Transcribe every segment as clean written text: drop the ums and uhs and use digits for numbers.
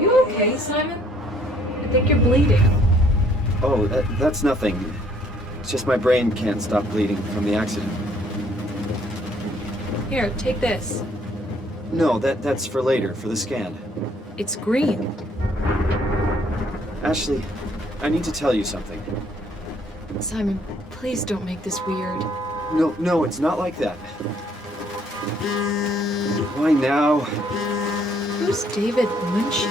you okay, Simon? I think you're bleeding. Oh, that's nothing. It's just my brain can't stop bleeding from the accident. Here, take this. No, that's for later, for the scan. It's green. Ashley, I need to tell you something. Simon, please don't make this weird. No, it's not like that. Why now? Who's David Munchie?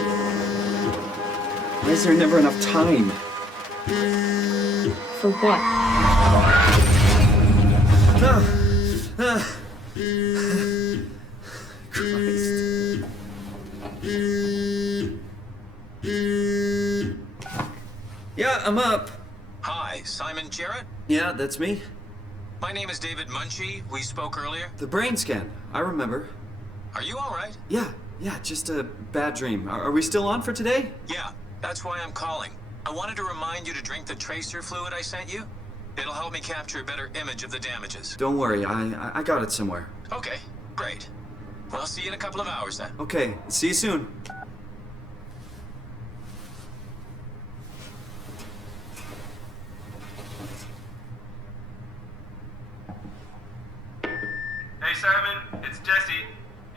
Why is there never enough time? For what? Christ. Yeah, I'm up. Hi, Simon Jarrett? Yeah, that's me. My name is David Munchie. We spoke earlier. The brain scan. I remember. Are you all right? Yeah, just a bad dream. Are we still on for today? Yeah, that's why I'm calling. I wanted to remind you to drink the tracer fluid I sent you. It'll help me capture a better image of the damages. Don't worry, I got it somewhere. Okay, great. Well, I'll see you in a couple of hours then. Okay, see you soon. Hey Simon, it's Jesse.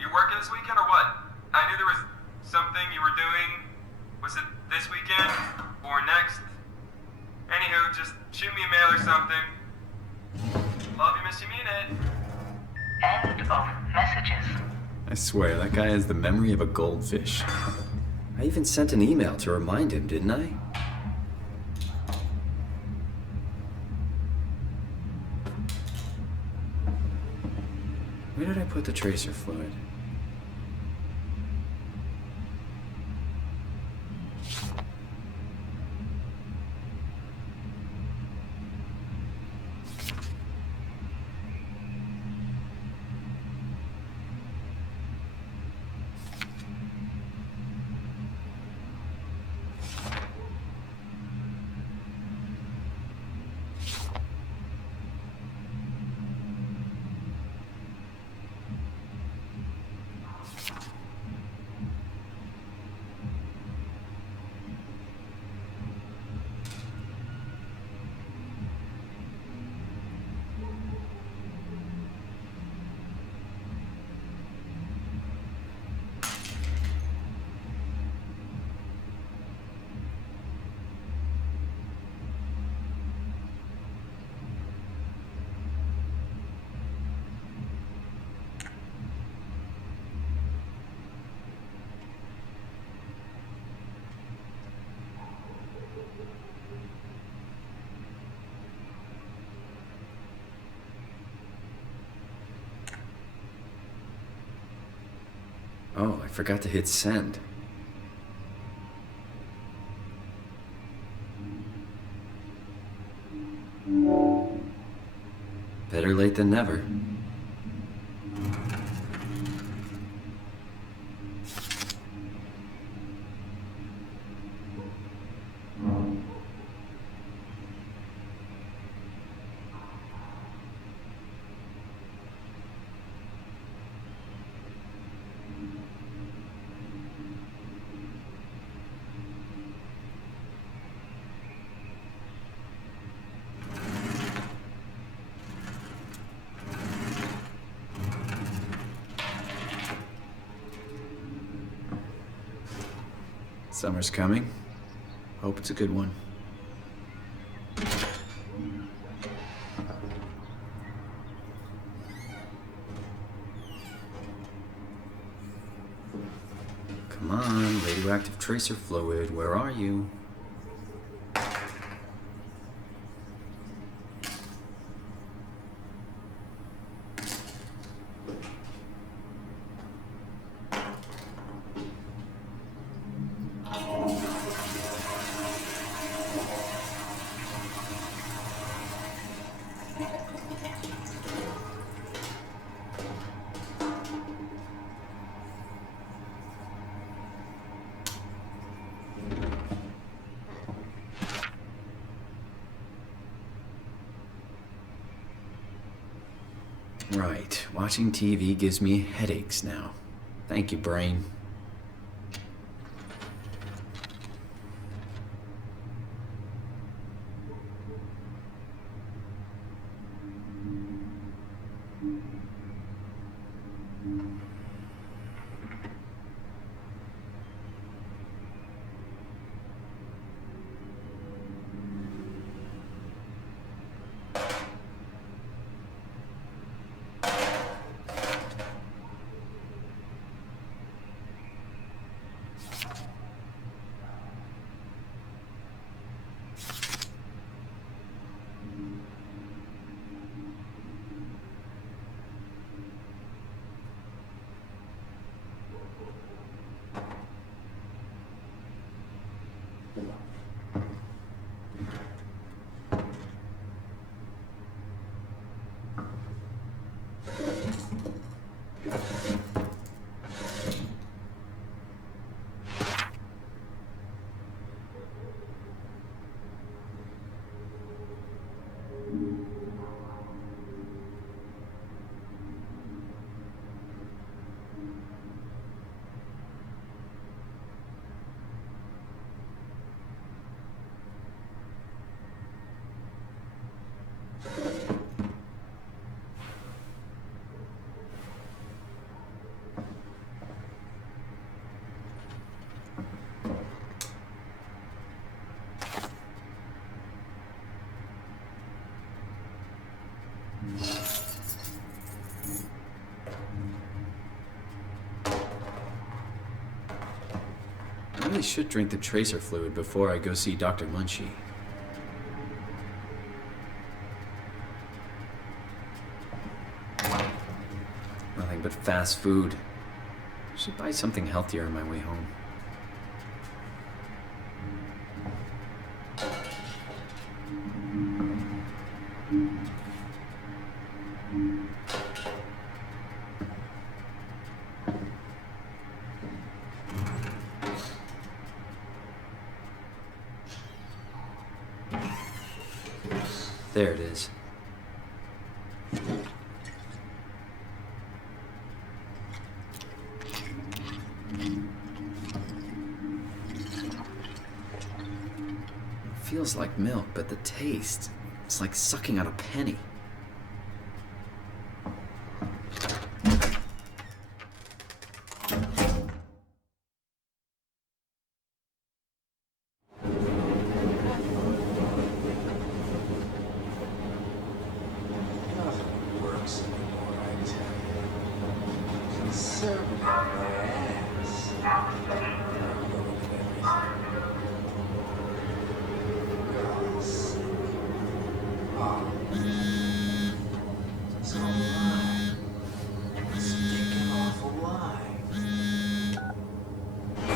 You working this weekend or what? I knew there was something you were doing. Was it this weekend? Or next? Anywho, just shoot me a mail or something. Love you, miss you, mean it. End of messages. I swear, that guy has the memory of a goldfish. I even sent an email to remind him, didn't I? Where did I put the tracer fluid? Oh, I forgot to hit send. Better late than never. Summer's coming. Hope it's a good one. Come on, radioactive tracer fluid, where are you? Right, watching TV gives me headaches now. Thank you, brain. probably should drink the tracer fluid before I go see Dr. Munchie. Nothing but fast food. Should buy something healthier on my way home. There it is. Feels like milk, but the taste, it's like sucking on a penny.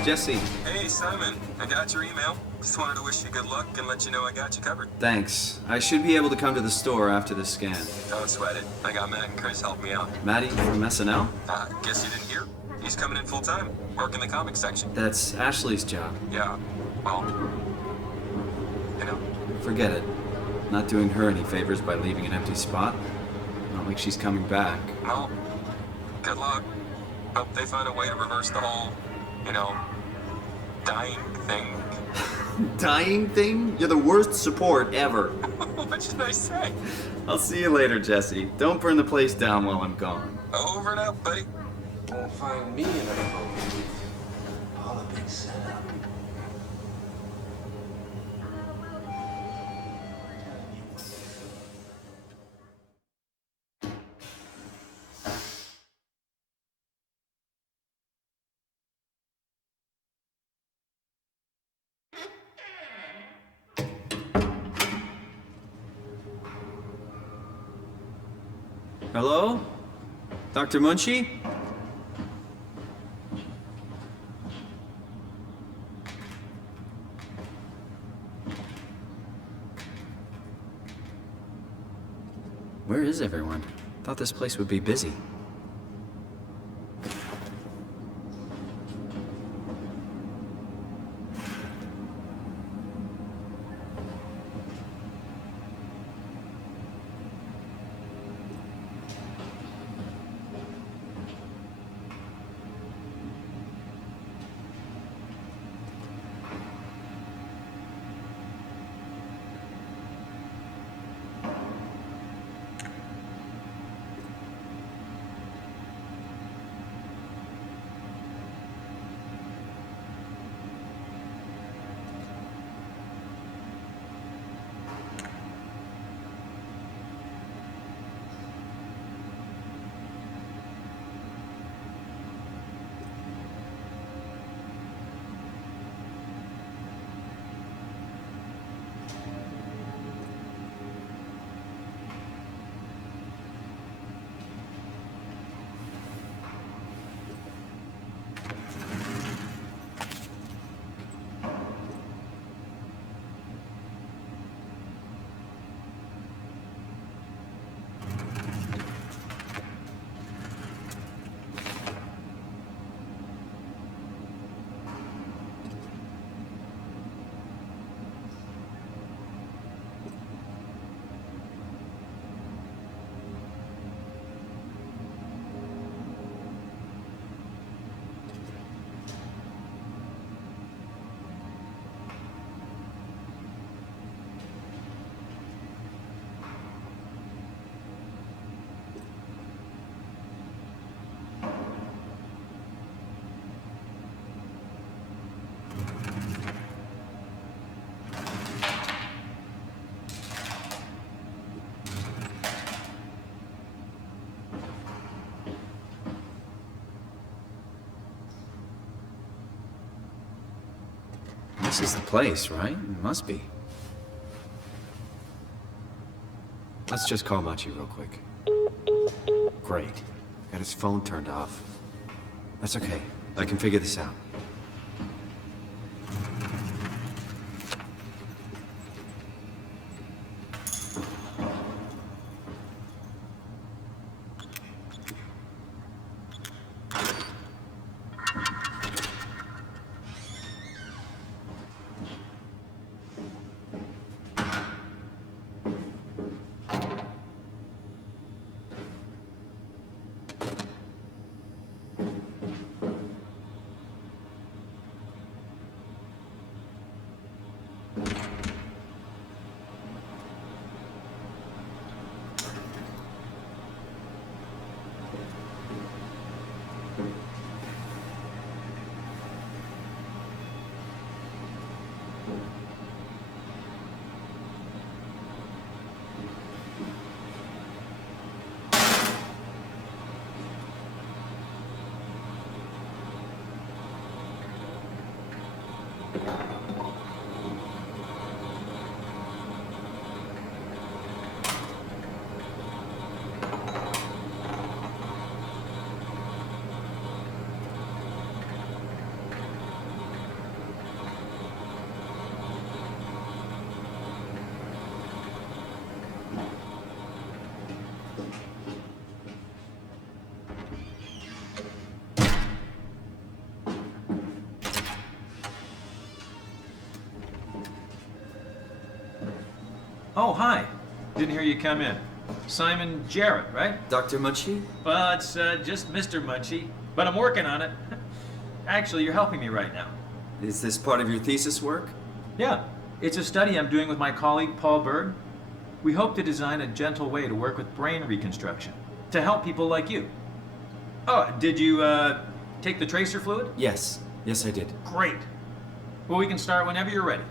Jesse. Hey, Simon. I got your email. Just wanted to wish you good luck and let you know I got you covered. Thanks. I should be able to come to the store after the scan. Don't sweat it. I got Matt and Chris helping me out. Maddie from SNL? Guess you didn't hear? He's coming in full time, working the comics section. That's Ashley's job. Yeah, well, you know. Forget it. Not doing her any favors by leaving an empty spot. Not like she's coming back. Well, good luck. Hope they find a way to reverse the whole, dying thing. Dying thing? You're the worst support ever. What should I say? I'll see you later, Jesse. Don't burn the place down while I'm gone. Over and out, buddy. Won't find me in a boat. All a big setup. Hello? Dr. Munchie? Where is everyone? Thought this place would be busy. This is the place, right? It must be. Let's just call Machi real quick. Great. Got his phone turned off. That's okay. I can figure this out. Oh, hi. Didn't hear you come in. Simon Jarrett, right? Dr. Munchie? Well, it's just Mr. Munchie, but I'm working on it. Actually, you're helping me right now. Is this part of your thesis work? Yeah, it's a study I'm doing with my colleague Paul Berg. We hope to design a gentle way to work with brain reconstruction to help people like you. Oh, did you take the tracer fluid? Yes. Yes, I did. Great. Well, we can start whenever you're ready.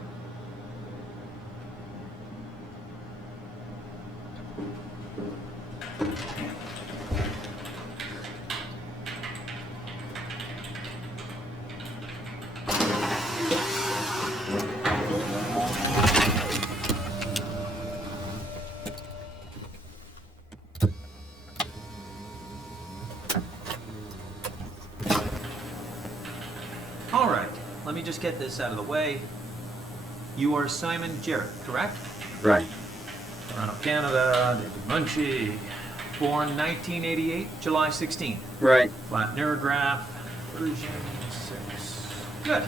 All right, let me just get this out of the way. You are Simon Jarrett, correct? Right. Toronto, Canada, David Munchie. Born 1988, July 16th. Right. Flat neurograph, version 6. Good.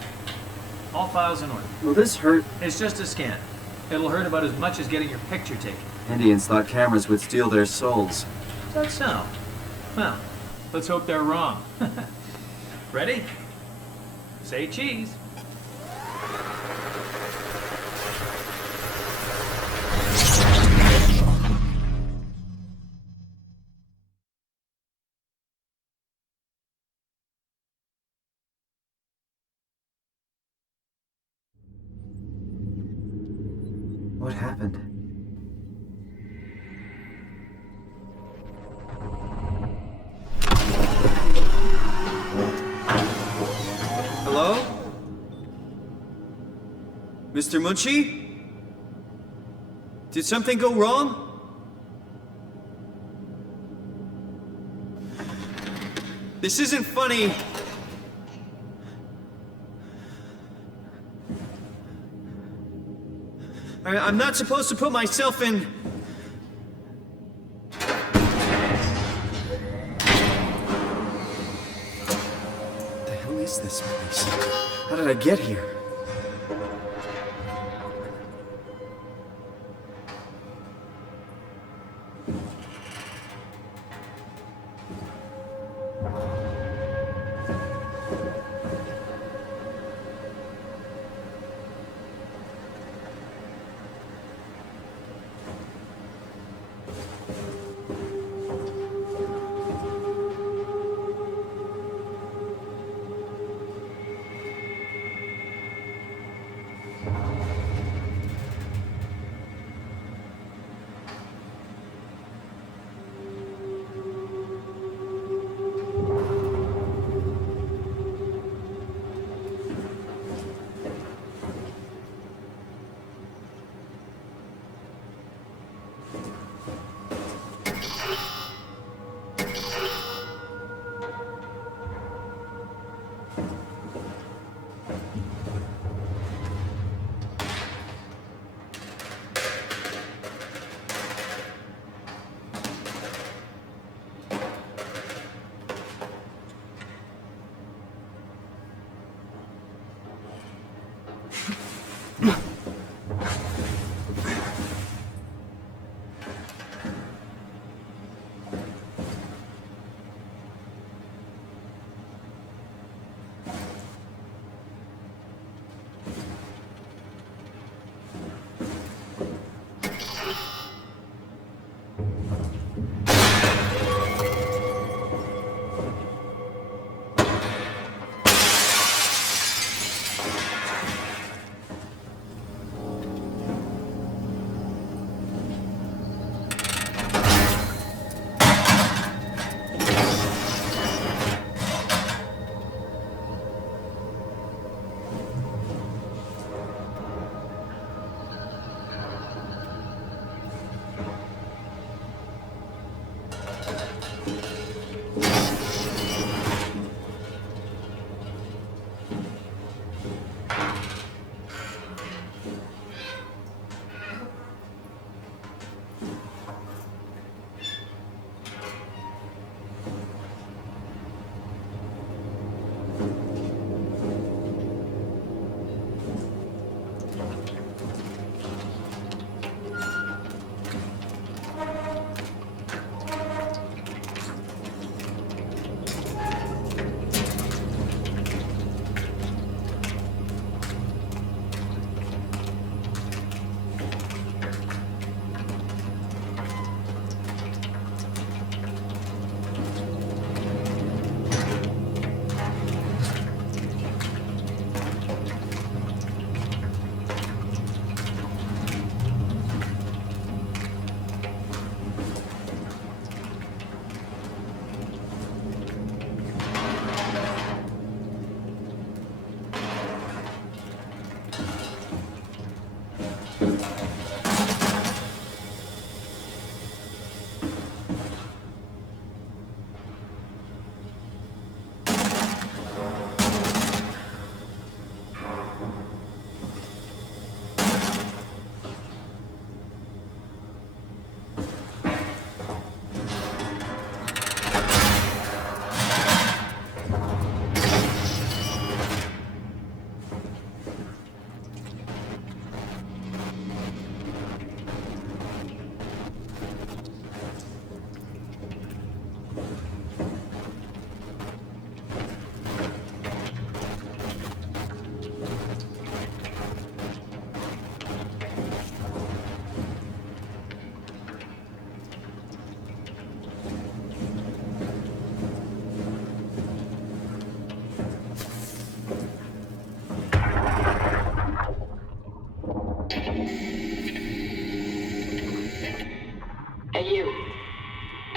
All files in order. Will this hurt? It's just a scan. It'll hurt about as much as getting your picture taken. Indians thought cameras would steal their souls. Does that so? Well, let's hope they're wrong. Ready? Say cheese. What happened? Hello? Mr. Munchie? Did something go wrong? This isn't funny. I'm not supposed to put myself in... What the hell is this place? How did I get here?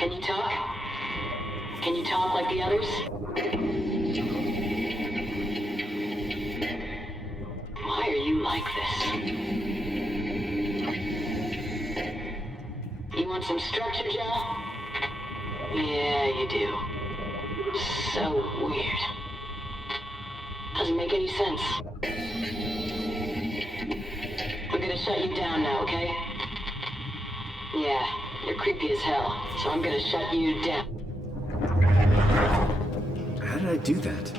Can you talk? Can you talk like the others? Why are you like this? You want some structure, Joe? Yeah, you do. So weird. Doesn't make any sense. We're gonna shut you down now, okay? Yeah, you're creepy as hell, so I'm gonna shut you down. How did I do that?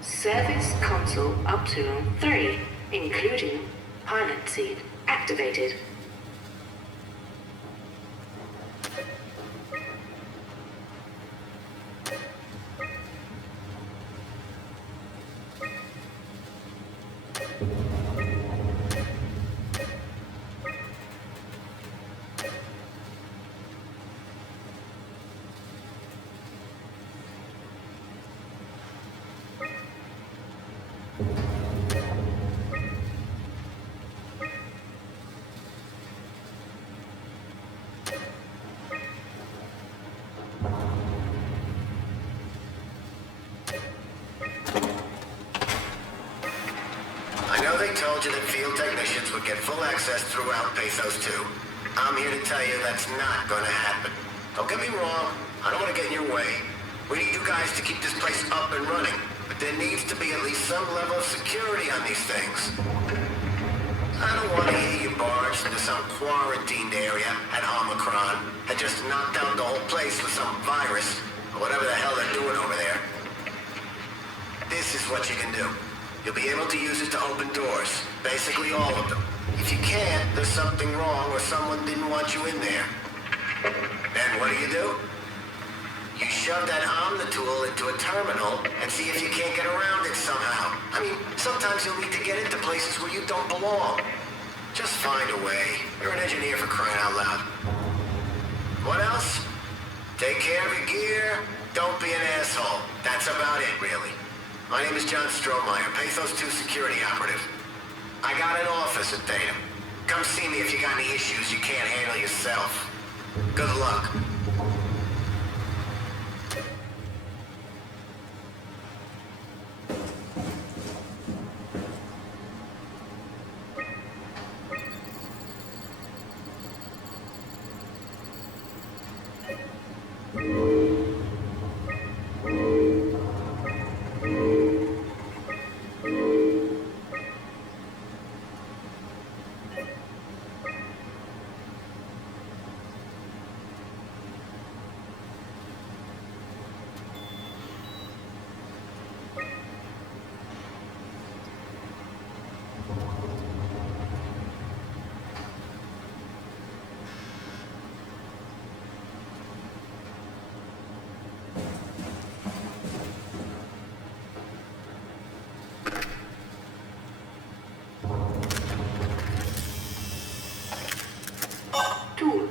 Service console up to 3, including pilot seat activated. told you that field technicians would get full access throughout Pathos 2. I'm here to tell you that's not gonna happen. Don't get me wrong, I don't want to get in your way. We need you guys to keep this place up and running, but there needs to be at least some level of security on these things. I don't want to hear you barge into some quarantined area at Omicron and just knocked out the whole place with some virus, or whatever the hell they're doing over there. This is what you can do. You'll be able to use it to open doors. Basically all of them. If you can't, there's something wrong or someone didn't want you in there. Then what do? You shove that tool into a terminal and see if you can't get around it somehow. I mean, sometimes you'll need to get into places where you don't belong. Just find a way. You're an engineer, for crying out loud. What else? Take care of your gear. Don't be an asshole. That's about it, really. My name is John Strohmeyer, Pathos 2 security operative. I got an office at Theta. Come see me if you got any issues you can't handle yourself. Good luck.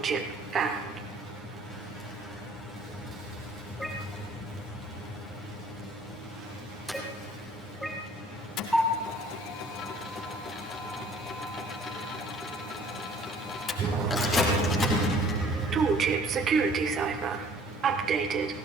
Chip found. Tool chip security cipher updated.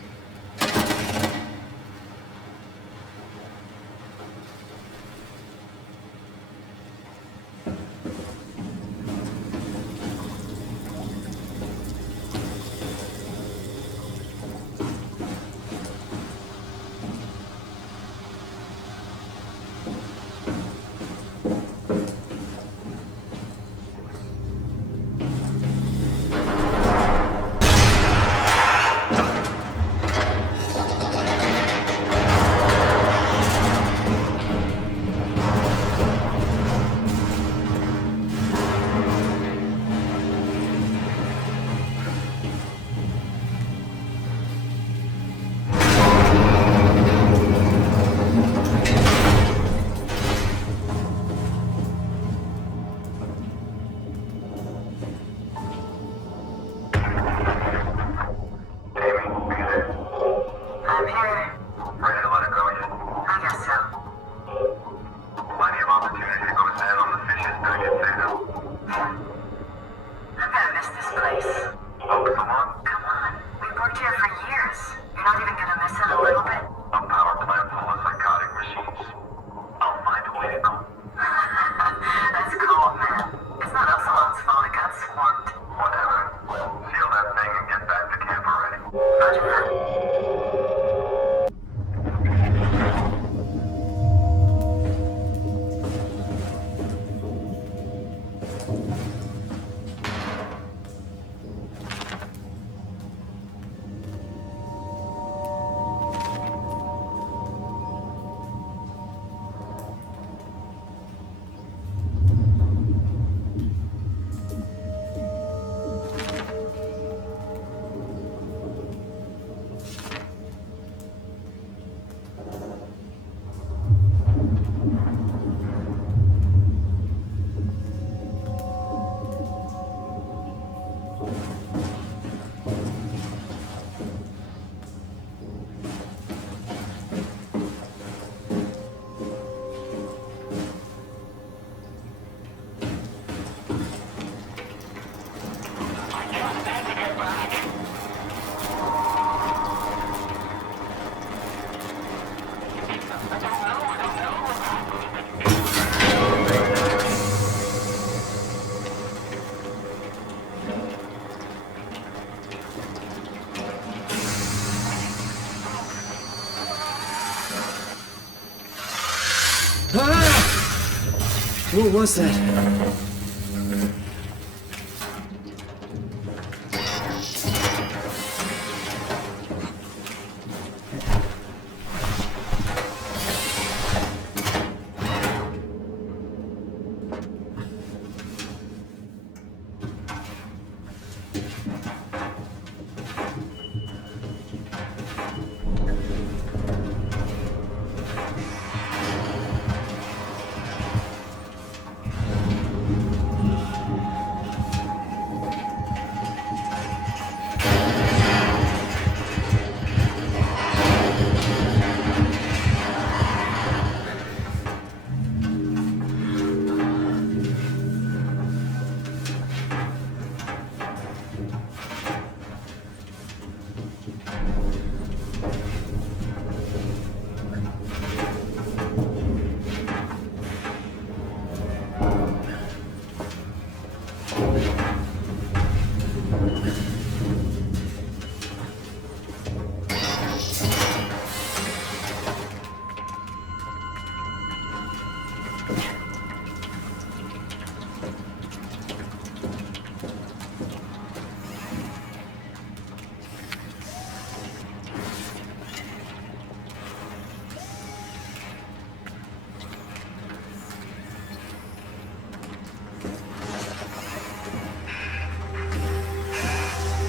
Ah! What was that?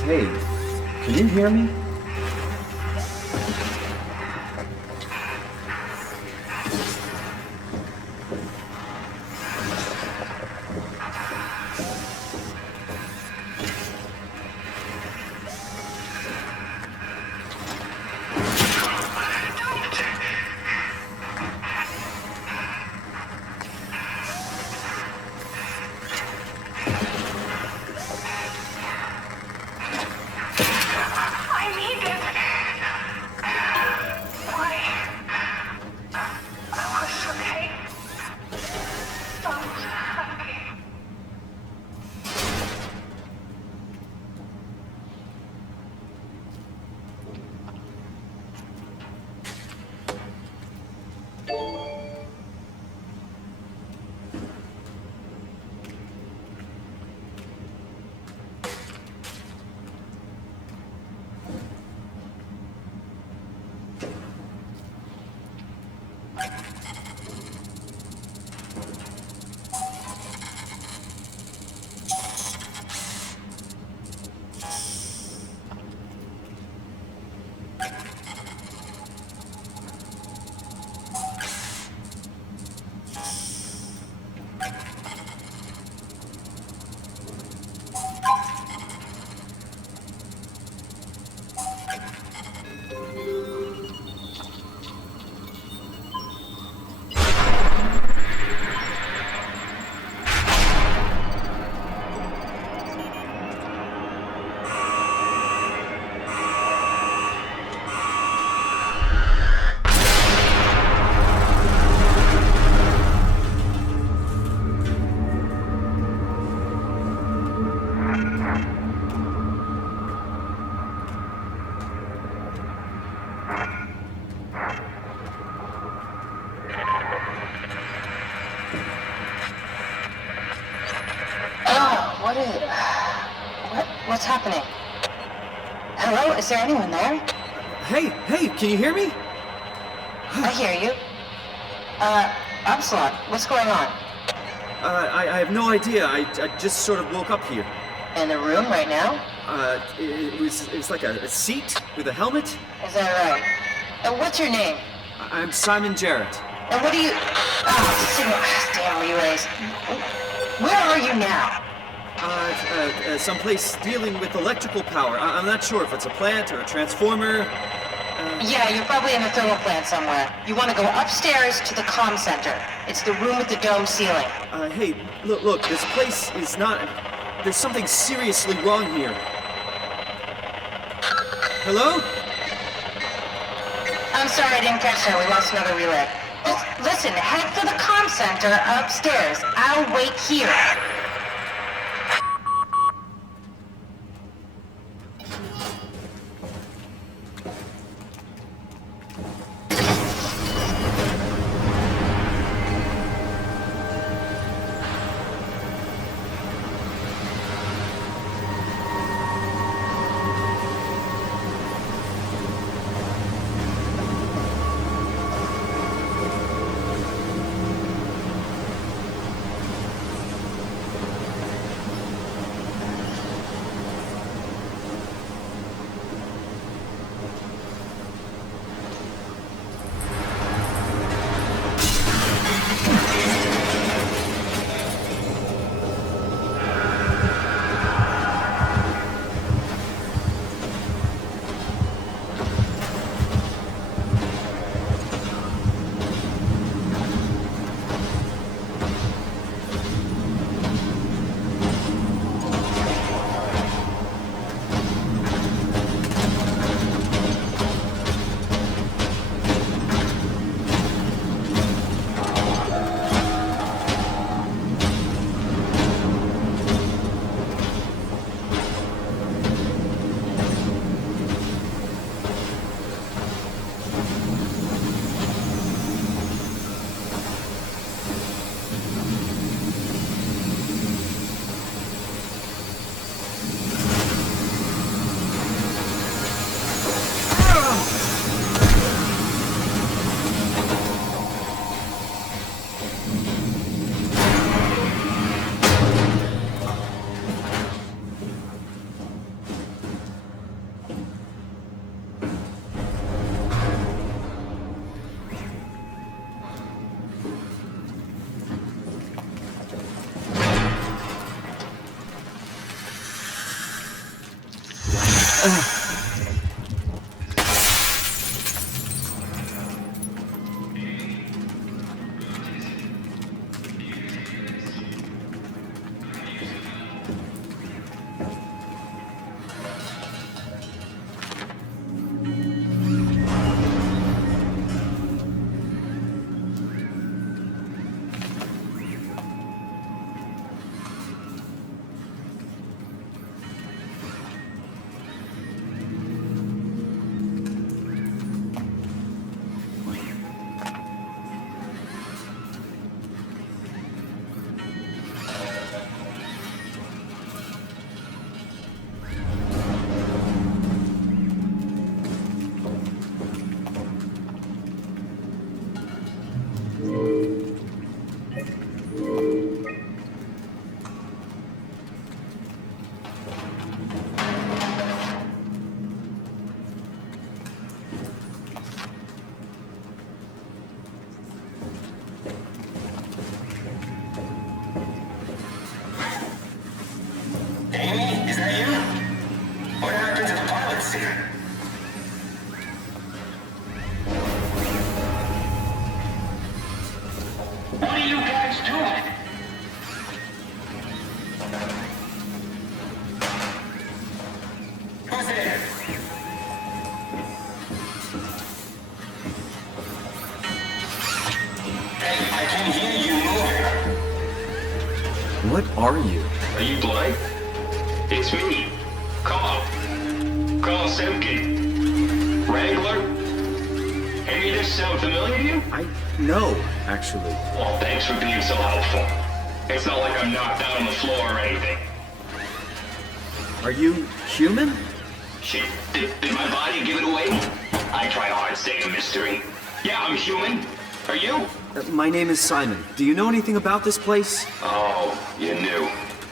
Hey, can you hear me? What's happening? Hello? Is there anyone there? Hey, can you hear me? I hear you. Absalom, what's going on? I have no idea. I just sort of woke up here. In the room right now? It's like a seat with a helmet. Is that right? And what's your name? I'm Simon Jarrett. And what do you... damn relays. Where are you now? Someplace dealing with electrical power. I'm not sure if it's a plant or a transformer. Yeah, you're probably in a thermal plant somewhere. You want to go upstairs to the comm center. It's the room with the dome ceiling. Hey, look, this place is not... There's something seriously wrong here. Hello? I'm sorry, I didn't catch that. We lost another relay. Just listen, head for the comm center upstairs. I'll wait here. What are you? Are you blind? It's me. Carl Semkin. Wrangler? Any of this sound familiar to you? No, actually. Well, thanks for being so helpful. It's not like I'm knocked out on the floor or anything. Are you human? Shit, did my body give it away? I try hard staying a mystery. Yeah, I'm human. Are you? My name is Simon. Do you know anything about this place? Oh, you knew.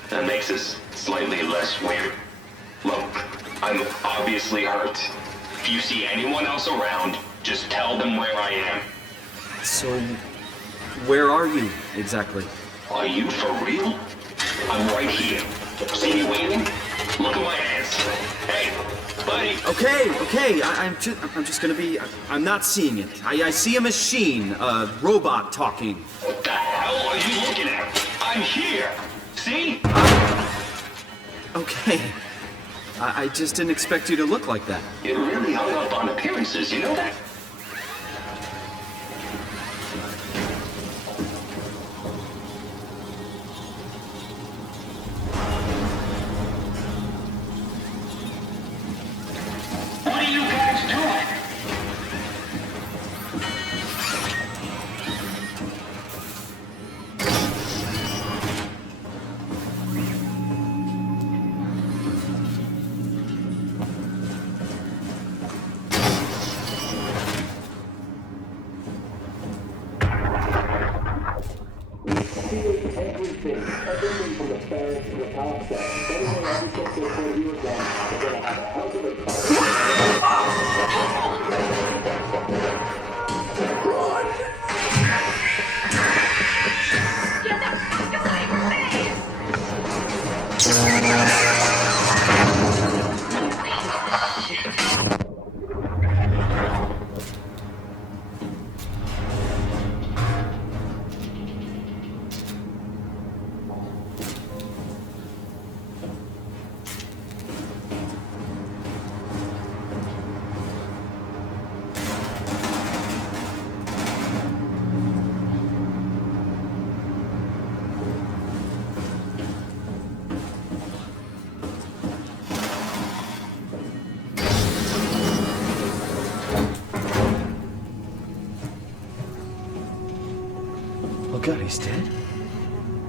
That makes this slightly less weird. Look, I'm obviously hurt. If you see anyone else around, just tell them where I am. So, where are you exactly? Are you for real? I'm right here. See me waiting? Look at my hands. Hey, buddy. Okay. I'm just gonna be. I'm not seeing it. I see a machine, a robot talking. What the hell are you looking at? I'm here. See? Okay. I just didn't expect you to look like that. You're really hung up on appearances, you know that? What are you guys doing? Everything from the ferret to the palace. Anyway, every step they put you again, they're gonna have a hell of a Oh God, he's dead?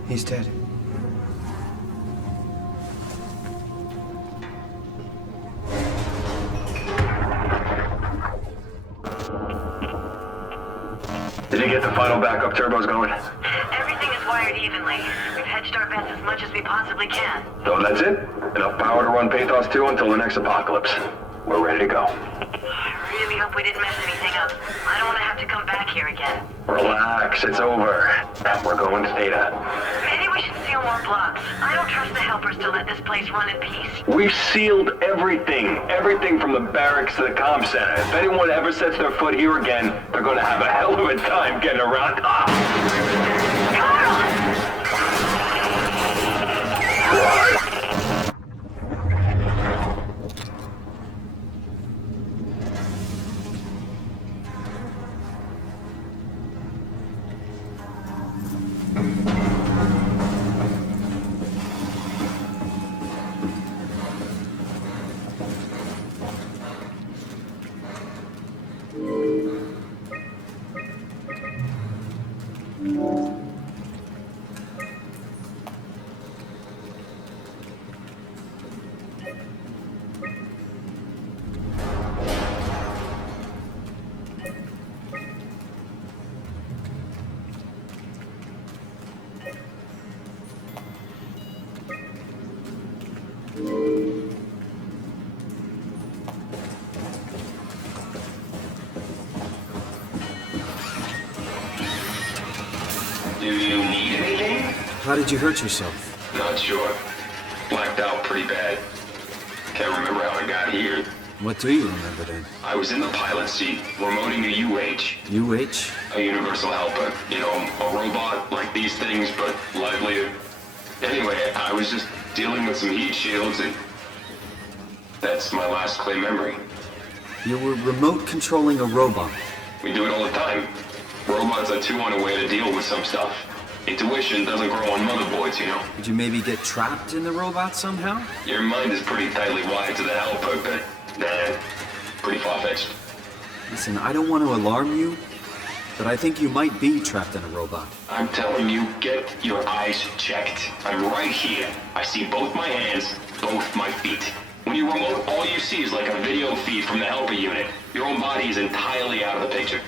He's dead. Did you get the final backup turbos going? Everything is wired evenly. We've hedged our bets as much as we possibly can. So that's it? Enough power to run Pathos 2 until the next apocalypse. We're ready to go. I really hope we didn't mess anything up. I don't want to have to come back here again. Relax, it's over. We're going to Theta. Maybe we should seal no more blobs. I don't trust the helpers to let this place run in peace. We've sealed everything. Everything from the barracks to the comm center. If anyone ever sets their foot here again, they're gonna have a hell of a time getting around. Do you need anything? How did you hurt yourself? Not sure. Blacked out pretty bad. Can't remember how I got here. What do you remember then? I was in the pilot seat, remoting a UH. UH? A universal helper. You know, a robot like these things, but livelier. Anyway, I was just dealing with some heat shields and... that's my last clear memory. You were remote controlling a robot. We do it all the time. Robots are too unaware to deal with some stuff. Intuition doesn't grow on motherboards, you know? Did you maybe get trapped in the robot somehow? Your mind is pretty tightly wired to the helper, but nah, pretty far-fetched. Listen, I don't want to alarm you, but I think you might be trapped in a robot. I'm telling you, get your eyes checked. I'm right here. I see both my hands, both my feet. When you remote, all you see is like a video feed from the helper unit. Your own body is entirely out of the picture.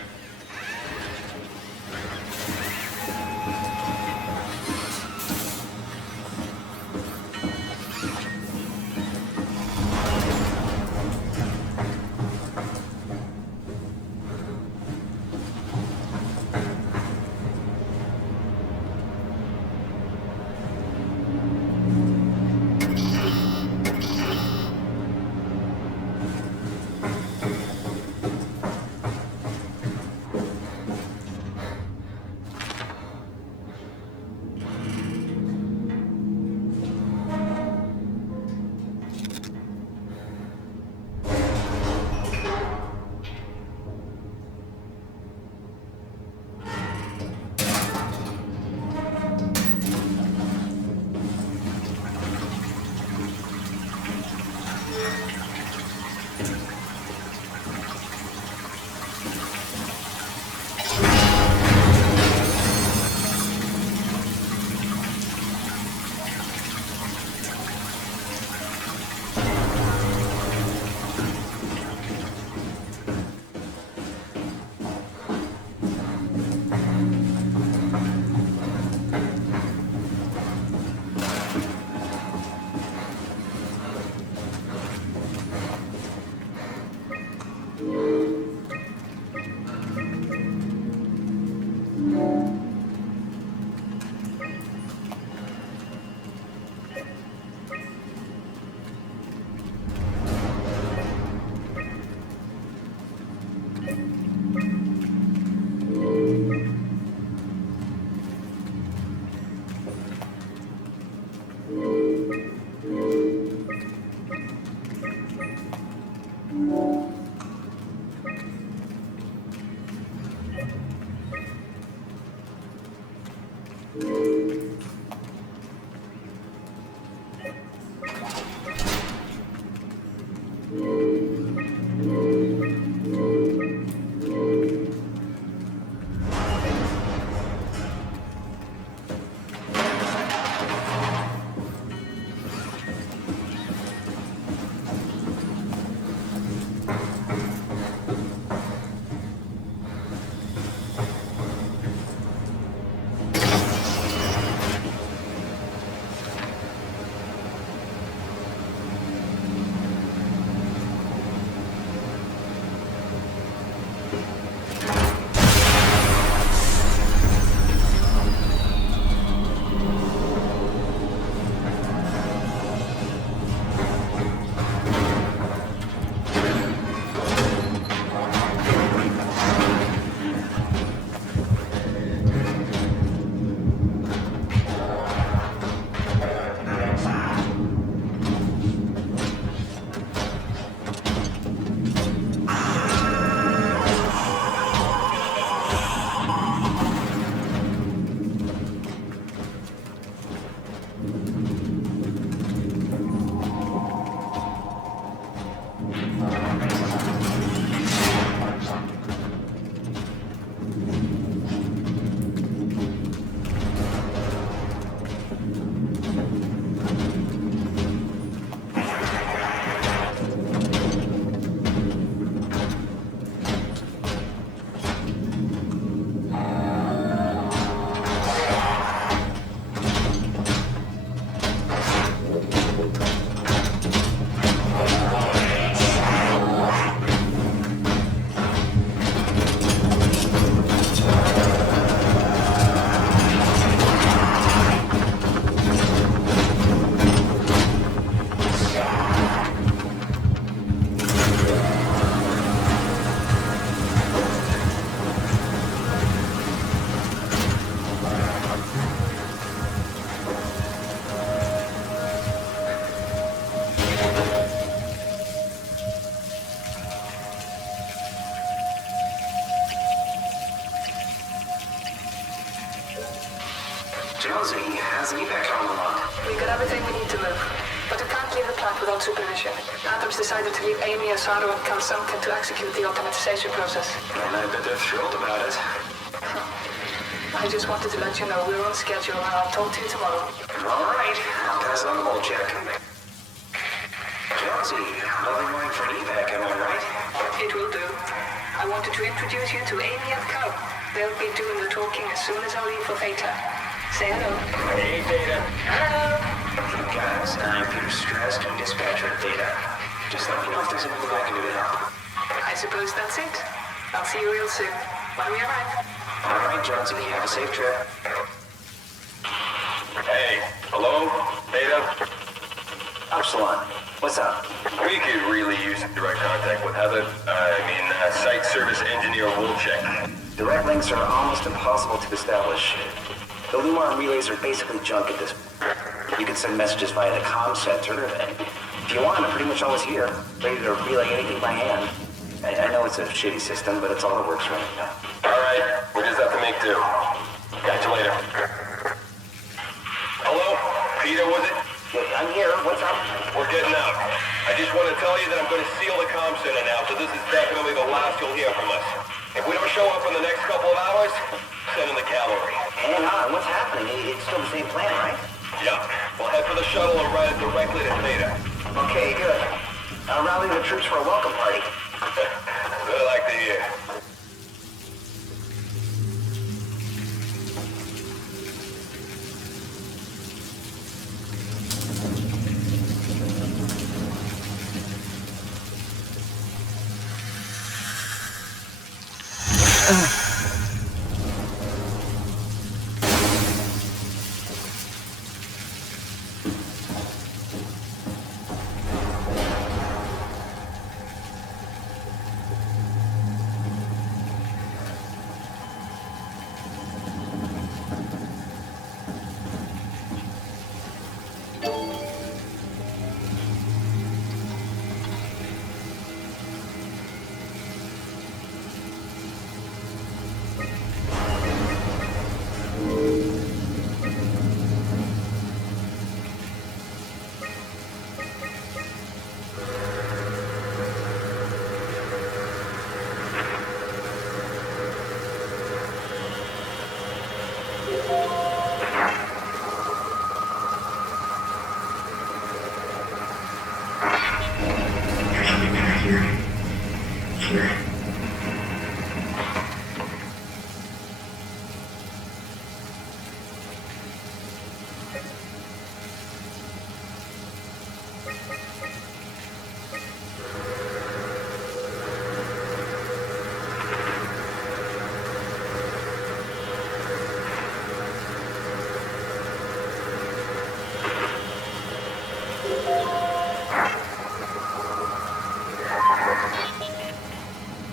Jonesy, how's the evac coming along? We got everything we need to move, but we can't leave the plant without supervision. Adams decided to leave Amy, Asaro, and Kalsamkin to execute the automatization process. And I bet they're thrilled about it. I just wanted to let you know we're on schedule, and I'll talk to you tomorrow. All right, I'll pass it on the whole check. Jonesy, lovely morning for an evac, am I right? It will do. I wanted to introduce you to Amy and Cal. They'll be doing the talking as soon as I leave for Theta. Say hello. Hey, Theta. Hello. Guys, I'm Peter Stress, doing dispatcher at Theta. Just let me know if there's anything I can do to help. I suppose that's it. I'll see you real soon, when we arrive. All right, Jonesy, have a safe trip. Hey, hello? Theta? Upsilon, what's up? We could really use direct contact with Heather. Site service engineer Wolchek. Direct links are almost impossible to establish. The Lumar relays are basically junk at this point. You can send messages via the comm center, and if you want, I'm pretty much always here, ready to relay anything by hand. I know it's a shitty system, but it's all that works right now. All right, we just have to make do. Catch you later. Hello? Peter, was it? I'm here. What's up? We're getting out. I just want to tell you that I'm going to seal the comm center now, so this is definitely the last you'll hear from us. If we don't show up in the next couple of hours, send in the cavalry. Hang on, what's happening? It's still the same plan, right? Yeah. We'll head for the shuttle and ride it directly to Theta. Okay, good. I'll rally the troops for a welcome party. Good, I like to hear.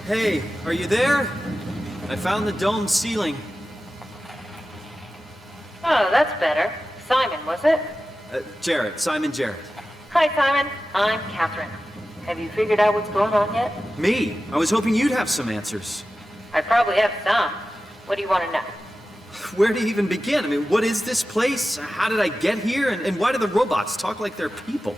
Hey, are you there? I found the dome ceiling. Oh, that's better. Simon, was it? Jarrett, Simon Jarrett. Hi, Simon. I'm Catherine. Have you figured out what's going on yet? Me? I was hoping you'd have some answers. I probably have some. What do you want to know? Where do you even begin? I mean, what is this place? How did I get here? And why do the robots talk like they're people?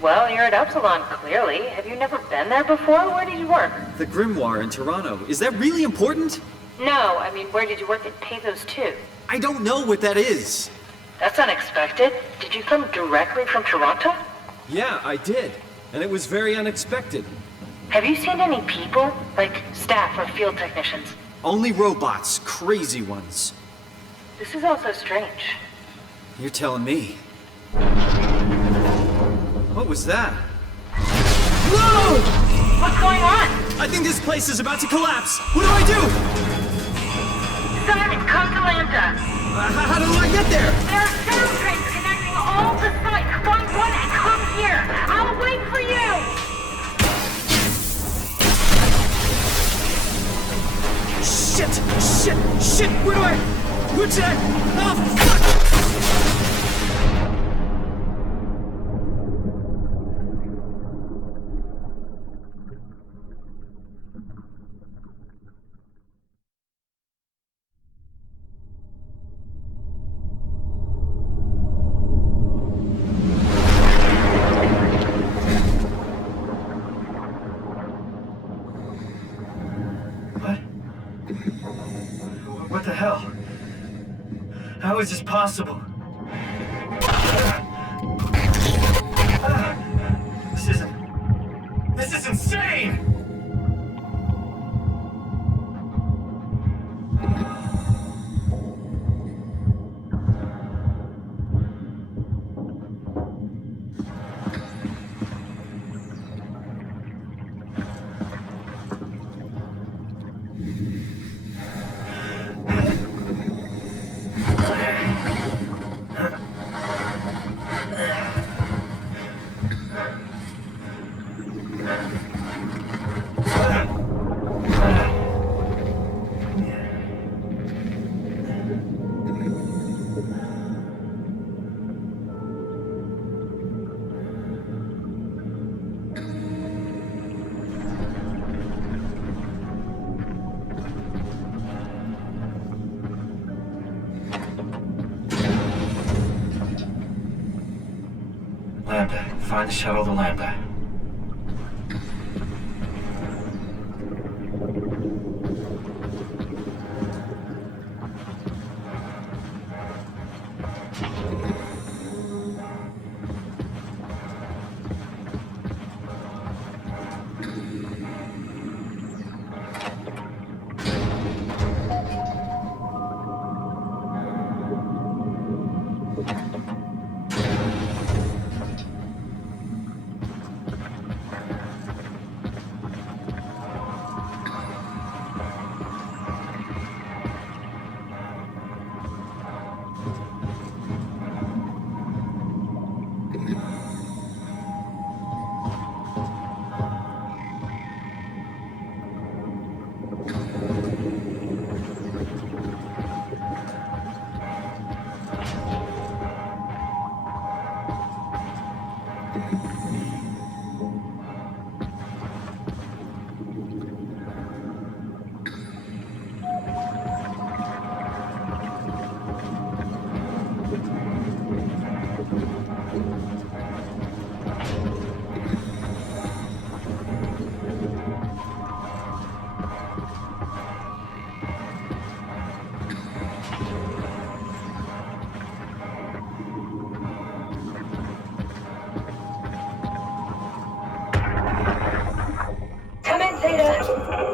Well, you're at Upsilon, clearly. Have you never been there before? Where did you work? The Grimoire in Toronto. Is that really important? No, I mean, where did you work at Pathos 2? I don't know what that is. That's unexpected. Did you come directly from Toronto? Yeah, I did. And it was very unexpected. Have you seen any people? Like staff or field technicians? Only robots, crazy ones. This is all so strange. You're telling me. What was that? Whoa! What's going on? I think this place is about to collapse. What do I do? Simon, come to Lambda. How do I get there? There are sound trains connecting all the sites. Find one and come here. I'll wait for you. Shit! Where do I? Where should I? Oh, fuck! How is this possible? This is insane! Lambda. Find the shuttle to Lambda.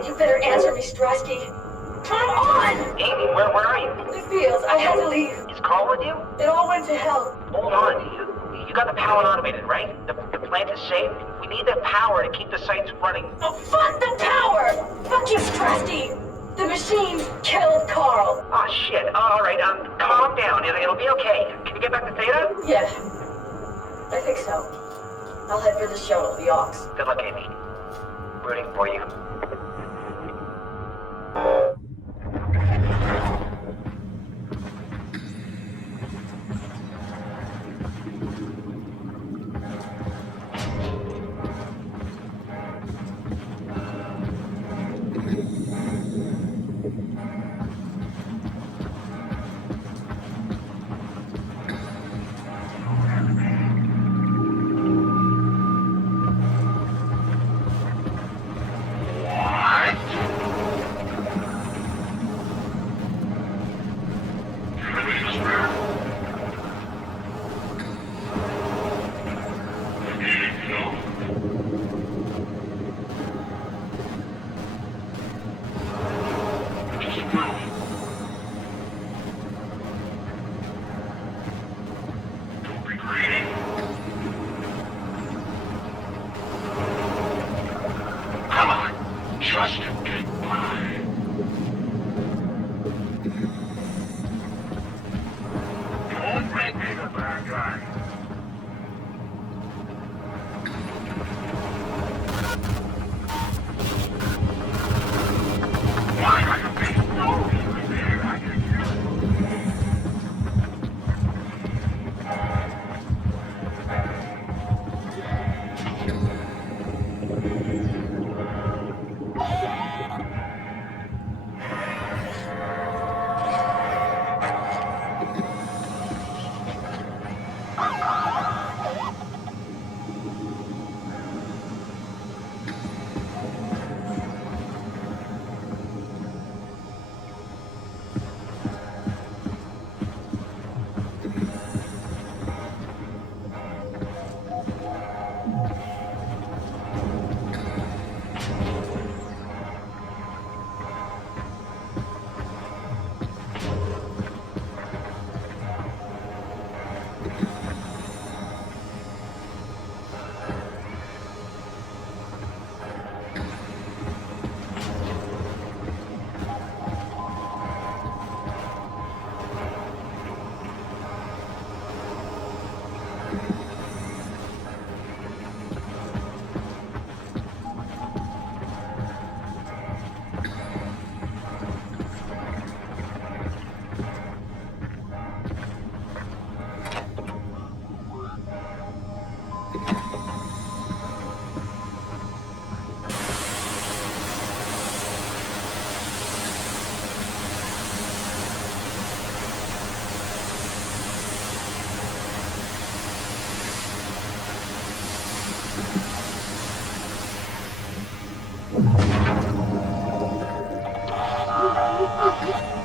You better answer me, Strasky. Come on! Amy, where are you? The fields. I had to leave. Is Carl with you? It all went to hell. Hold on. You got the power automated, right? The plant is safe? We need the power to keep the sites running. Oh, fuck the power! Fuck you, Strasky! The machine killed Carl. Oh, shit. All right, calm down. It'll be okay. Can you get back to Theta? Yeah. I think so. I'll head for the shuttle, the Aux. Good luck, Amy. Rooting for you.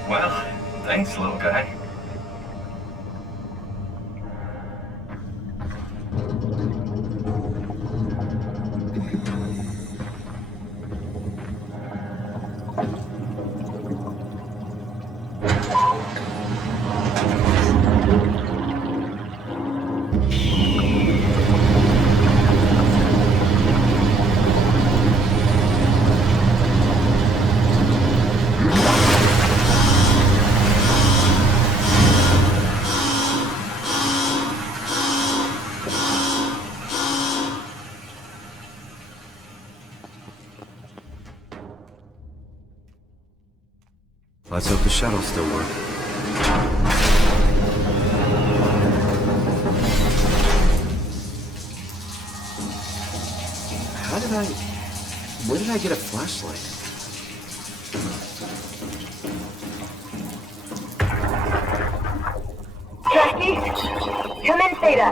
Well, thanks, little guy. Let's hope the shuttles still work. Where did I get a flashlight? Jackie? Come in, Theta.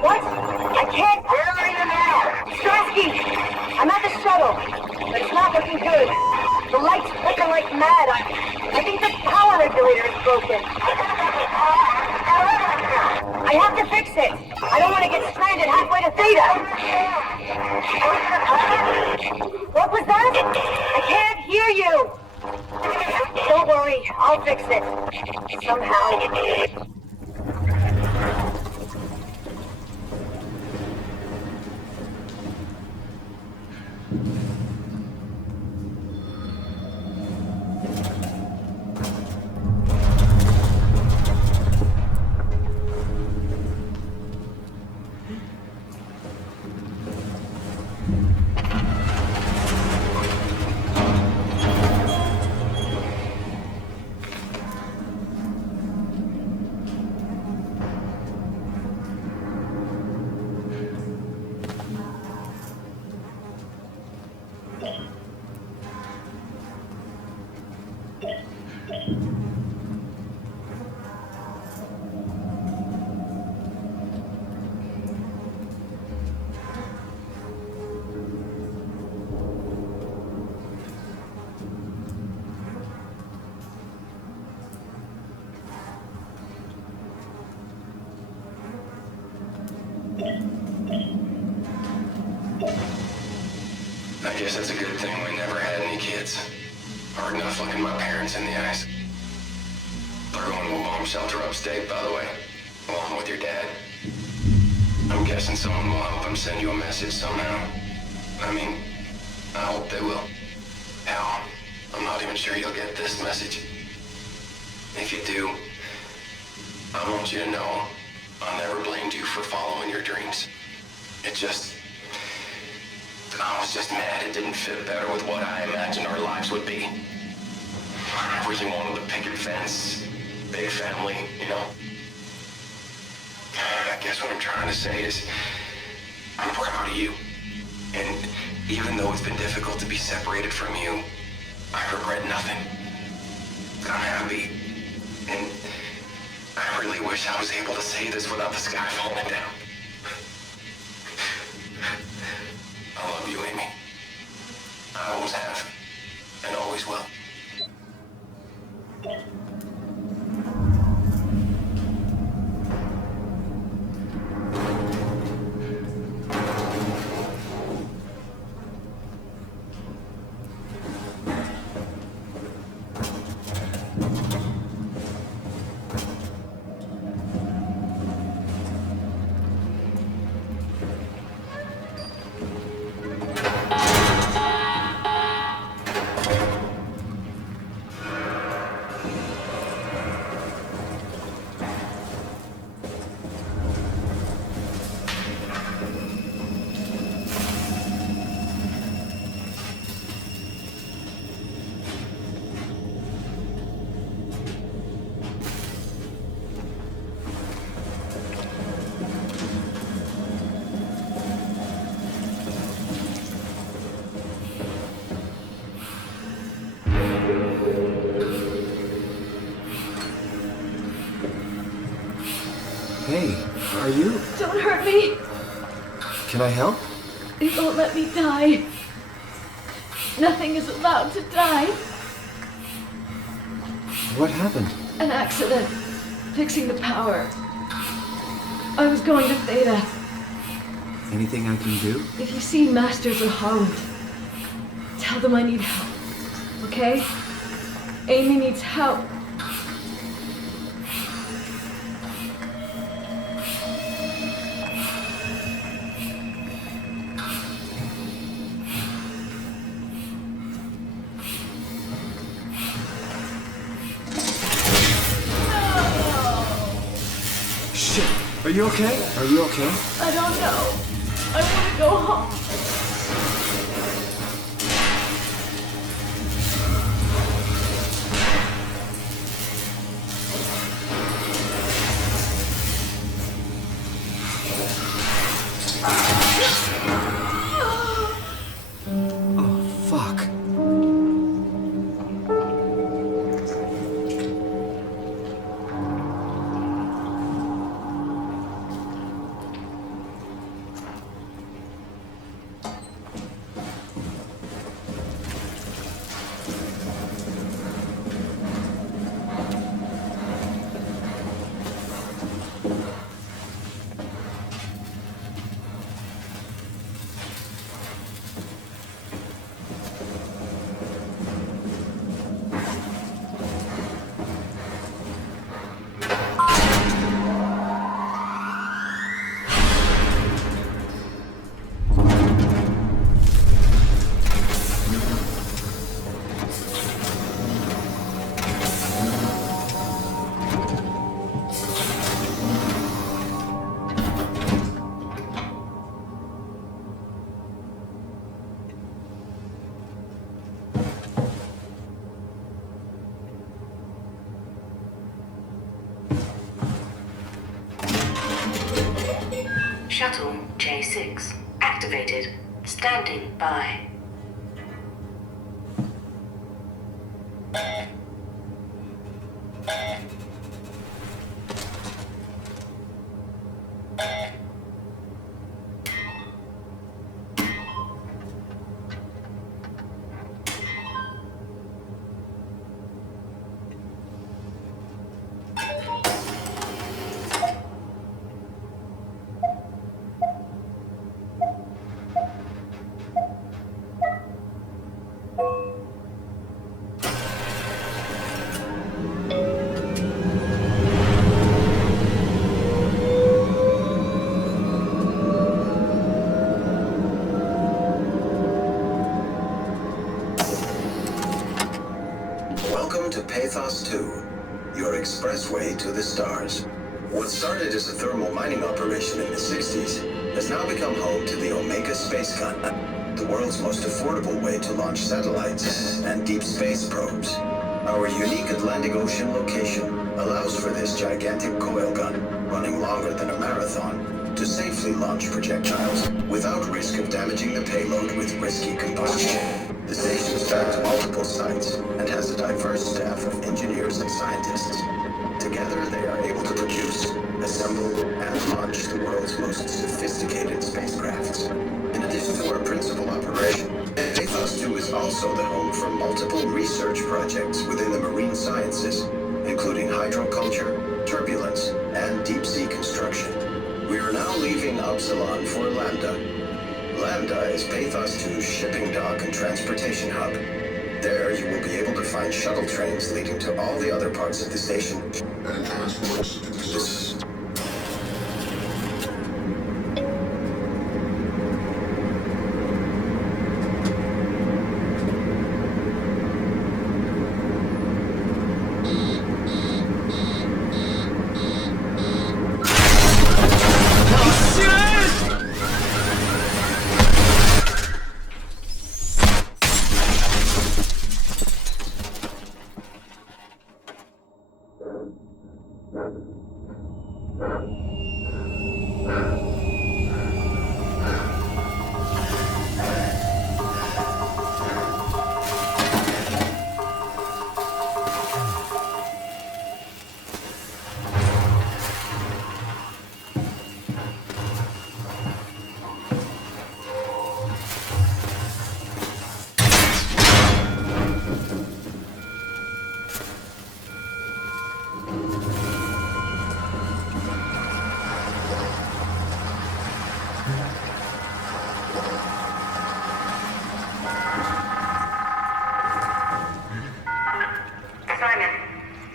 What? I can't. Where are you now? Strasky! I'm at the shuttle, but it's not looking good. The lights flicker like mad. I think the power regulator is broken. I have to fix it. I don't want to get stranded halfway to Theta. What was that? I can't hear you. Don't worry, I'll fix it. Somehow. I guess it's a good thing we never had any kids. Hard enough looking my parents in the eyes. They're going to a bomb shelter upstate, by the way, along with your dad. I'm guessing someone will help them send you a message somehow. I mean, I hope they will. Hell, I'm not even sure you'll get this message. If you do, I want you to know I never blamed you for following your dreams. I was just mad it didn't fit better with what I imagined our lives would be. I really wanted a picket fence, big family, you know? I guess what I'm trying to say is, I'm proud of you. And even though it's been difficult to be separated from you, I regret nothing. I'm happy. And I really wish I was able to say this without the sky falling down. I love you, Amy. I always have, and always will. Hey, are you? Don't hurt me. Can I help? It won't let me die. Nothing is allowed to die. What happened? An accident. Fixing the power. I was going to Theta. Anything I can do? If you see Masters or Holland, tell them I need help. Okay? Amy needs help. Shit! Are you okay? Are you okay? I don't know. I want to go home. Oh, fuck. Shuttle J6 activated. Standing by. Your expressway to the stars. What started as a thermal mining operation in the 60s has now become home to the Omega Space Gun, the world's most affordable way to launch satellites and deep space probes. Our unique Atlantic Ocean location allows for this gigantic coil gun, running longer than a marathon, to safely launch projectiles without risk of damaging the payload with risky combustion. The station is backed to multiple sites and has a diverse staff of engineers and scientists. Together, they are able to produce, assemble, and launch the world's most sophisticated spacecrafts. In addition to our principal operation, Pathos 2 is also the home for multiple research projects within the marine sciences, including hydroculture, turbulence, and deep-sea construction. We are now leaving Upsilon for Lambda. Lambda is Pathos 2's shipping dock and transportation hub. There, you will be able to find shuttle trains leading to all the other parts of the station. And transports to the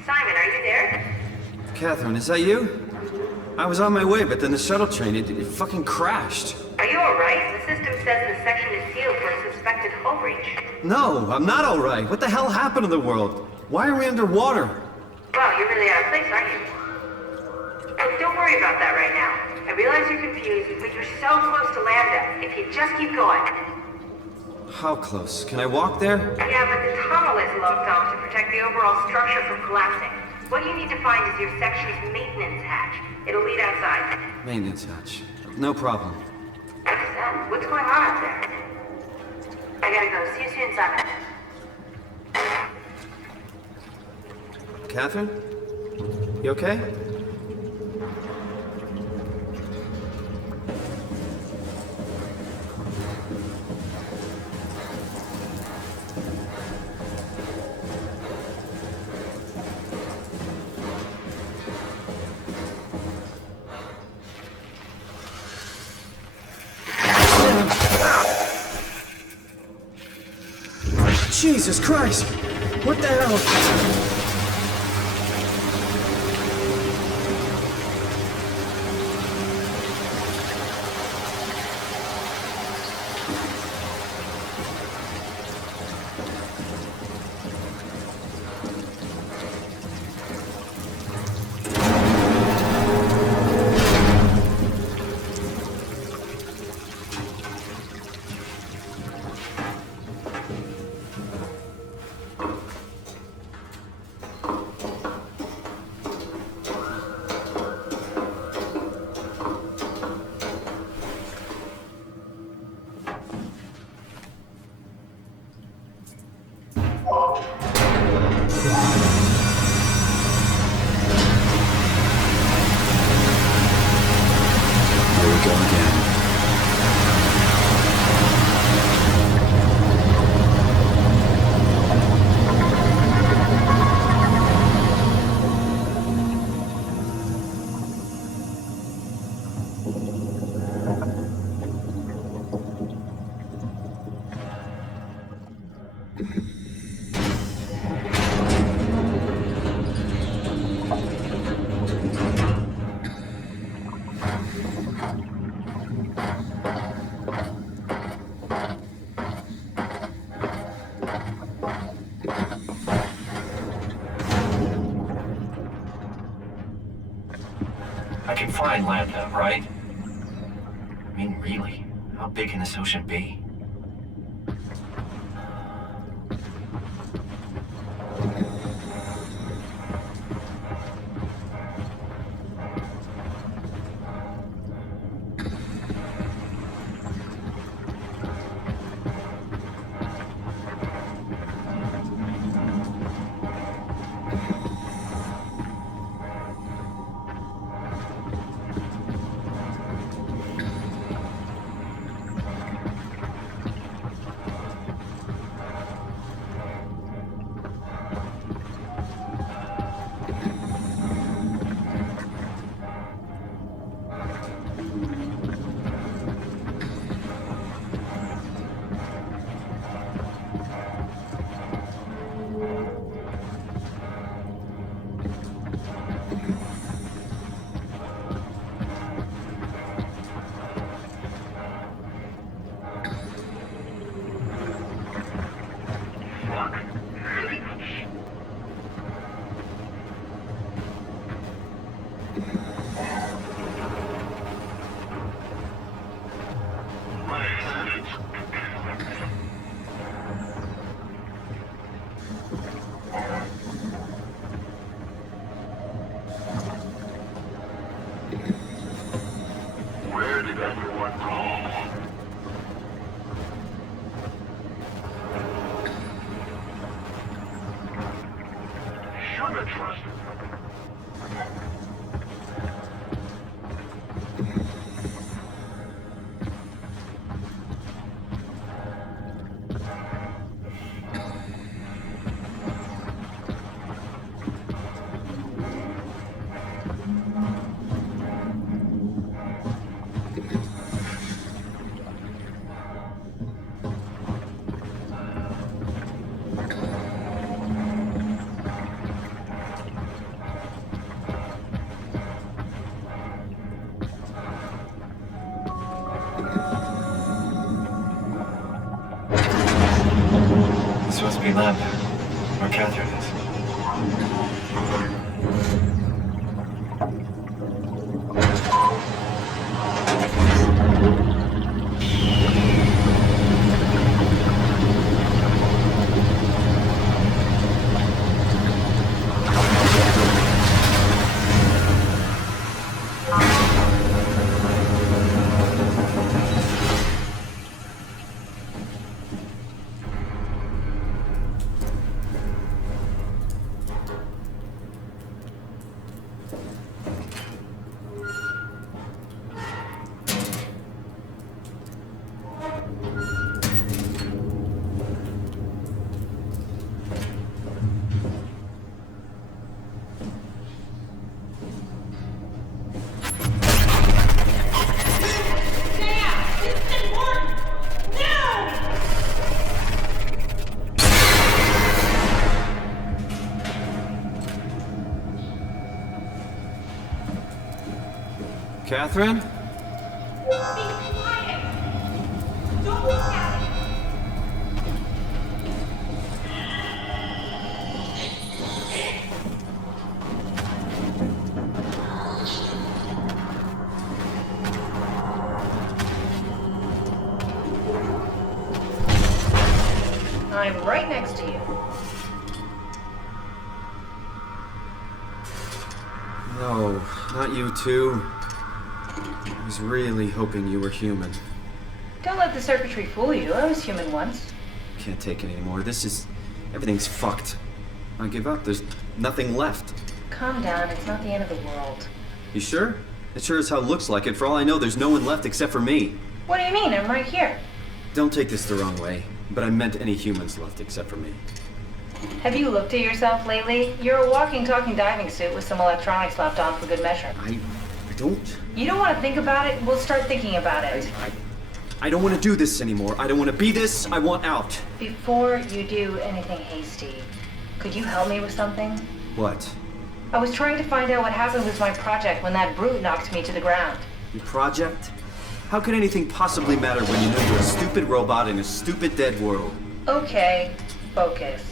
Simon, are you there? Catherine, is that you? I was on my way, but then the shuttle train, it fucking crashed. Are you alright? The system says the section is sealed for a suspected hull breach. No, I'm not alright. What the hell happened to the world? Why are we underwater? Wow, you're really out of place, aren't you? Oh, don't worry about that right now. I realize you're confused, but you're so close to Lambda. If you just keep going. How close? Can I walk there? Yeah, but the tunnel is locked off to protect the overall structure from collapsing. What you need to find is your section's maintenance hatch. It'll lead outside. Maintenance hatch. No problem. What's that? What's going on out there? I gotta go. See you soon, Simon. Catherine? You okay? Jesus Christ! What the hell? I can find Lambda, right? I mean, really, how big can this ocean be? Hey, Lambda. Where Catherine is. Catherine? I'm right next to you. No, not you two. I was really hoping you were human. Don't let the circuitry fool you. I was human once. Can't take it anymore. Everything's fucked. I give up. There's nothing left. Calm down. It's not the end of the world. You sure? It sure as hell looks like it. For all I know, there's no one left except for me. What do you mean? I'm right here. Don't take this the wrong way, but I meant any humans left except for me. Have you looked at yourself lately? You're a walking, talking diving suit with some electronics slapped on for good measure. I don't. You don't want to think about it? We'll start thinking about it. I don't want to do this anymore. I don't want to be this. I want out. Before you do anything hasty, could you help me with something? What? I was trying to find out what happened with my project when that brute knocked me to the ground. Your project? How could anything possibly matter when you know you're a stupid robot in a stupid dead world? Okay, focus.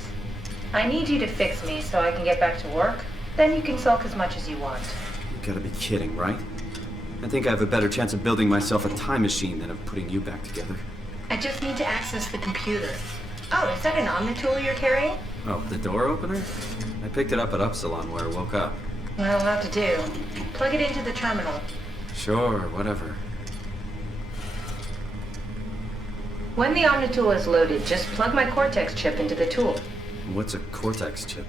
I need you to fix me so I can get back to work. Then you can sulk as much as you want. You gotta be kidding, right? I think I have a better chance of building myself a time machine than of putting you back together. I just need to access the computer. Oh, is that an Omnitool you're carrying? Oh, the door opener? I picked it up at Upsilon where I woke up. Well, I'll have to do. Plug it into the terminal. Sure, whatever. When the Omnitool is loaded, just plug my Cortex chip into the tool. What's a Cortex chip?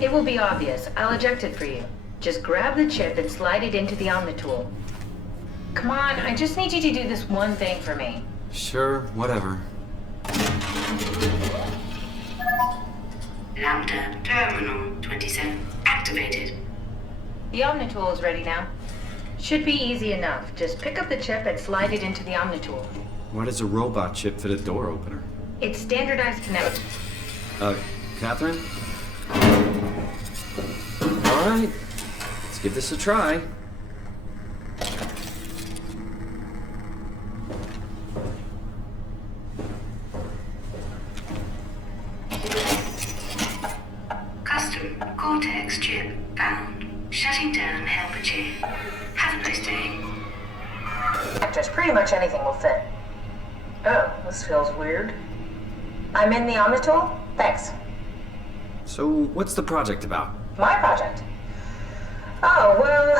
It will be obvious. I'll eject it for you. Just grab the chip and slide it into the Omnitool. Come on, I just need you to do this one thing for me. Sure, whatever. Lambda Terminal 27 activated. The Omnitool is ready now. Should be easy enough. Just pick up the chip and slide it into the Omnitool. Why does a robot chip fit a door opener? It's standardized connection. Catherine? All right, let's give this a try. Custom Cortex chip found. Shutting down helper chain. Have a nice day. Just pretty much anything will fit. Oh, this feels weird. I'm in the Omnitool? Thanks. So, what's the project about? My project? Oh, well,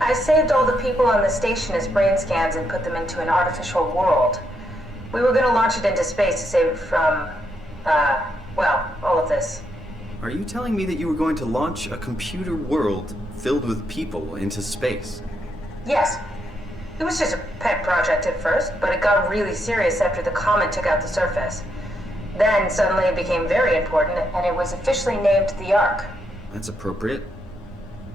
I saved all the people on the station as brain scans and put them into an artificial world. We were gonna launch it into space to save it from, well, all of this. Are you telling me that you were going to launch a computer world filled with people into space? Yes. It was just a pet project at first, but it got really serious after the comet took out the surface. Then suddenly it became very important, and it was officially named the Ark. That's appropriate.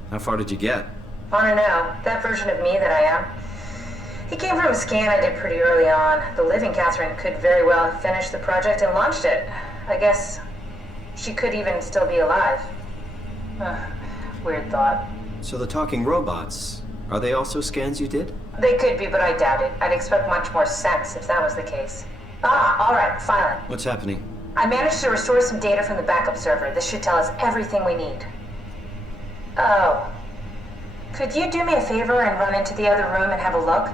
How far did you get? I don't know, that version of me that I am. He came from a scan I did pretty early on. The living Catherine could very well have finished the project and launched it. I guess she could even still be alive. Weird thought. So the talking robots, are they also scans you did? They could be, but I doubt it. I'd expect much more sense if that was the case. All right, finally. What's happening? I managed to restore some data from the backup server. This should tell us everything we need. Oh. Could you do me a favor and run into the other room and have a look?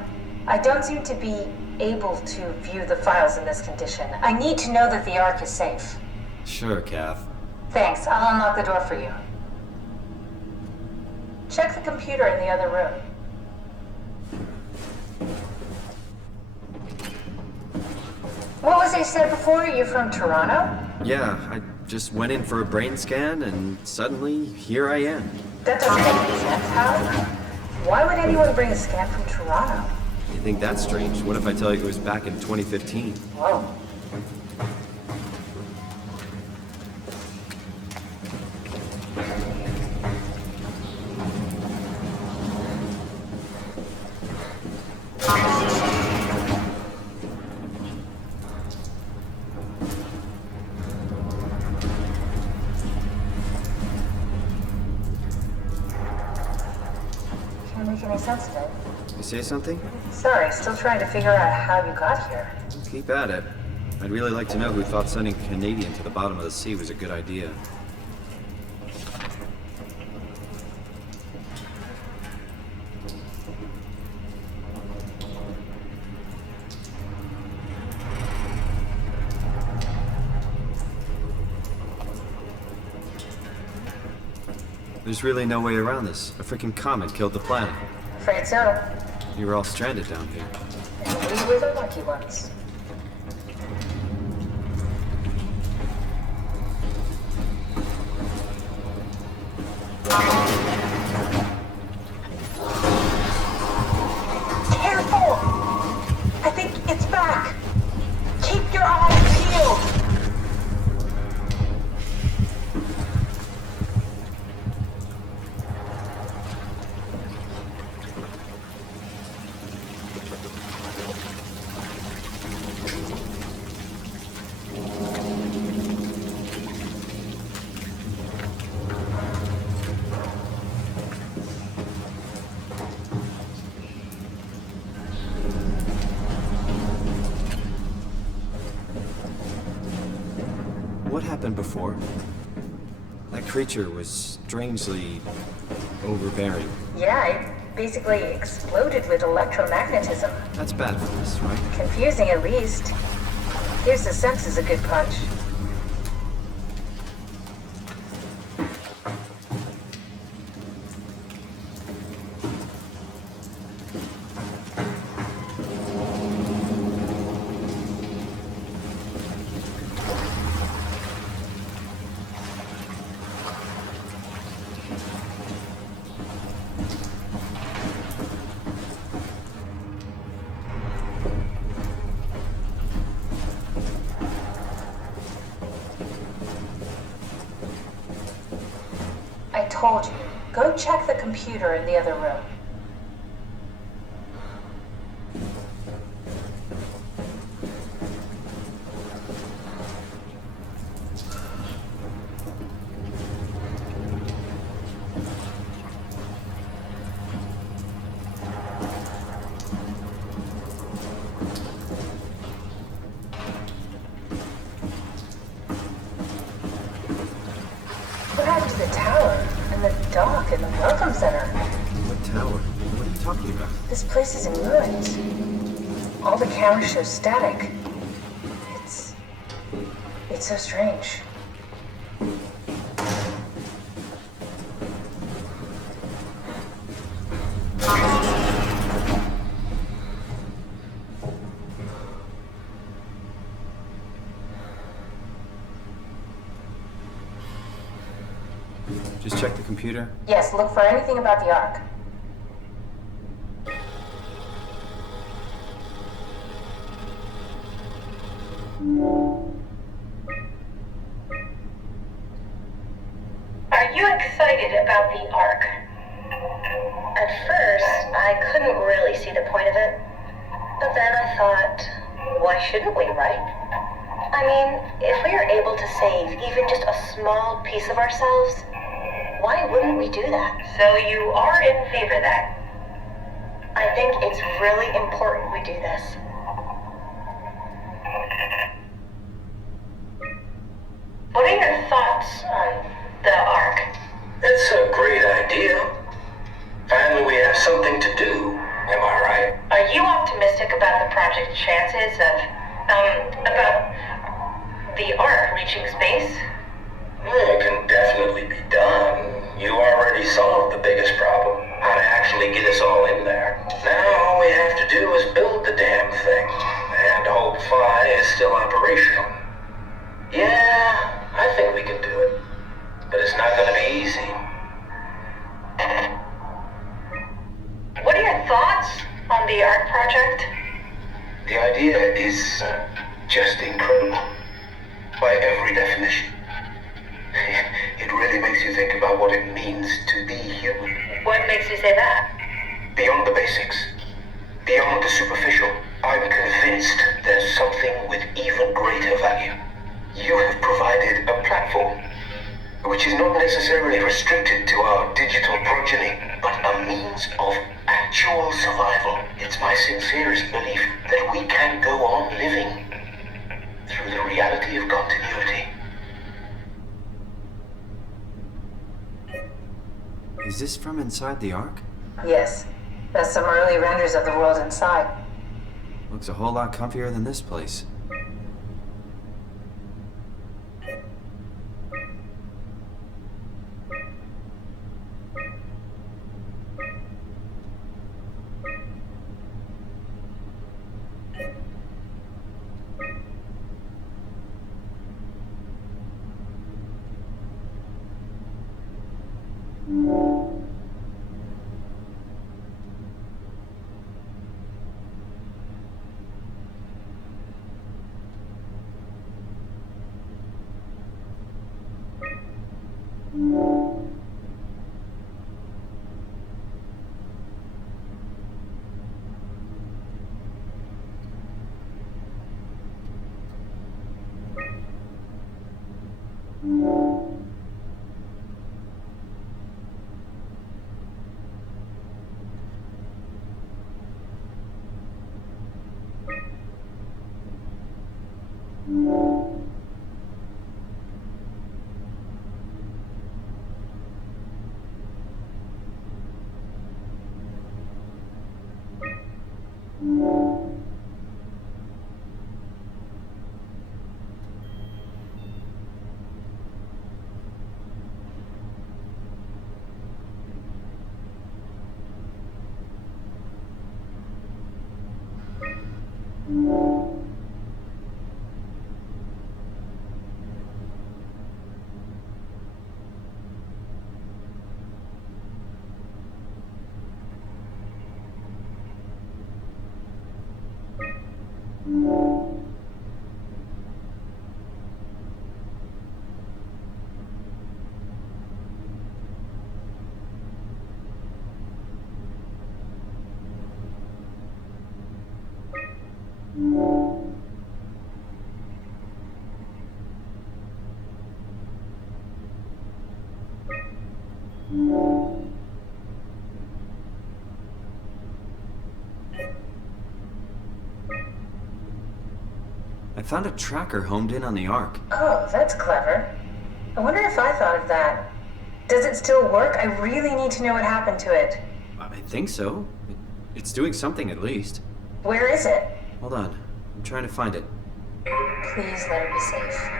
I don't seem to be able to view the files in this condition. I need to know that the Ark is safe. Sure, Kath. Thanks. I'll unlock the door for you. Check the computer in the other room. What was I said before? You're from Toronto? Yeah, I just went in for a brain scan, and suddenly, here I am. That doesn't make any sense, Howard. Why would anyone bring a scan from Toronto? You think that's strange? What if I tell you it was back in 2015? Whoa. Can't make any sense of it. You say something? Sorry, still trying to figure out how you got here. Keep at it. I'd really like to know who thought sending a Canadian to the bottom of the sea was a good idea. There's really no way around this. A freaking comet killed the planet. Afraid so. You were all stranded down here. And we were the lucky ones. Careful! I think it's back. Keep your eyes peeled. What happened before? That creature was strangely overbearing. Yeah, it basically exploded with electromagnetism. That's bad for us, right? Confusing at least. Here's the sense is a good punch. I told you, go check the computer in the other room. What happened to the tower, and the dock, and the welcome center? What tower? What are you talking about? This place is in ruins. All the cameras show static. It's so strange. Just check the computer. Yes, look for anything about the Ark. Are you excited about the Ark? At first, I couldn't really see the point of it. But then I thought, why shouldn't we, right? I mean, if we are able to save even just a small piece of ourselves, why wouldn't we do that? So you are in favor then? I think it's really important we do this. What are your thoughts on the Ark? It's a great idea. Finally, we have something to do. Am I right? Are you optimistic about the project's chances of, about the Ark reaching space? It can definitely be done. You already solved the biggest problem, how to actually get us all in there. Now all we have to do is build the damn thing, and hope Phi is still operational. Yeah, I think we can do it, but it's not gonna be easy. What are your thoughts on the Ark project? The idea is just incredible, by every definition. It really makes you think about what it means to be human. What makes you say that? Beyond the basics, beyond the superficial, I'm convinced there's something with even greater value. You have provided a platform, which is not necessarily restricted to our digital progeny, but a means of actual survival. It's my sincerest belief that we can go on living through the reality of continuity. Is this from inside the Ark? Yes. That's some early renders of the world inside. Looks a whole lot comfier than this place. I found a tracker homed in on the Ark. Oh, that's clever. I wonder if I thought of that. Does it still work? I really need to know what happened to it. I think so. It's doing something at least. Where is it? Hold on. I'm trying to find it. Please let it be safe.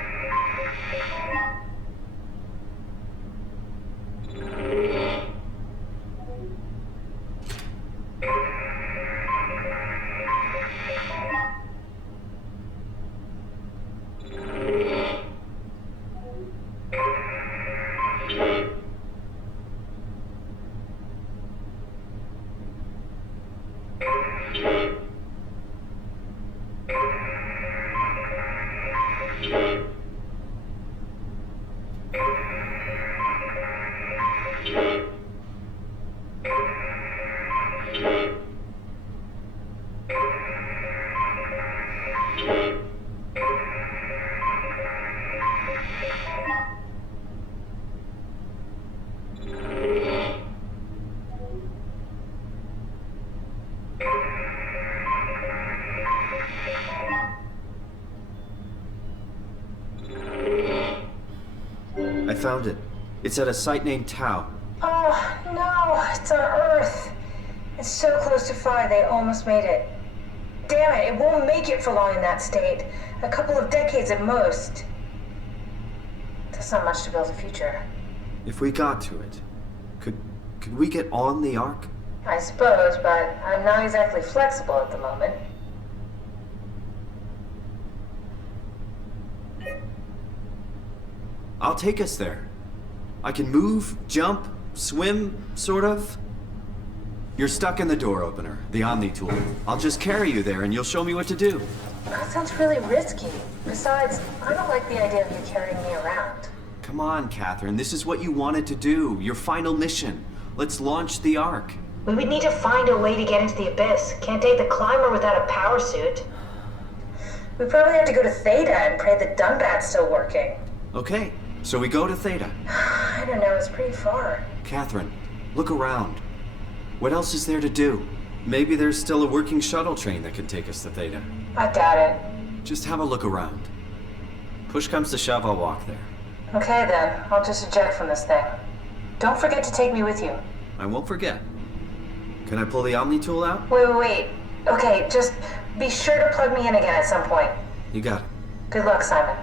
found it. It's at a site named Tau. Oh, no, it's on Earth. It's so close to Phi, they almost made it. Damn it, it won't make it for long in that state. A couple of decades at most. That's not much to build a future. If we got to it, could we get on the Ark? I suppose, but I'm not exactly flexible at the moment. I'll take us there. I can move, jump, swim, sort of. You're stuck in the door opener, the Omni tool. I'll just carry you there and you'll show me what to do. That sounds really risky. Besides, I don't like the idea of you carrying me around. Come on, Catherine. This is what you wanted to do. Your final mission. Let's launch the Ark. We would need to find a way to get into the Abyss. Can't take the climber without a power suit. We probably have to go to Theta and pray the Dunbat's still working. Okay, so we go to Theta. I don't know, it's pretty far. Catherine, look around. What else is there to do? Maybe there's still a working shuttle train that can take us to Theta. I doubt it. Just have a look around. Push comes to shove, I'll walk there. Okay then, I'll just eject from this thing. Don't forget to take me with you. I won't forget. Can I pull the Omni tool out? Wait. Okay, just be sure to plug me in again at some point. You got it. Good luck, Simon.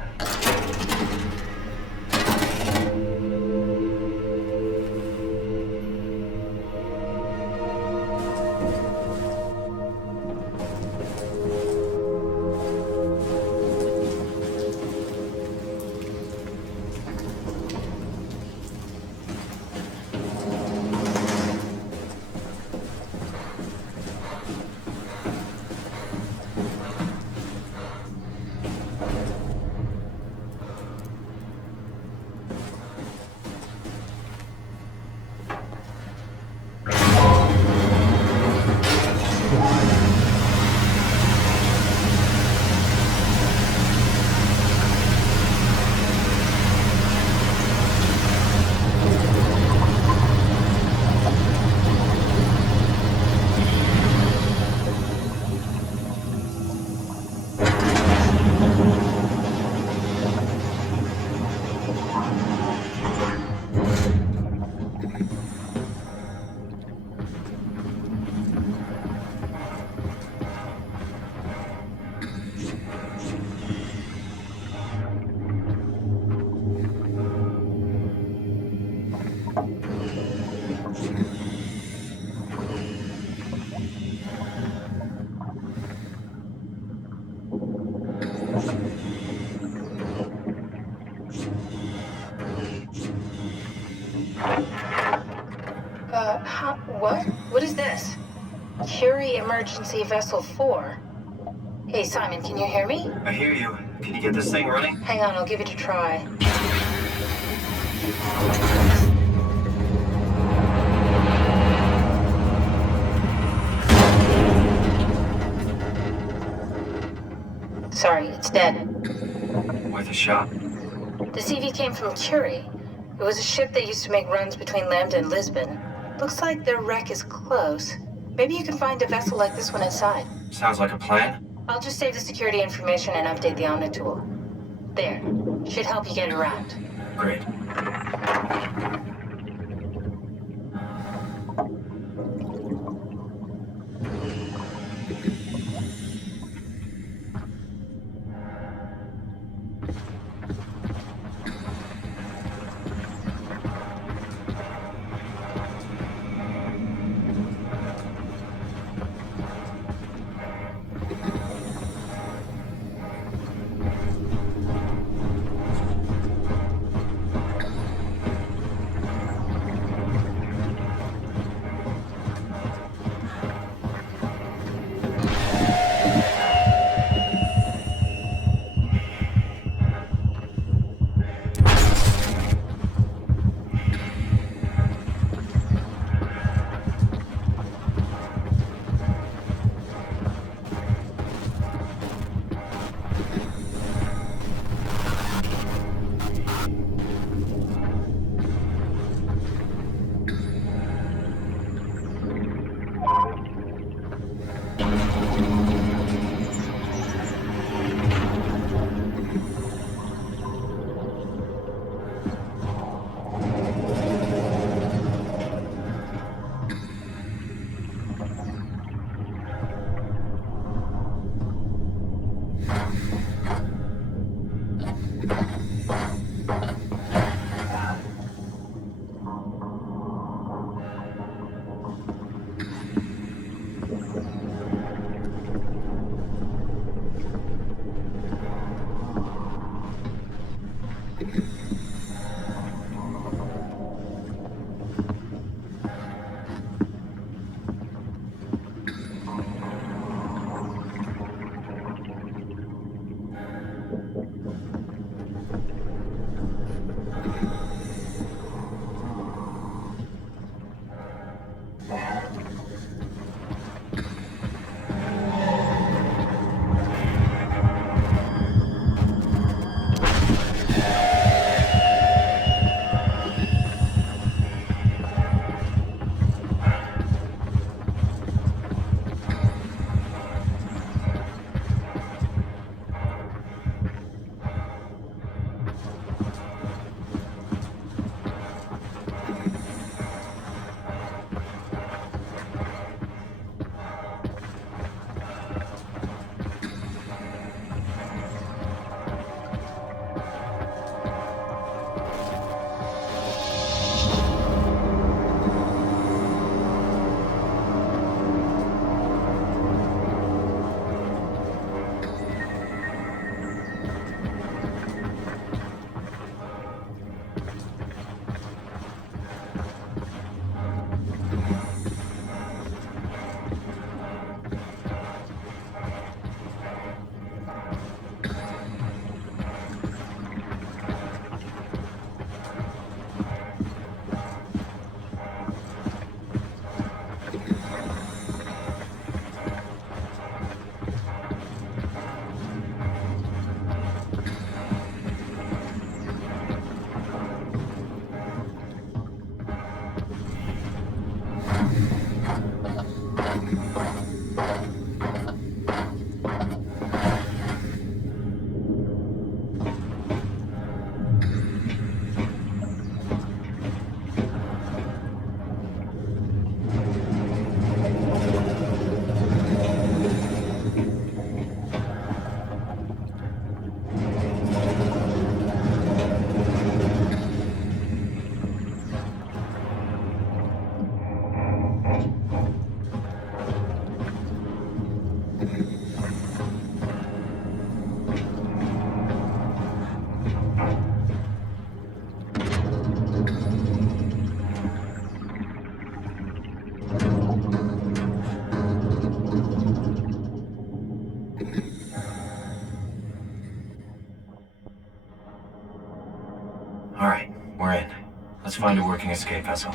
What? What is this? Curie Emergency Vessel 4. Hey, Simon, can you hear me? I hear you. Can you get this thing running? Hang on, I'll give it a try. Sorry, it's dead. Worth a shot. The CV came from Curie. It was a ship that used to make runs between Lambda and Lisbon. Looks like their wreck is close. Maybe you can find a vessel like this one inside. Sounds like a plan. I'll just save the security information and update the Omni tool. There. Should help you get around. Great. find a working escape vessel.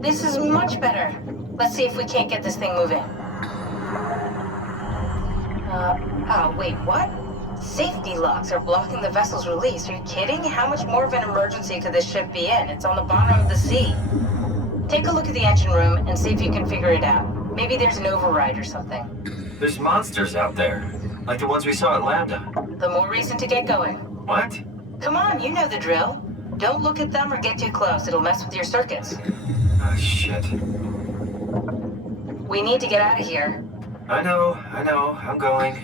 This is much better. Let's see if we can't get this thing moving. Oh, wait, what? Safety locks are blocking the vessel's release. Are you kidding? How much more of an emergency could this ship be in? It's on the bottom of the sea. Take a look at the engine room and see if you can figure it out. Maybe there's an override or something. There's monsters out there, like the ones we saw at Lambda. The more reason to get going. What? Come on, you know the drill. Don't look at them or get too close. It'll mess with your circuits. Oh, shit. We need to get out of here. I know. I'm going.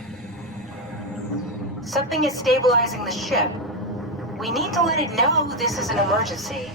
Something is stabilizing the ship. We need to let it know this is an emergency.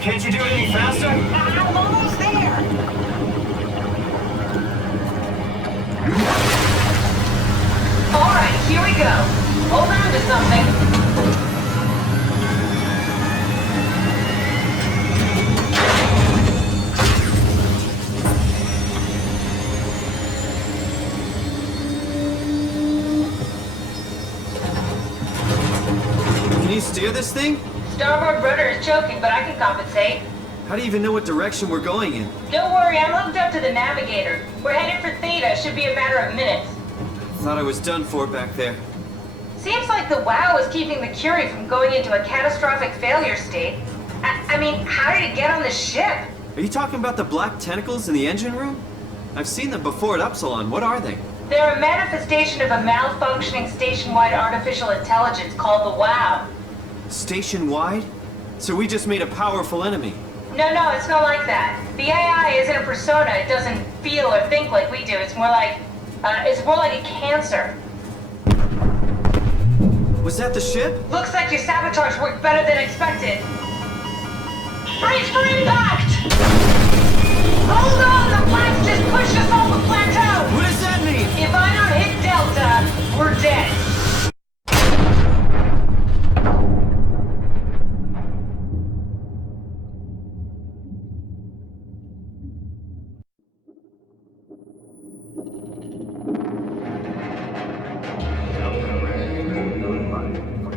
Can't you do it any faster? I'm almost there. All right, here we go. Hold on to something. Can you steer this thing? Starboard rudder is choking, but I can compensate. How do you even know what direction we're going in? Don't worry, I'm hooked up to the navigator. We're headed for Theta. Should be a matter of minutes. Thought I was done for back there. Seems like the WOW is keeping the Curie from going into a catastrophic failure state. I mean, how did it get on the ship? Are you talking about the black tentacles in the engine room? I've seen them before at Upsilon. What are they? They're a manifestation of a malfunctioning station-wide artificial intelligence called the WOW. Station-wide? So we just made a powerful enemy. No, it's not like that. The AI isn't a persona. It doesn't feel or think like we do. It's more like a cancer. Was that the ship? Looks like your sabotage worked better than expected. Brace for impact! Hold on, the blast just pushed us off the plateau! What does that mean? If I don't hit Delta, we're dead.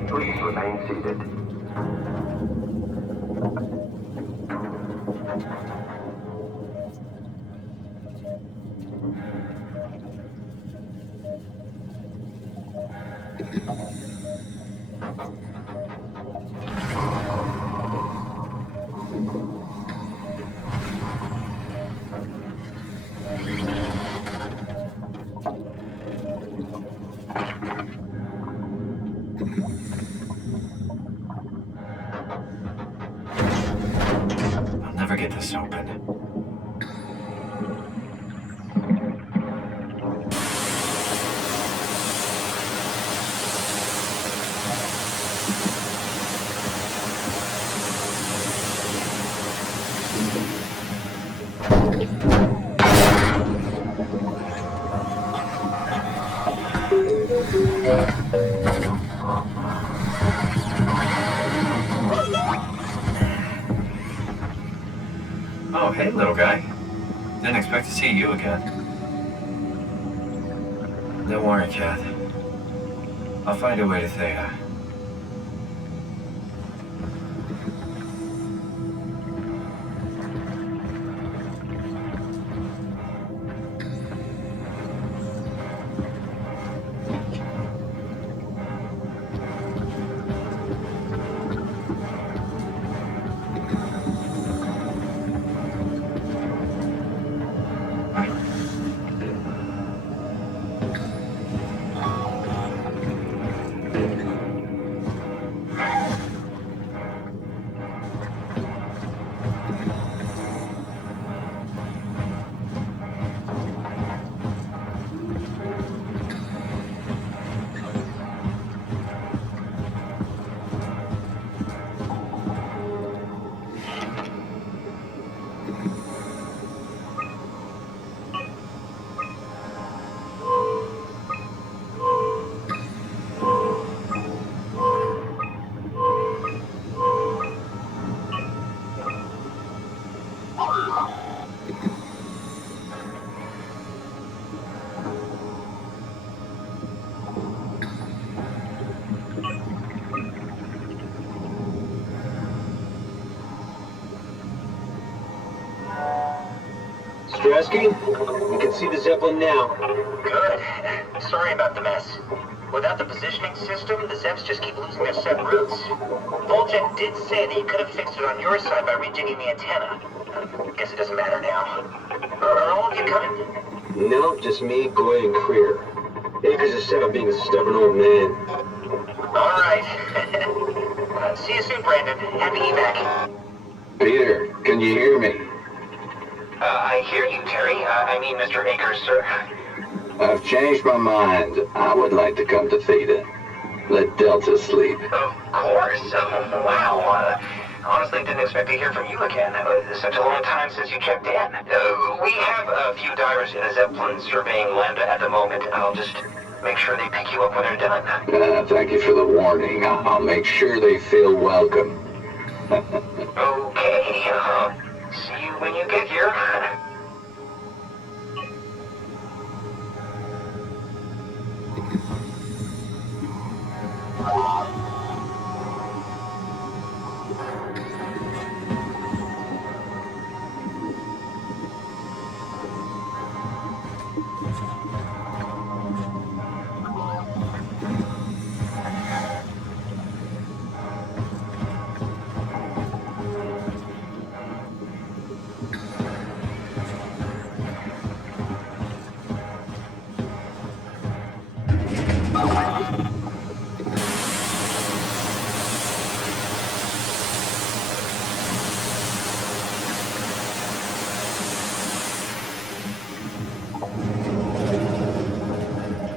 Please remain seated. I'll never get this open. Oh, hey, little guy. Didn't expect to see you again. Don't worry, Kath. I'll find a way to Theta. Stresky, you can see the Zeppelin now. Good. Sorry about the mess. Without the positioning system, the Zeps just keep losing their set routes. Voljet did say that you could have fixed it on your side by rejigging the antenna. Guess it doesn't matter now. Are all of you coming? No, just me, Goy, and Creer. Akers is set up being a stubborn old man. All right. See you soon, Brandon. Happy evac. Peter, can you hear me? I hear you, Terry. I mean, Mr. Akers, sir. I've changed my mind. I would like to come to Theta. Let Delta sleep. Of course. Wow. Honestly, didn't expect to hear from you again. Such a long time since you checked in. We have a few divers in a Zeppelin surveying Lambda at the moment. I'll just make sure they pick you up when they're done. Thank you for the warning. I'll make sure they feel welcome. Okay. See you when you get here.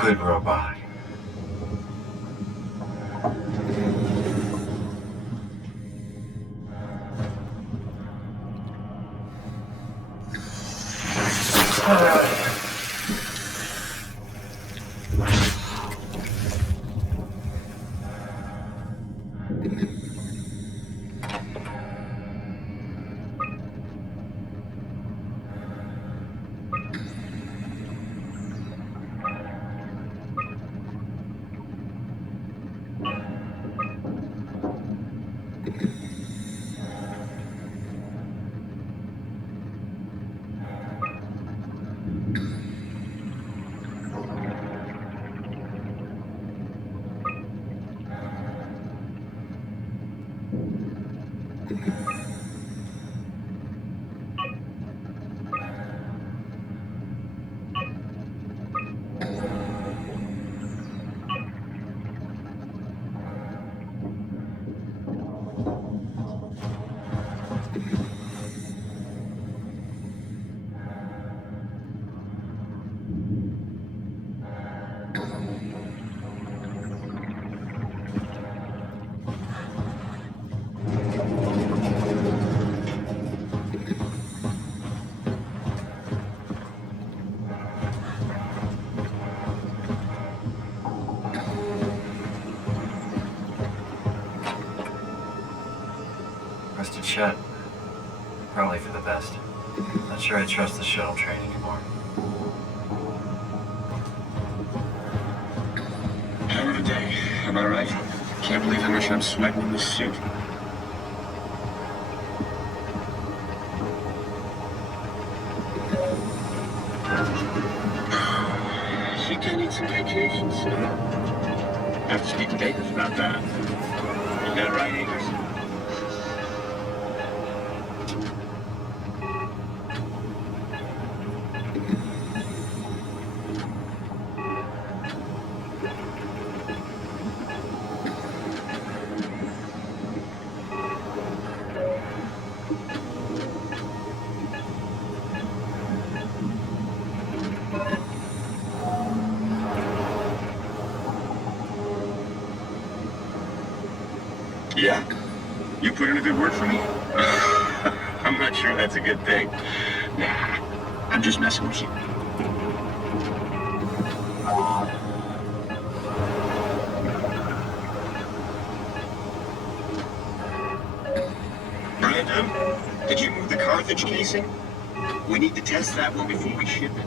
good robot. Rusted shut. Probably for the best. Not sure I trust the shuttle train anymore. Hell of a day, am I right? Can't believe how much I'm sweating in this suit. Think I need some vacation soon. Have to speak to Bakers about that. Is that right, Akers? Yeah? You put in a good word for me? I'm not sure that's a good thing. Nah, I'm just messing with you. Brandon, did you move the Carthage casing? We need to test that one before we ship it.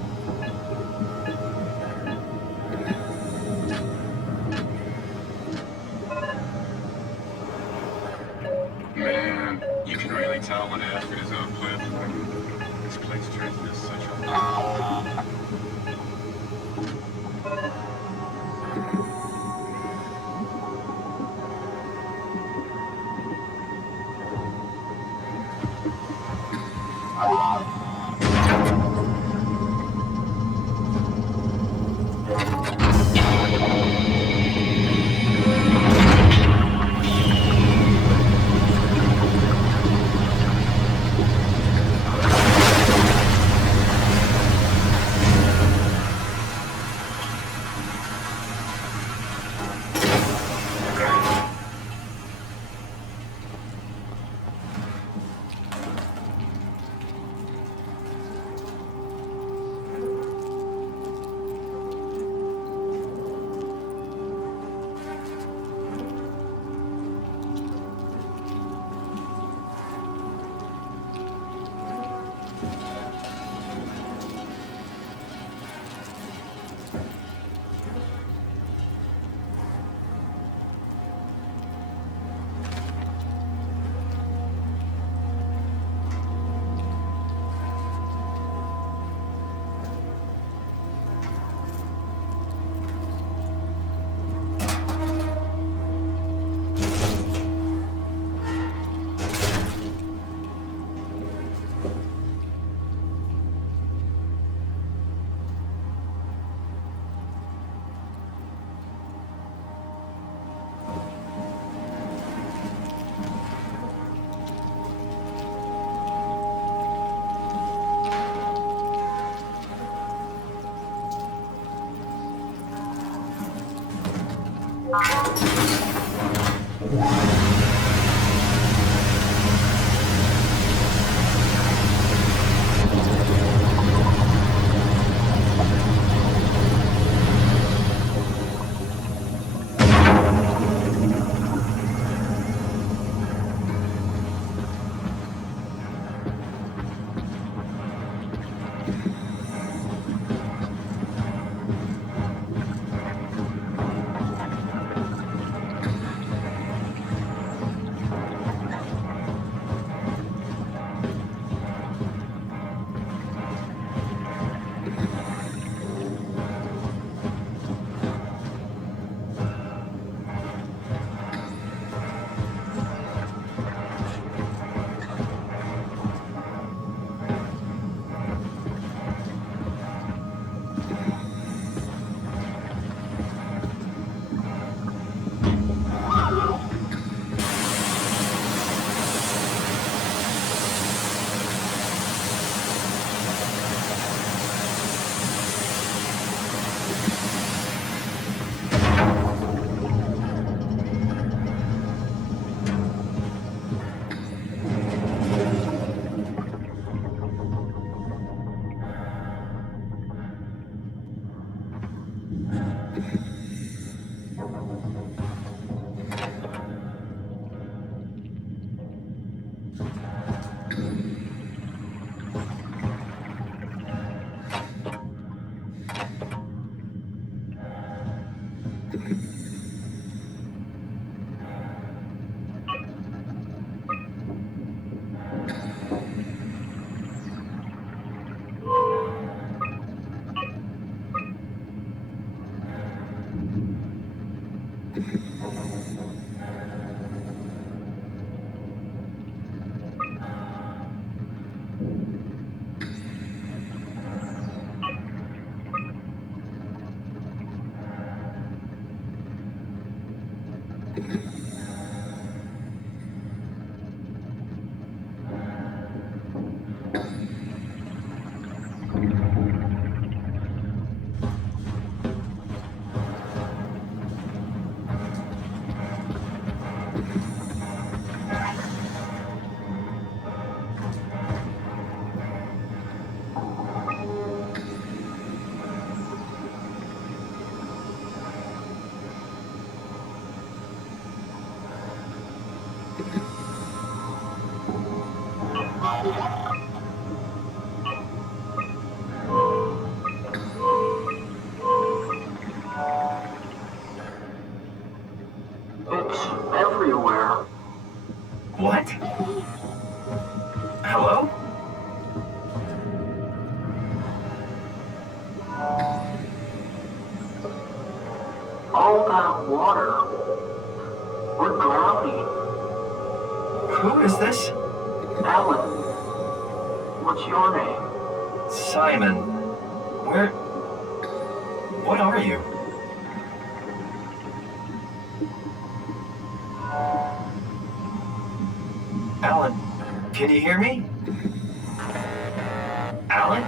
Man, you can really tell when an effort is on platform. This place turns into such a... It's everywhere. What? Hello? All that water. We're drowning. Who is this? Alan. What's your name? Simon. Where... What are you? Alan, can you hear me? Alan?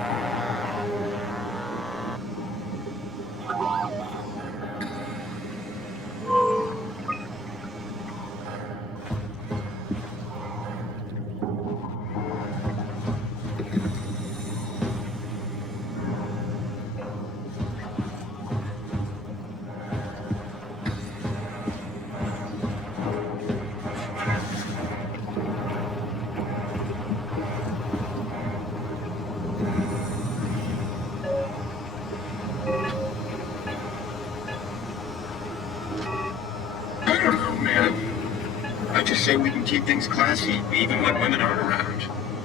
I just say we can keep things classy, even when women aren't around.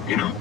You know?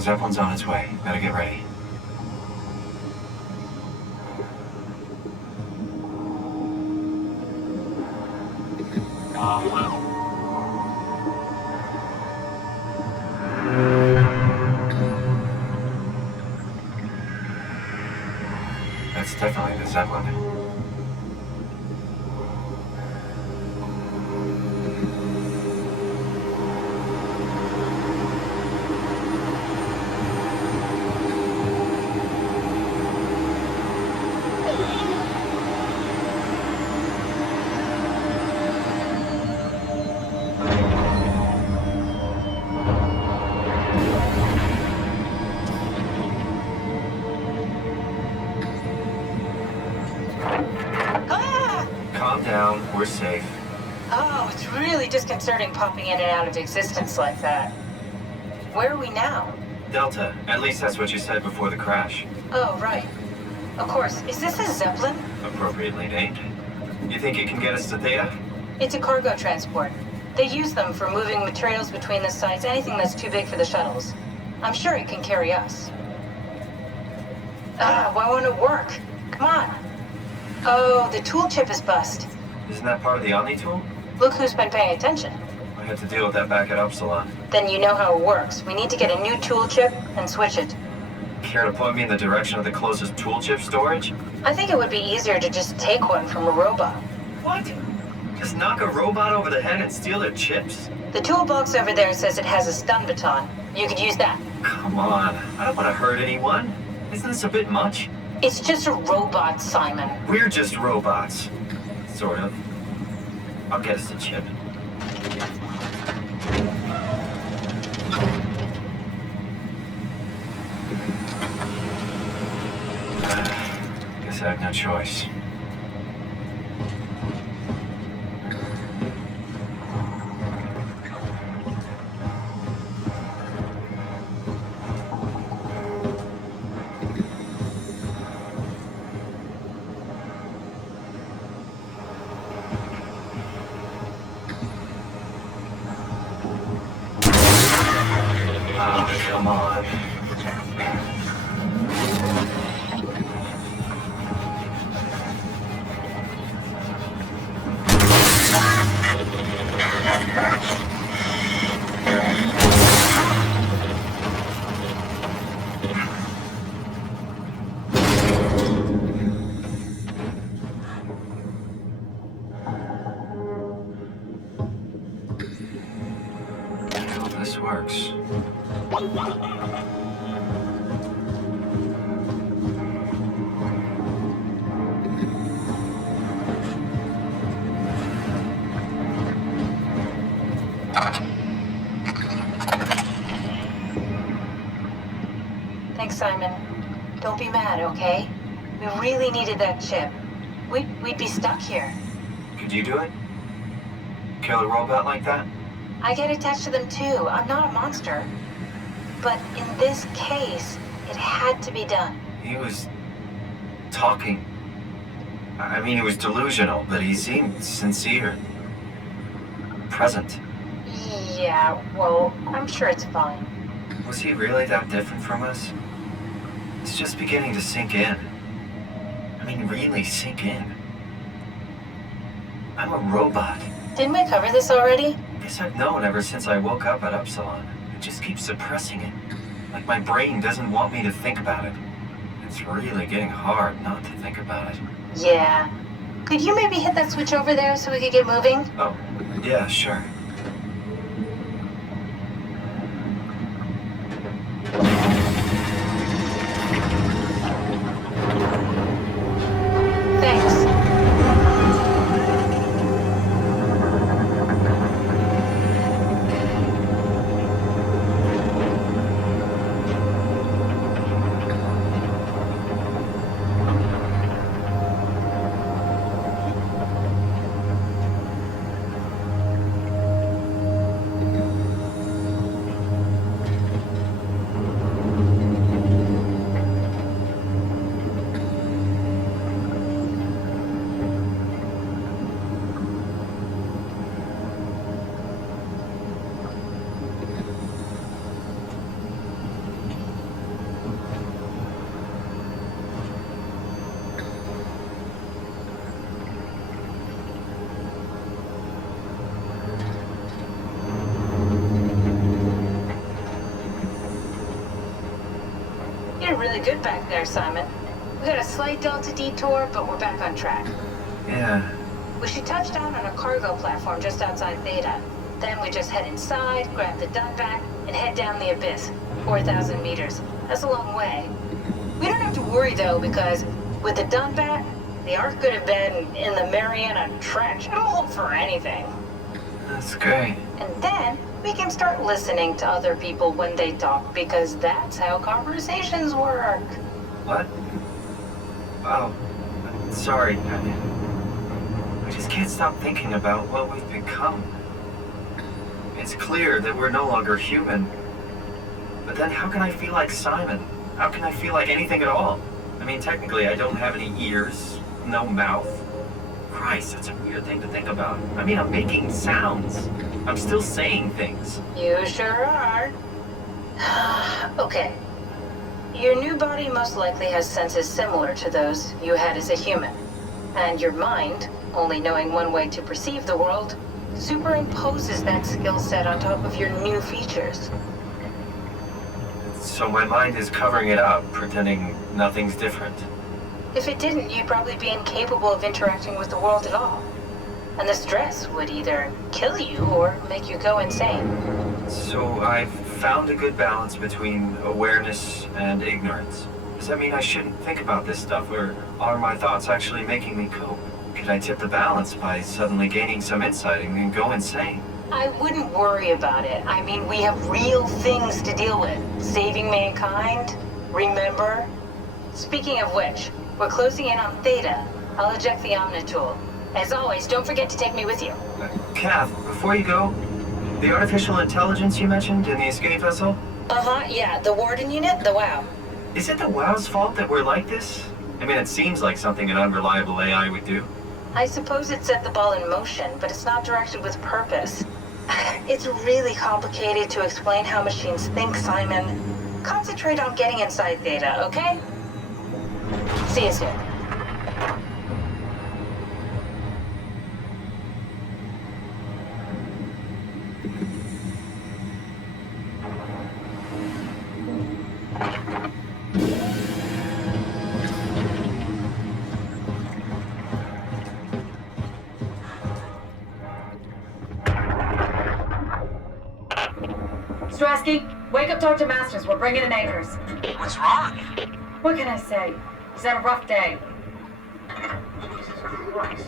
The Zeppelin's on its way. Better get ready. That's definitely the Zeppelin. Calm down, we're safe. Oh, it's really disconcerting popping in and out of existence like that. Where are we now? Delta, at least that's what you said before the crash. Oh, right. Of course. Is this a Zeppelin? Appropriately named. You think it can get us to Theta? It's a cargo transport. They use them for moving materials between the sites, anything that's too big for the shuttles. I'm sure it can carry us. Why won't it work? Come on. Oh, the tool chip is bust. Isn't that part of the Omni tool? Look who's been paying attention. I had to deal with that back at Upsilon. Then you know how it works. We need to get a new tool chip and switch it. Care to point me in the direction of the closest tool chip storage? I think it would be easier to just take one from a robot. What? Just knock a robot over the head and steal their chips? The toolbox over there says it has a stun baton. You could use that. Come on, I don't want to hurt anyone. Isn't this a bit much? It's just a robot, Simon. We're just robots. Sort of. I'll get us a chip. Guess I have no choice. Come on. I hope this works. Thanks, Simon. Don't be mad, okay? We really needed that chip. We'd be stuck here. Could you do it? Kill a robot like that? I get attached to them too. I'm not a monster. But in this case, it had to be done. He was talking. I mean, he was delusional, but he seemed sincere. Present. Yeah, well, I'm sure it's fine. Was he really that different from us? It's just beginning to sink in. I mean, really sink in. I'm a robot. Didn't we cover this already? Guess I've known ever since I woke up at Upsilon. I just keep suppressing it. Like my brain doesn't want me to think about it. It's really getting hard not to think about it. Yeah. Could you maybe hit that switch over there so we could get moving? Oh, yeah, sure. Thanks. did really good back there, Simon. We got a slight delta detour, but we're back on track. Yeah. We should touch down on a cargo platform just outside Theta. Then we just head inside, grab the Dunbat, and head down the abyss. 4,000 meters. That's a long way. We don't have to worry, though, because with the Dunbat, the Ark could have been in the Mariana Trench. It'll hold for anything. That's great. And then we can start listening to other people when they talk, because that's how conversations work. What? Oh, sorry. I just can't stop thinking about what we've become. It's clear that we're no longer human. But then how can I feel like Simon? How can I feel like anything at all? I mean, technically, I don't have any ears, no mouth. Christ, that's a weird thing to think about. I mean, I'm making sounds. I'm still saying things. You sure are. Okay. Your new body most likely has senses similar to those you had as a human. And your mind, only knowing one way to perceive the world, superimposes that skill set on top of your new features. So my mind is covering it up, pretending nothing's different. If it didn't, you'd probably be incapable of interacting with the world at all. And the stress would either kill you or make you go insane. So I've found a good balance between awareness and ignorance. Does that mean I shouldn't think about this stuff, or are my thoughts actually making me cope? Could I tip the balance by suddenly gaining some insight and go insane? I wouldn't worry about it. I mean, we have real things to deal with. Saving mankind, remember? Speaking of which, we're closing in on Theta. I'll eject the Omnitool. As always, don't forget to take me with you. Kath, before you go, the artificial intelligence you mentioned in the escape vessel? Uh-huh, yeah, the Warden unit, the WOW. Is it the WOW's fault that we're like this? I mean, it seems like something an unreliable AI would do. I suppose it set the ball in motion, but it's not directed with purpose. It's really complicated to explain how machines think, Simon. Concentrate on getting inside Theta, okay? See you soon. Strasky, wake up Dr. Masters. We're bringing in anchors. What's wrong? What can I say? He's had a rough day. Jesus Christ.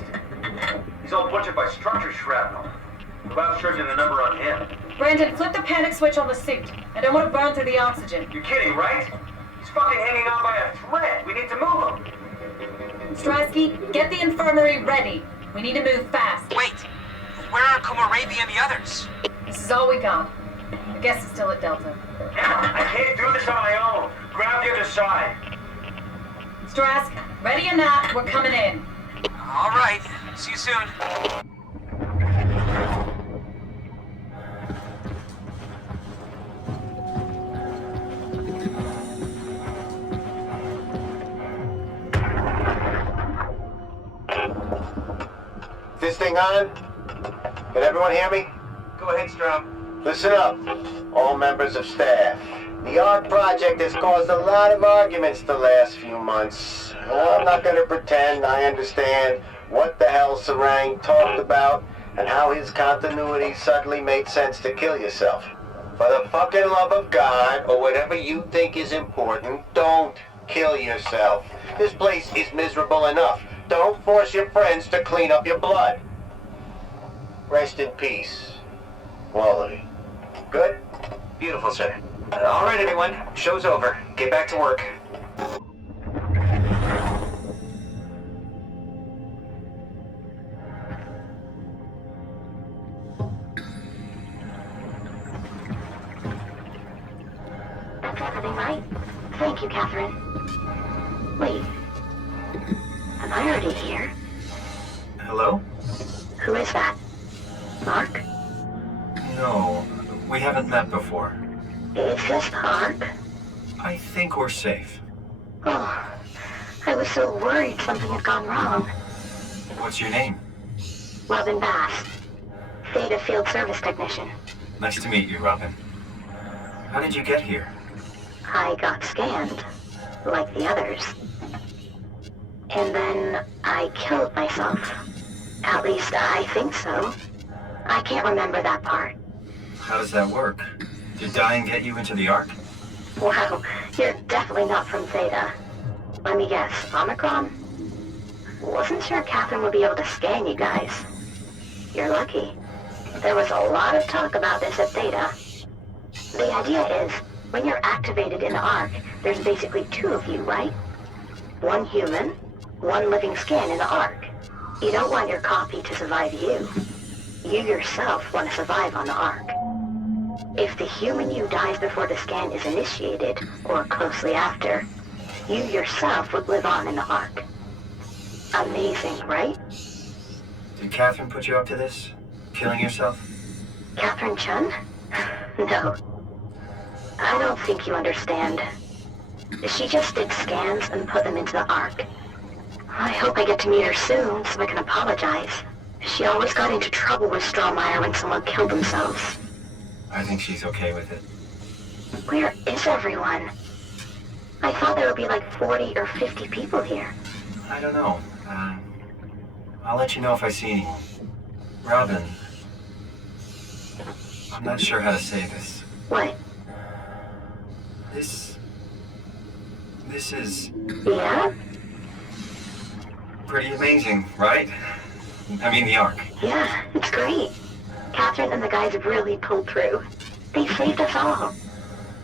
He's all butchered by structure shrapnel. About surgeon the number on him. Brandon, flip the panic switch on the suit. I don't want to burn through the oxygen. You're kidding, right? He's fucking hanging on by a thread. We need to move him. Strasky, get the infirmary ready. We need to move fast. Wait. Where are Komorabi and the others? This is all we got. I guess it's still at Delta. Emma, I can't do this on my own. Grab the other side. Strask, ready or not, we're coming in. All right. See you soon. This thing on? Can everyone hear me? Go ahead, Strom. Listen up, all members of staff. The ARC project has caused a lot of arguments the last few months. I'm not going to pretend I understand what the hell Sarang talked about and how his continuity suddenly made sense to kill yourself. For the fucking love of God, or whatever you think is important, don't kill yourself. This place is miserable enough. Don't force your friends to clean up your blood. Rest in peace, Quality. Good? Beautiful, sir. All right, everyone. Show's over. Get back to work. That's everything, right? Thank you, Catherine. Wait. Am I already here? Hello? Who is that? Mark? No, we haven't met before. Is this Mark? I think we're safe. Oh, I was so worried something had gone wrong. What's your name? Robin Bass. Theta Field Service Technician. Nice to meet you, Robin. How did you get here? I got scanned. like the others. And then I killed myself. At least I think so. I can't remember that part. How does that work? Did dying get you into the Ark? Wow, you're definitely not from Theta. Let me guess, Omicron? Wasn't sure Catherine would be able to scan you guys. You're lucky. There was a lot of talk about this at Theta. The idea is, when you're activated in the Ark, there's basically two of you, right? One human, one living scan in the Ark. You don't want your copy to survive you. You yourself want to survive on the Ark. If the human you dies before the scan is initiated, or closely after, you yourself would live on in the Ark. Amazing, right? Did Catherine put you up to this? Killing yourself? Catherine Chun? No. I don't think you understand. She just did scans and put them into the Ark. I hope I get to meet her soon so I can apologize. She always got into trouble with Strohmeyer when someone killed themselves. I think she's okay with it. Where is everyone? I thought there would be like 40 or 50 people here. I don't know. I'll let you know if I see anyone. Robin. I'm not sure how to say this. What? This is... Yeah? Pretty amazing, right? I mean, the Ark. Yeah, it's great. Catherine and the guys have really pulled through. They saved us all.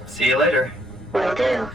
See you later. Will do.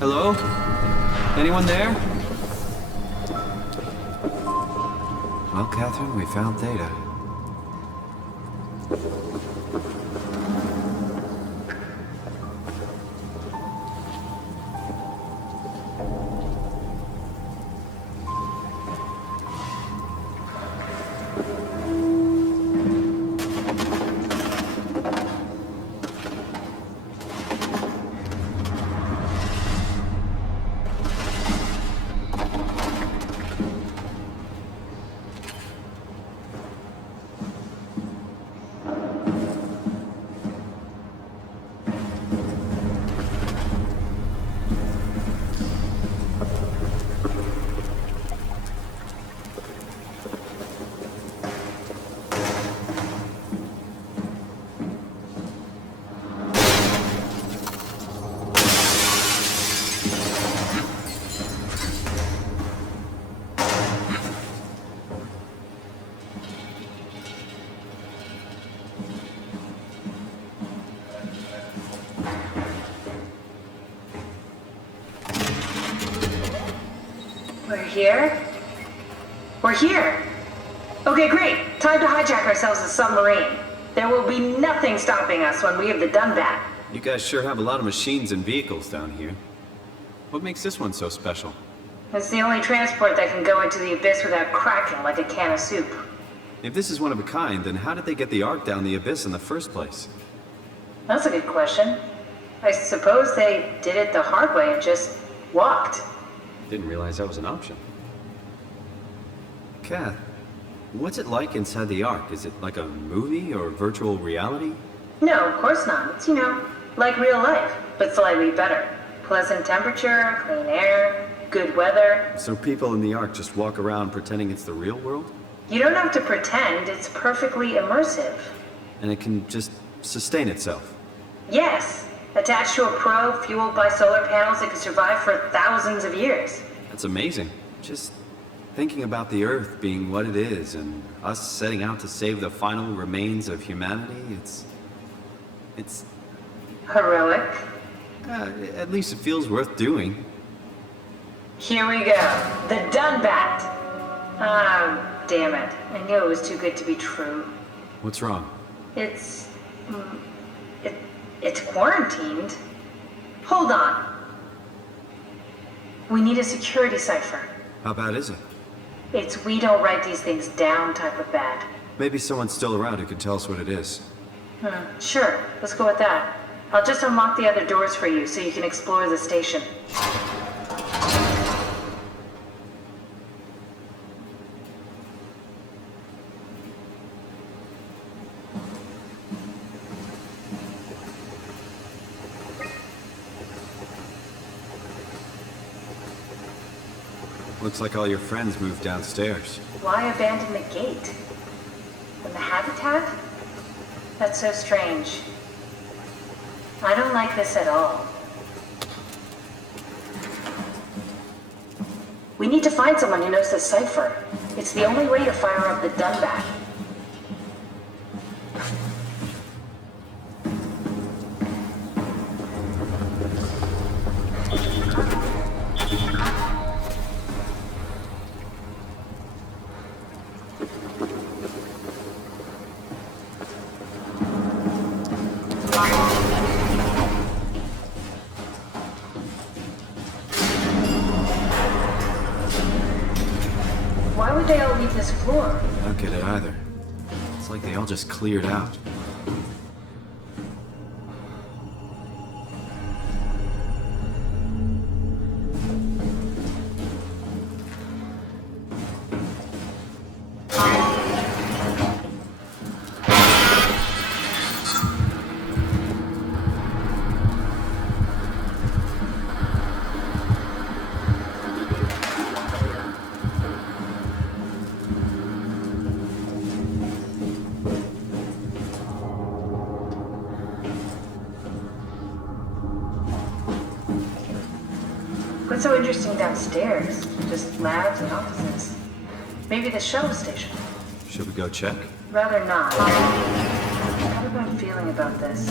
Hello? Anyone there? Well, Catherine, we found Theta. here? We're here. Okay, great. Time to hijack ourselves a submarine. There will be nothing stopping us when we have the Dunbat. You guys sure have a lot of machines and vehicles down here. What makes this one so special? It's the only transport that can go into the abyss without cracking like a can of soup. If this is one of a kind, then how did they get the Ark down the abyss in the first place? That's a good question. I suppose they did it the hard way and just walked. Didn't realize that was an option. Kath, what's it like inside the Ark? Is it like a movie or virtual reality? No, of course not. It's, like real life, but slightly better. Pleasant temperature, clean air, good weather. So people in the Ark just walk around pretending it's the real world? You don't have to pretend, it's perfectly immersive. And it can just sustain itself? Yes. Attached to a probe fueled by solar panels, it can survive for thousands of years. That's amazing. Just thinking about the Earth being what it is and us setting out to save the final remains of humanity, it's... Heroic. At least it feels worth doing. Here we go. The Dunbat. Ah, damn it. I knew it was too good to be true. What's wrong? It's quarantined. Hold on. We need a security cipher. How bad is it? It's we don't write these things down type of bad. Maybe someone's still around who can tell us what it is. Sure, let's go with that. I'll just unlock the other doors for you so you can explore the station. Looks like all your friends moved downstairs. Why abandon the gate? And the habitat? That's so strange. I don't like this at all. We need to find someone who knows the cipher. It's the only way to fire up the Dunbat. Why would they all leave this floor? I don't get it either. It's like they all just cleared out. What's so interesting downstairs? Just labs and offices. Maybe the shuttle station. Should we go check? Rather not. How about I'm feeling about this?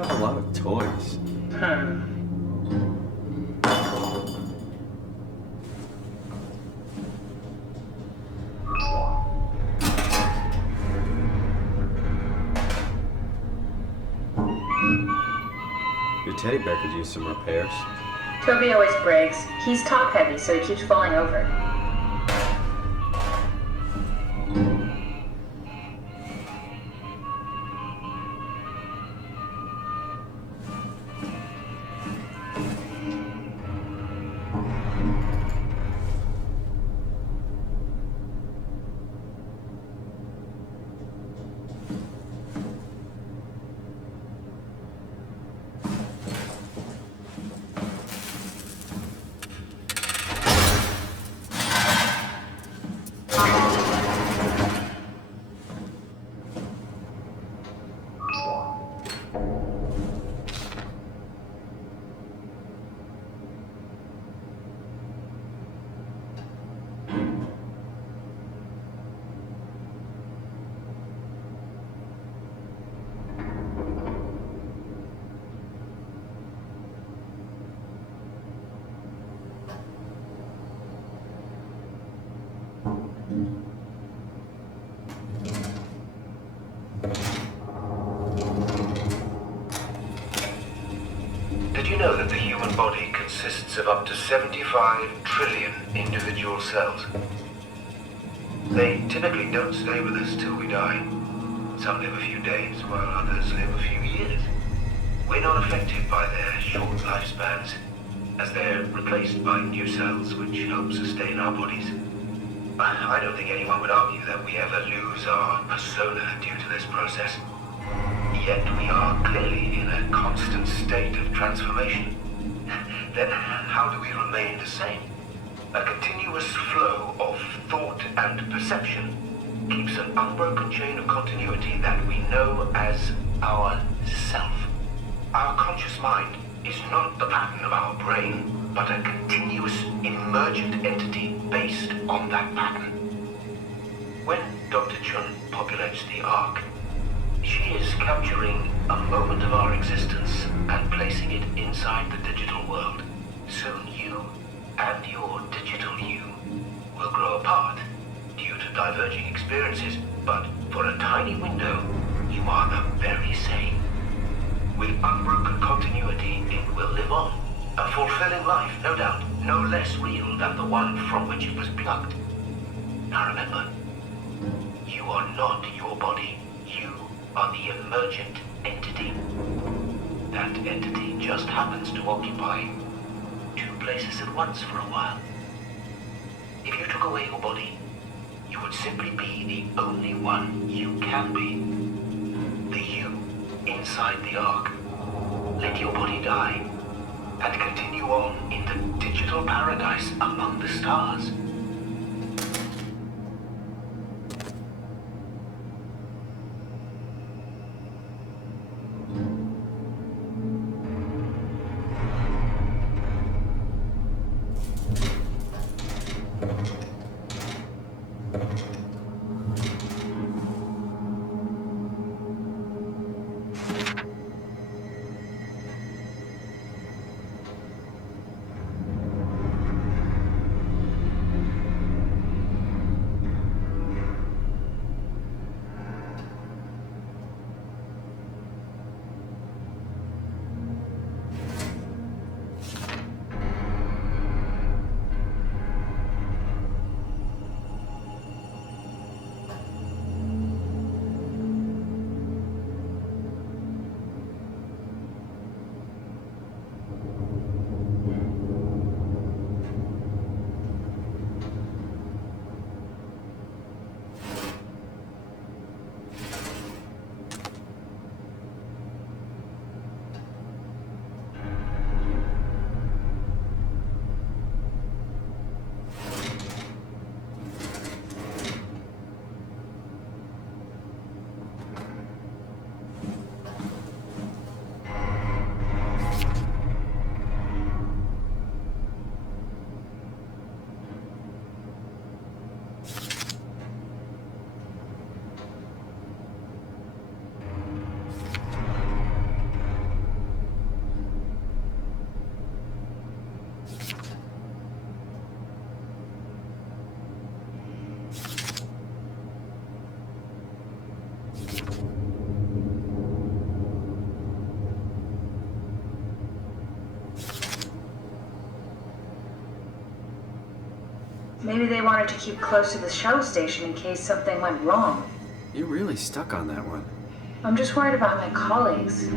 You have a lot of toys. Your teddy bear could use some repairs. Toby always breaks. He's top heavy, so he keeps falling over. Did you know that the human body consists of up to 75 trillion individual cells? They typically don't stay with us till we die. Some live a few days, while others live a few years. We're not affected by their short lifespans, as they're replaced by new cells which help sustain our bodies. I don't think anyone would argue that we ever lose our persona due to this process. Yet we are clearly in a constant state of transformation. Then how do we remain the same? A continuous flow of thought and perception keeps an unbroken chain of continuity that we know as our self. Our conscious mind is not the pattern of our brain, but a continuous emergent entity based on that pattern. When Dr. Chun populates the Ark, she is capturing a moment of our existence and placing it inside the digital world. Soon you and your digital you will grow apart due to diverging experiences, but for a tiny window, you are the very same. With unbroken continuity, it will live on. A fulfilling life, no doubt, no less real than the one from which it was plucked. Now remember, you are not your body. You are the emergent entity. That entity just happens to occupy two places at once for a while. If you took away your body, you would simply be the only one you can be. The you inside the Ark. Let your body die and continue on in the digital paradise among the stars. Maybe they wanted to keep close to the shuttle station in case something went wrong. You're really stuck on that one. I'm just worried about my colleagues.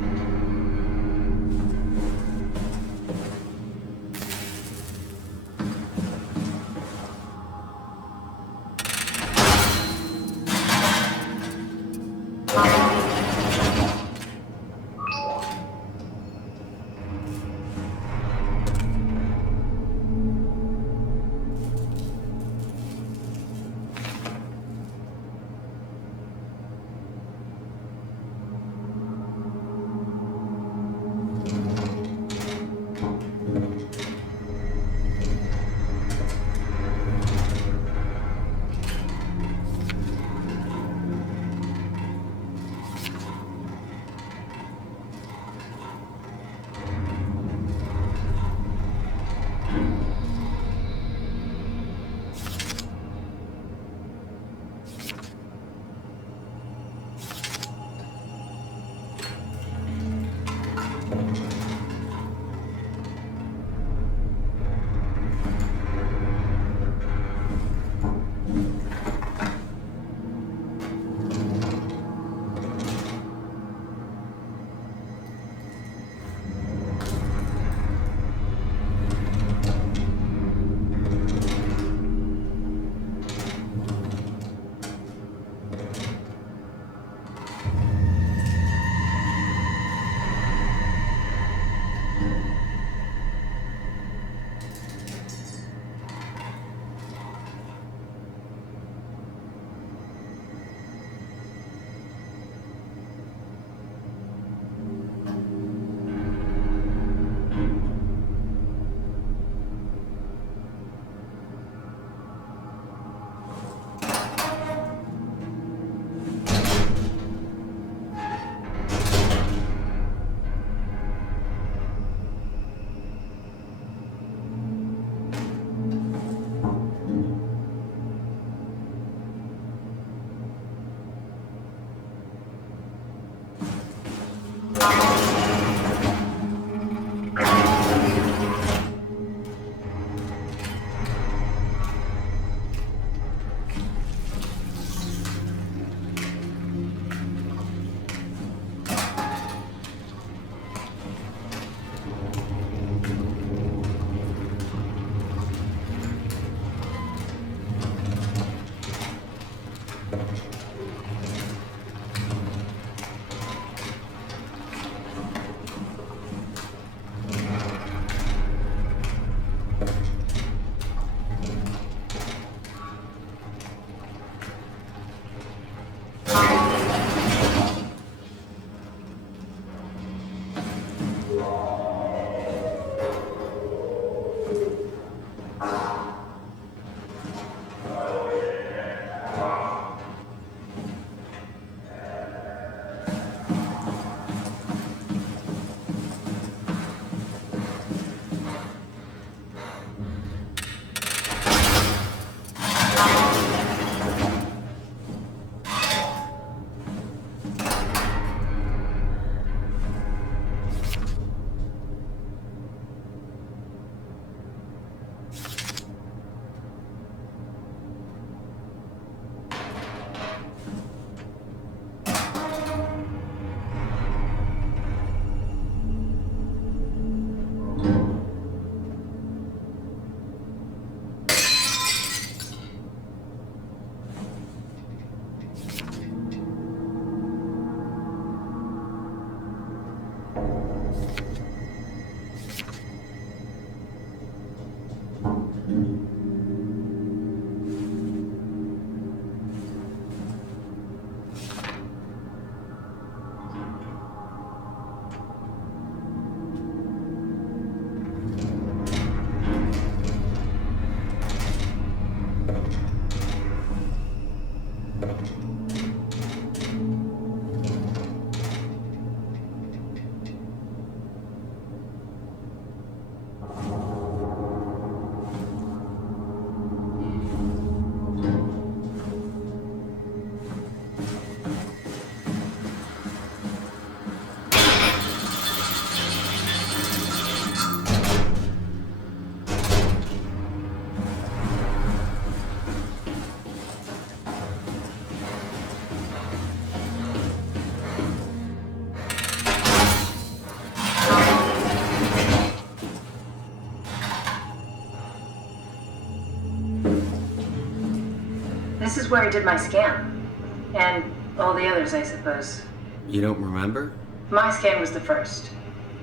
This is where I did my scan. And all the others, I suppose. You don't remember? My scan was the first.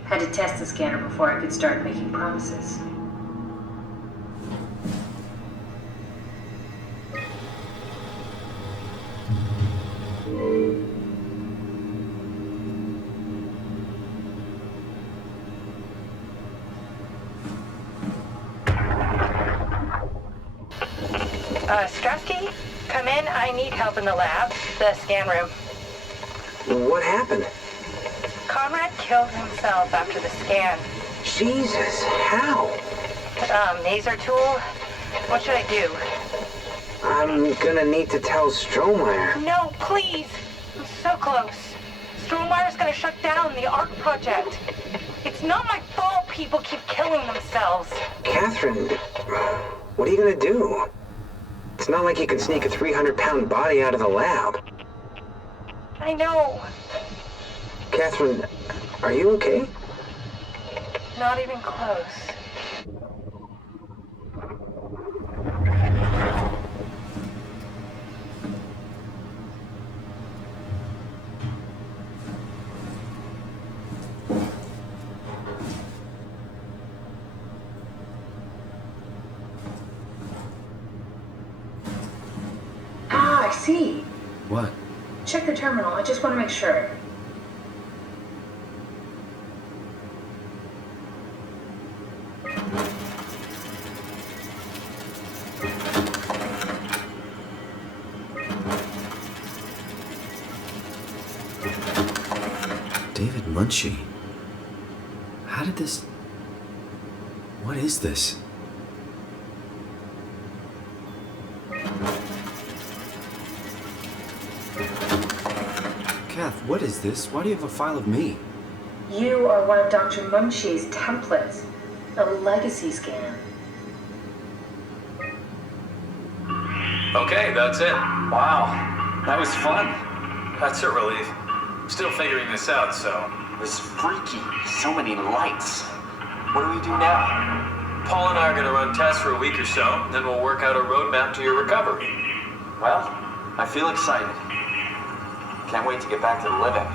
Had to test the scanner before I could start making promises. Strasky, come in. I need help in the lab, the scan room. What happened? Conrad killed himself after the scan. Jesus, how? Laser tool? What should I do? I'm gonna need to tell Strohmeyer. No, please! I'm so close. Strohmeyer's gonna shut down the art project. It's not my fault people keep killing themselves. Catherine, what are you gonna do? It's not like you can sneak a 300-pound body out of the lab. I know. Catherine, are you okay? Not even close. Ah, I see. What? Check the terminal. I just want to make sure. David Munchie. How did this... What is this? Kath, what is this? Why do you have a file of me? You are one of Dr. Munchie's templates. A legacy scan. Okay, that's it. Wow, that was fun. That's a relief. Still figuring this out, so... This is freaky. So many lights. What do we do now? Paul and I are going to run tests for a week or so, then we'll work out a roadmap to your recovery. Well, I feel excited. Can't wait to get back to the living.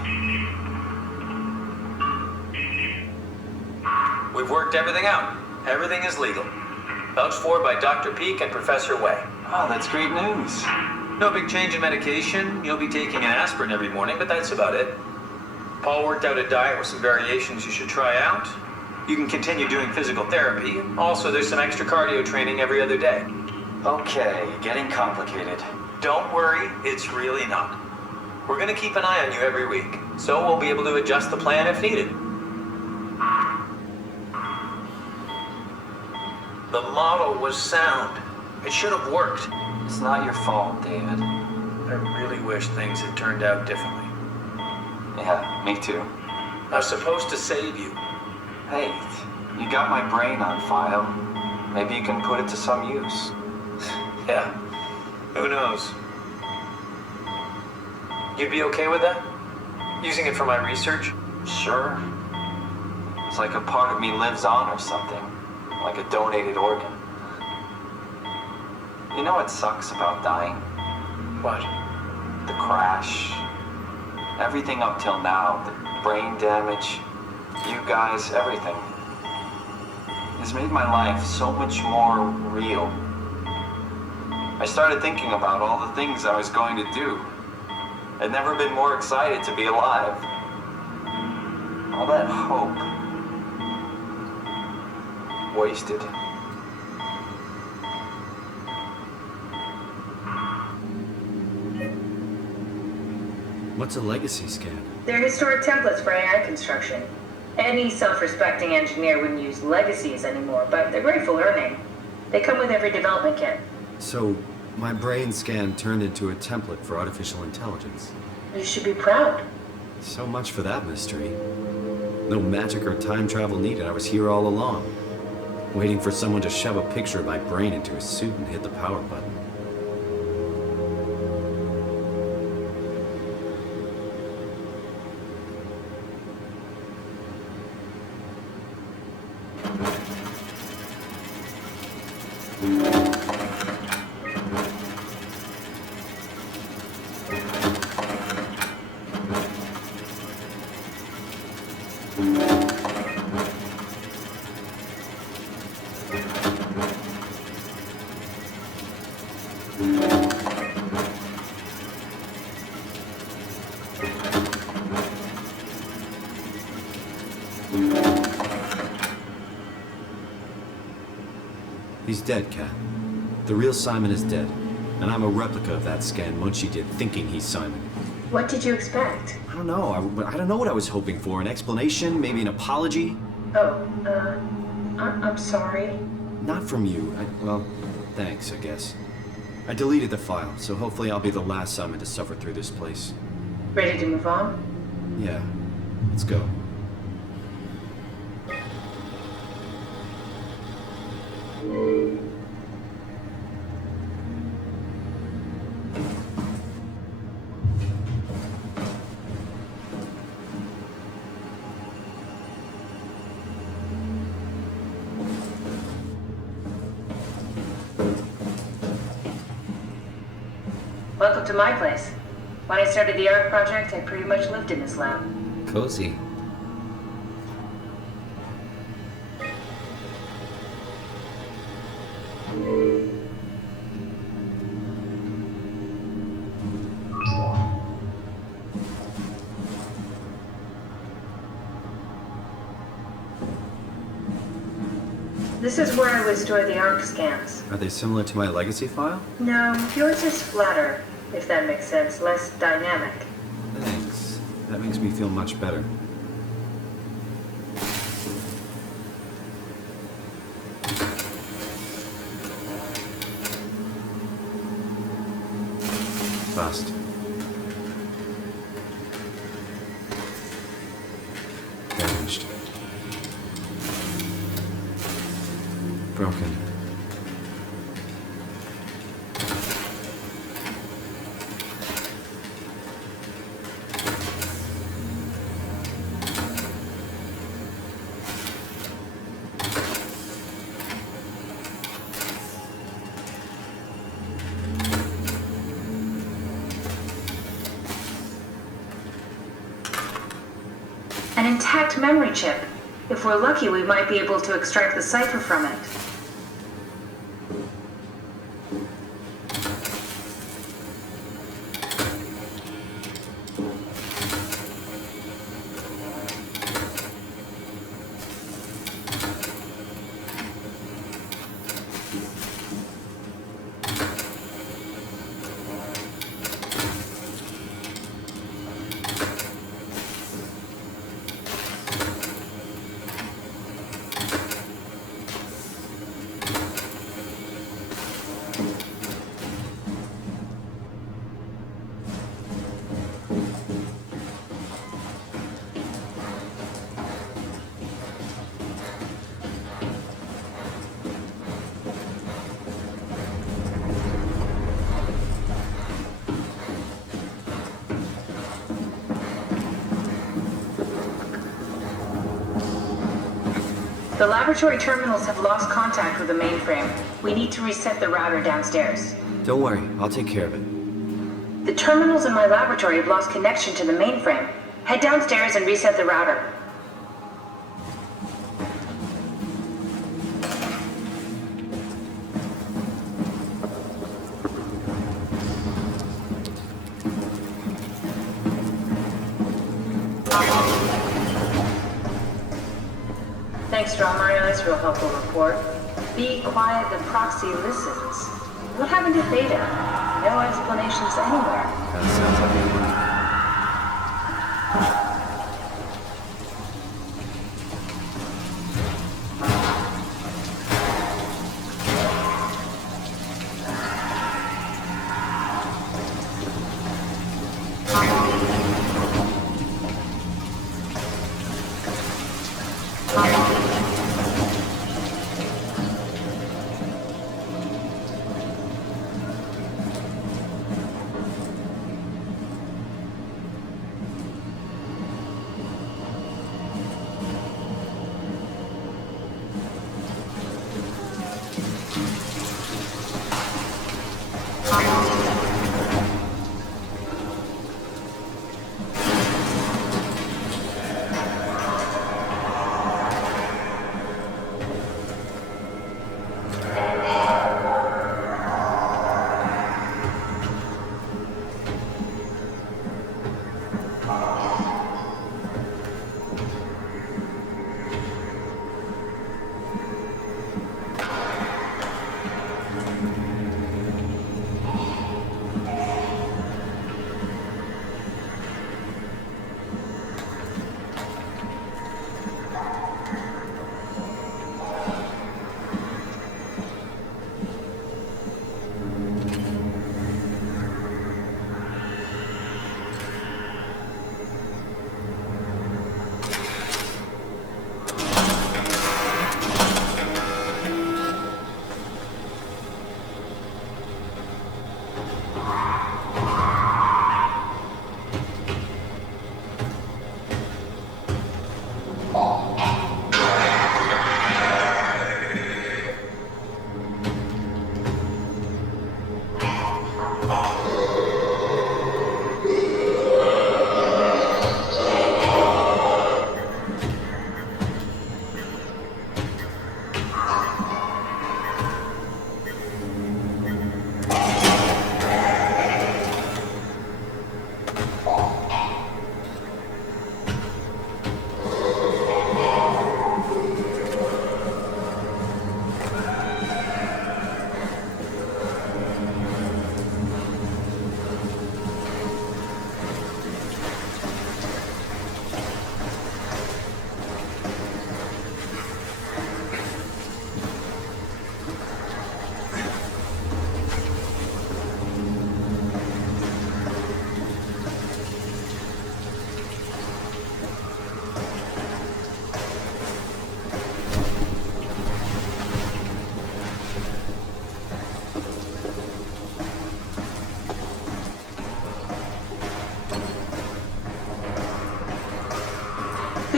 We've worked everything out. Everything is legal. Vouched for by Dr. Peak and Professor Way. Oh, that's great news. No big change in medication. You'll be taking an aspirin every morning, but that's about it. Paul worked out a diet with some variations you should try out. You can continue doing physical therapy. Also, there's some extra cardio training every other day. Okay, getting complicated. Don't worry, it's really not. We're going to keep an eye on you every week, so we'll be able to adjust the plan if needed. The model was sound. It should have worked. It's not your fault, David. I really wish things had turned out differently. Yeah, me too. I was supposed to save you. Hey, you got my brain on file. Maybe you can put it to some use. Yeah, who knows? You'd be okay with that? Using it for my research? Sure. It's like a part of me lives on or something. Like a donated organ. You know what sucks about dying? What? The crash. Everything up till now, the brain damage, you guys, everything, has made my life so much more real. I started thinking about all the things I was going to do. I'd never been more excited to be alive. All that hope, wasted. What's a legacy scan? They're historic templates for AI construction. Any self-respecting engineer wouldn't use legacies anymore, but they're great for learning. They come with every development kit. So, my brain scan turned into a template for artificial intelligence. You should be proud. So much for that mystery. No magic or time travel needed. I was here all along, waiting for someone to shove a picture of my brain into a suit and hit the power button. He's dead, Kat. The real Simon is dead. And I'm a replica of that scan Munchie did, thinking he's Simon. What did you expect? I don't know. I don't know what I was hoping for. An explanation? Maybe an apology? Oh, I'm sorry. Not from you. Well, thanks, I guess. I deleted the file, so hopefully I'll be the last Simon to suffer through this place. Ready to move on? Yeah. Let's go. Welcome to my place. When I started the art project, I pretty much lived in this lab. Cozy. This is where I would store the ARC scans. Are they similar to my legacy file? No, yours is flatter, if that makes sense, less dynamic. Thanks. That makes me feel much better. Fast. Damaged. Broken. An intact memory chip. If we're lucky, we might be able to extract the cipher from it. The laboratory terminals have lost contact with the mainframe. We need to reset the router downstairs. Don't worry, I'll take care of it. The terminals in my laboratory have lost connection to the mainframe. Head downstairs and reset the router. Thanks, Mario. That's a real helpful report. Be quiet, the proxy listens. What happened to Theta? No explanations anywhere. That sounds like a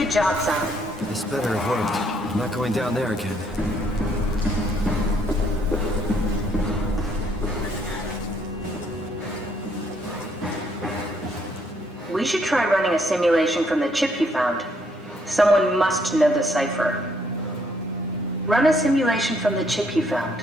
Good job, son. This better have worked. I'm not going down there again. We should try running a simulation from the chip you found. Someone must know the cipher. Run a simulation from the chip you found.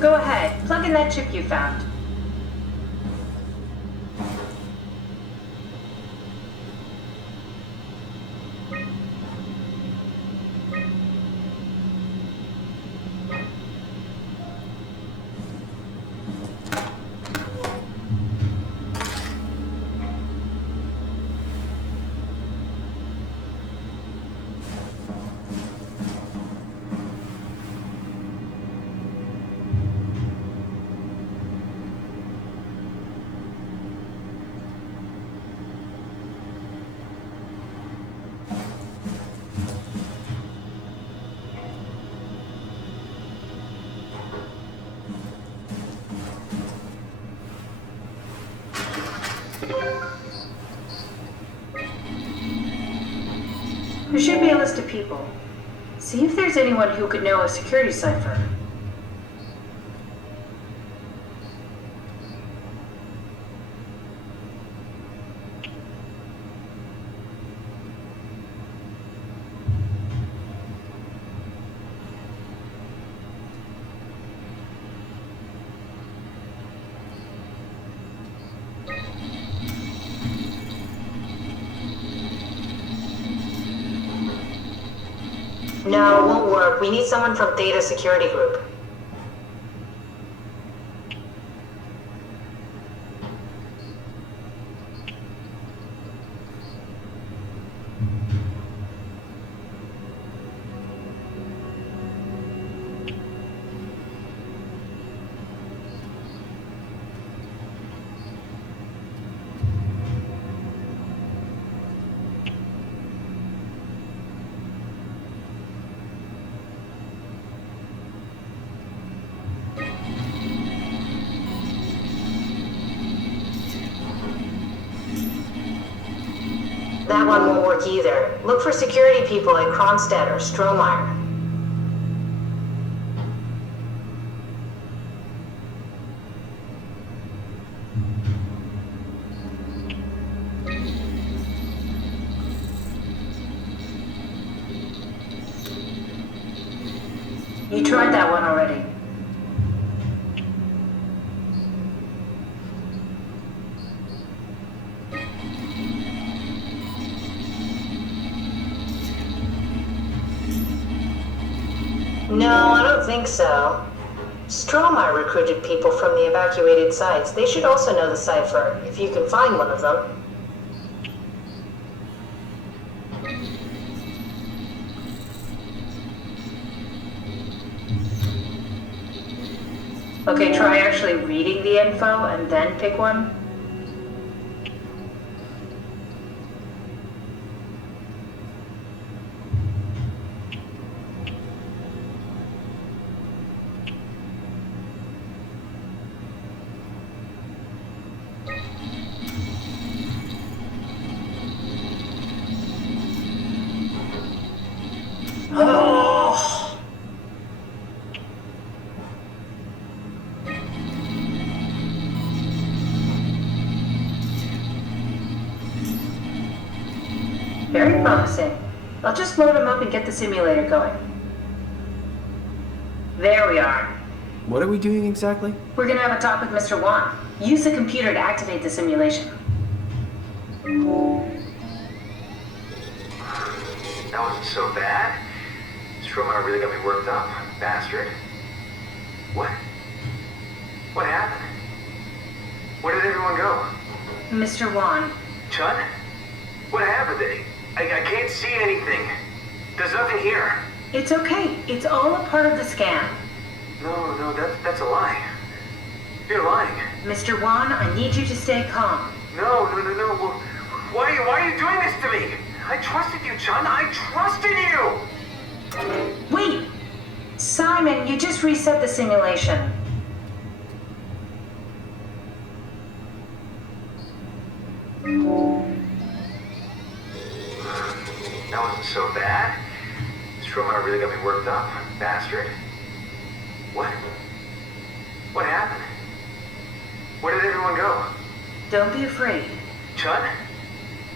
Go ahead, plug in that chip you found. There should be a list of people. See if there's anyone who could know a security cipher. No, it won't work. We need someone from Data Security Group. That one won't work either. Look for security people at Kronstadt or Strohmeyer. You tried that one already. No, I don't think so. Strohmeyer recruited people from the evacuated sites. They should also know the cipher, if you can find one of them. Okay, try actually reading the info and then pick one. Oh. Very promising. I'll just load him up and get the simulator going. There we are. What are we doing exactly? We're gonna have a talk with Mr. Wan. Use the computer to activate the simulation. That wasn't so bad. Soma really got me worked up, bastard. What? What happened? Where did everyone go? Mr. Wan. Chun? What happened? I can't see anything. There's nothing here. It's okay. It's all a part of the scam. No, that's a lie. You're lying. Mr. Wan, I need you to stay calm. No. Well, why are you doing this to me? I trusted you, Chun. I trusted you! Wait! Simon, you just reset the simulation. That wasn't so bad. Soma really got me worked up, bastard. What? What happened? Where did everyone go? Don't be afraid. Chun?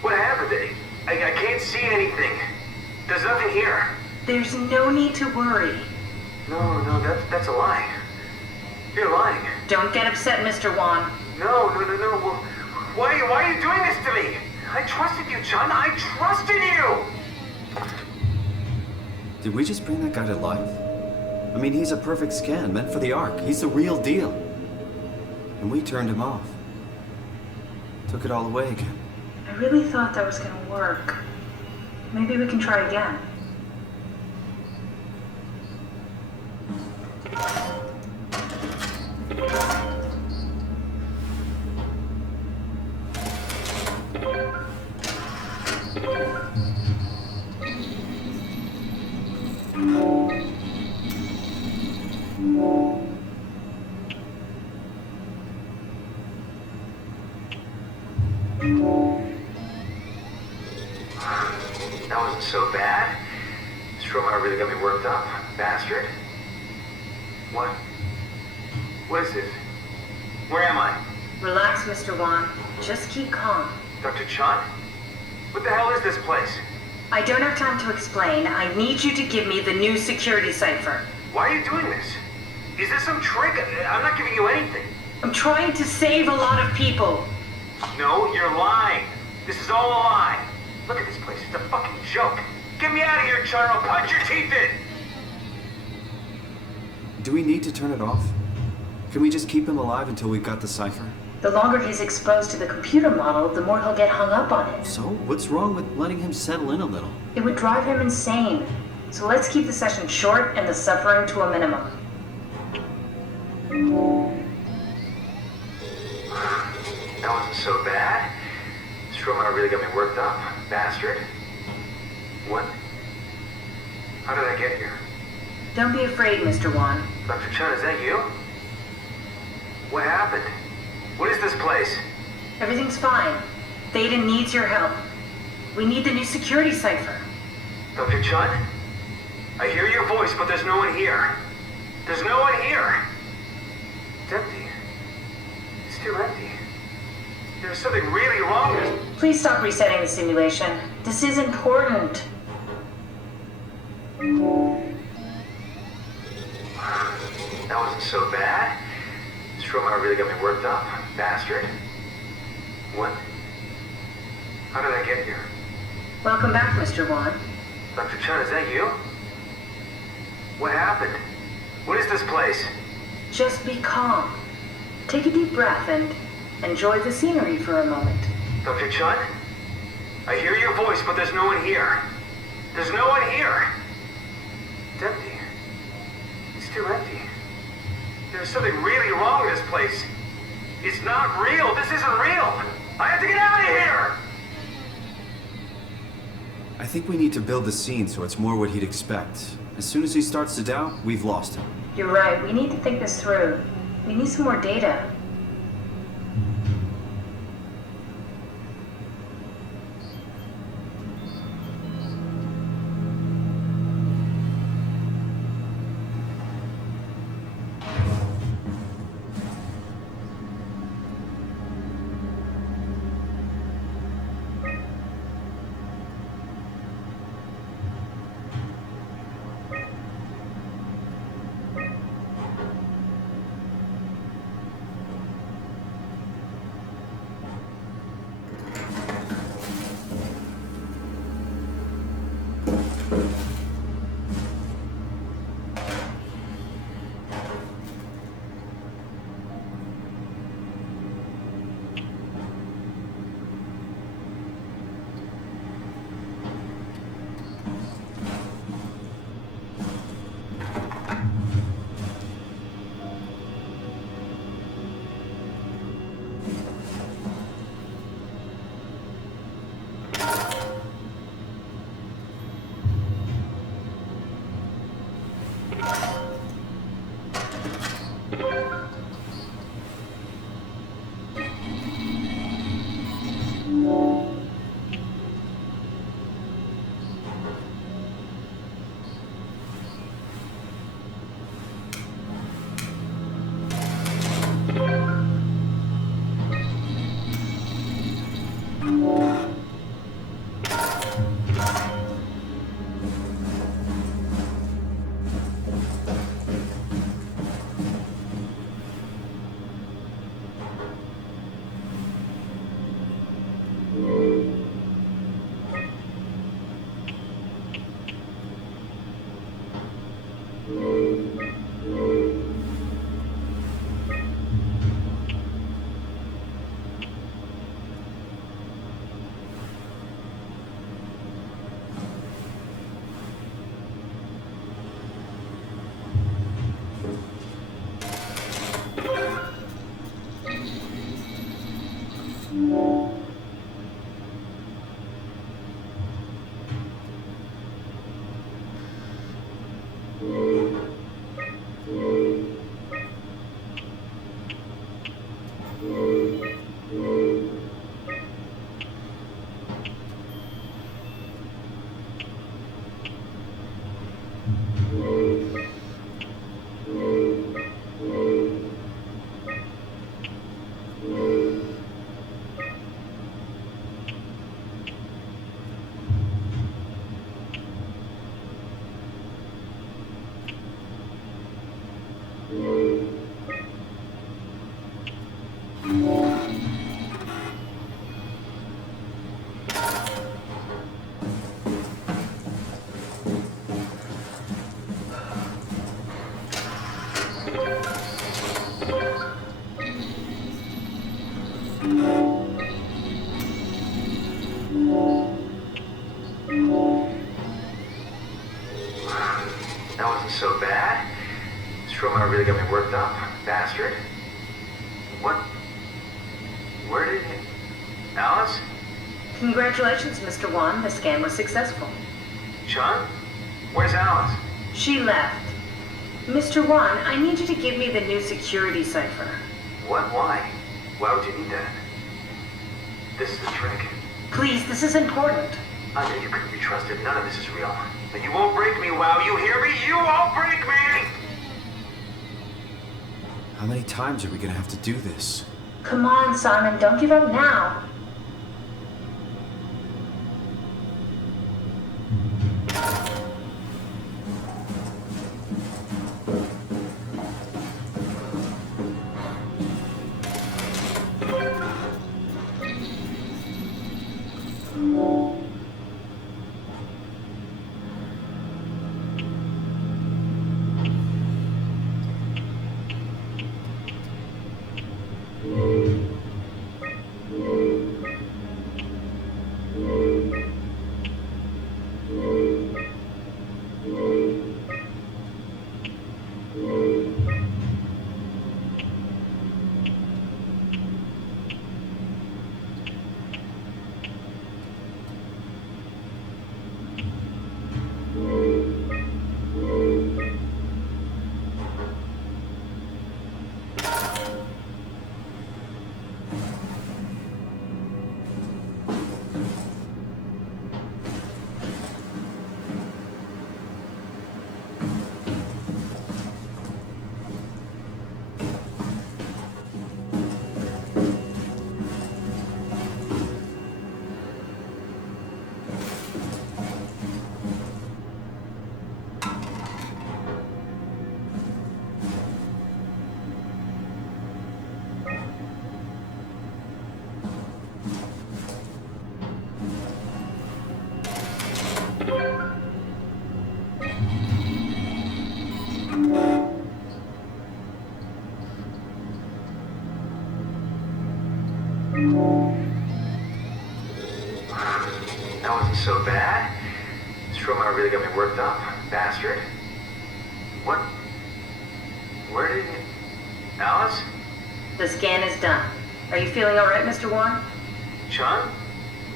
What happened? I can't see anything. There's nothing here. There's no need to worry. No, that's a lie. You're lying. Don't get upset, Mr. Wan. No. Well, why are you doing this to me? I trusted you, Chun. I trusted you! Did we just bring that guy to life? I mean, he's a perfect scan, meant for the Ark. He's the real deal. And we turned him off. Took it all away again. I really thought that was gonna work. Maybe we can try again. That wasn't so bad. Soma really got me worked up, bastard. What is this? Where am I? Relax, Mr. Wan. Just keep calm. Dr. Chun? What the hell is this place? I don't have time to explain. I need you to give me the new security cipher. Why are you doing this? Is this some trick? I'm not giving you anything. I'm trying to save a lot of people. No, you're lying. This is all a lie. Look at this place. It's a fucking joke. Get me out of here, Chun, or I'll punch your teeth in! Do we need to turn it off? Can we just keep him alive until we've got the cipher? The longer he's exposed to the computer model, the more he'll get hung up on it. So, what's wrong with letting him settle in a little? It would drive him insane. So let's keep the session short and the suffering to a minimum. That wasn't so bad. Soma really got me worked up, bastard. What? How did I get here? Don't be afraid, Mr. Wan. Dr. Chun, is that you? What happened? What is this place? Everything's fine. Theta needs your help. We need the new security cipher. Dr. Chun? I hear your voice, but there's no one here. There's no one here! It's empty. It's too empty. There's something really wrong with this. Please stop resetting the simulation. This is important. That wasn't so bad. Soma really got me worked up, bastard. What? How did I get here? Welcome back, Mr. Wan. Dr. Chun, is that you? What happened? What is this place? Just be calm. Take a deep breath and enjoy the scenery for a moment. Dr. Chun? I hear your voice, but there's no one here. There's no one here! It's empty. It's too empty. There's something really place. It's not real. This isn't real. I have to get out of here! I think we need to build the scene so it's more what he'd expect. As soon as he starts to doubt, we've lost him. You're right. We need to think this through. We need some more data. That wasn't so bad. This robot really got me worked up, bastard. What? Where did he... Alice? Congratulations, Mr. Wan. The scan was successful. Sean? Where's Alice? She left. Mr. Wan, I need you to give me the new security cipher. What? Why? Why would you need that? This is a trick. Please, this is important. I know you couldn't be trusted. None of this is real. But you won't break me, WoW. You hear me? You won't break me! How many times are we gonna have to do this? Come on, Simon. Don't give up now. so bad. This trauma really got me worked up, bastard. What? Where did... Alice? The scan is done. Are you feeling all right, Mr. Warren? Chun?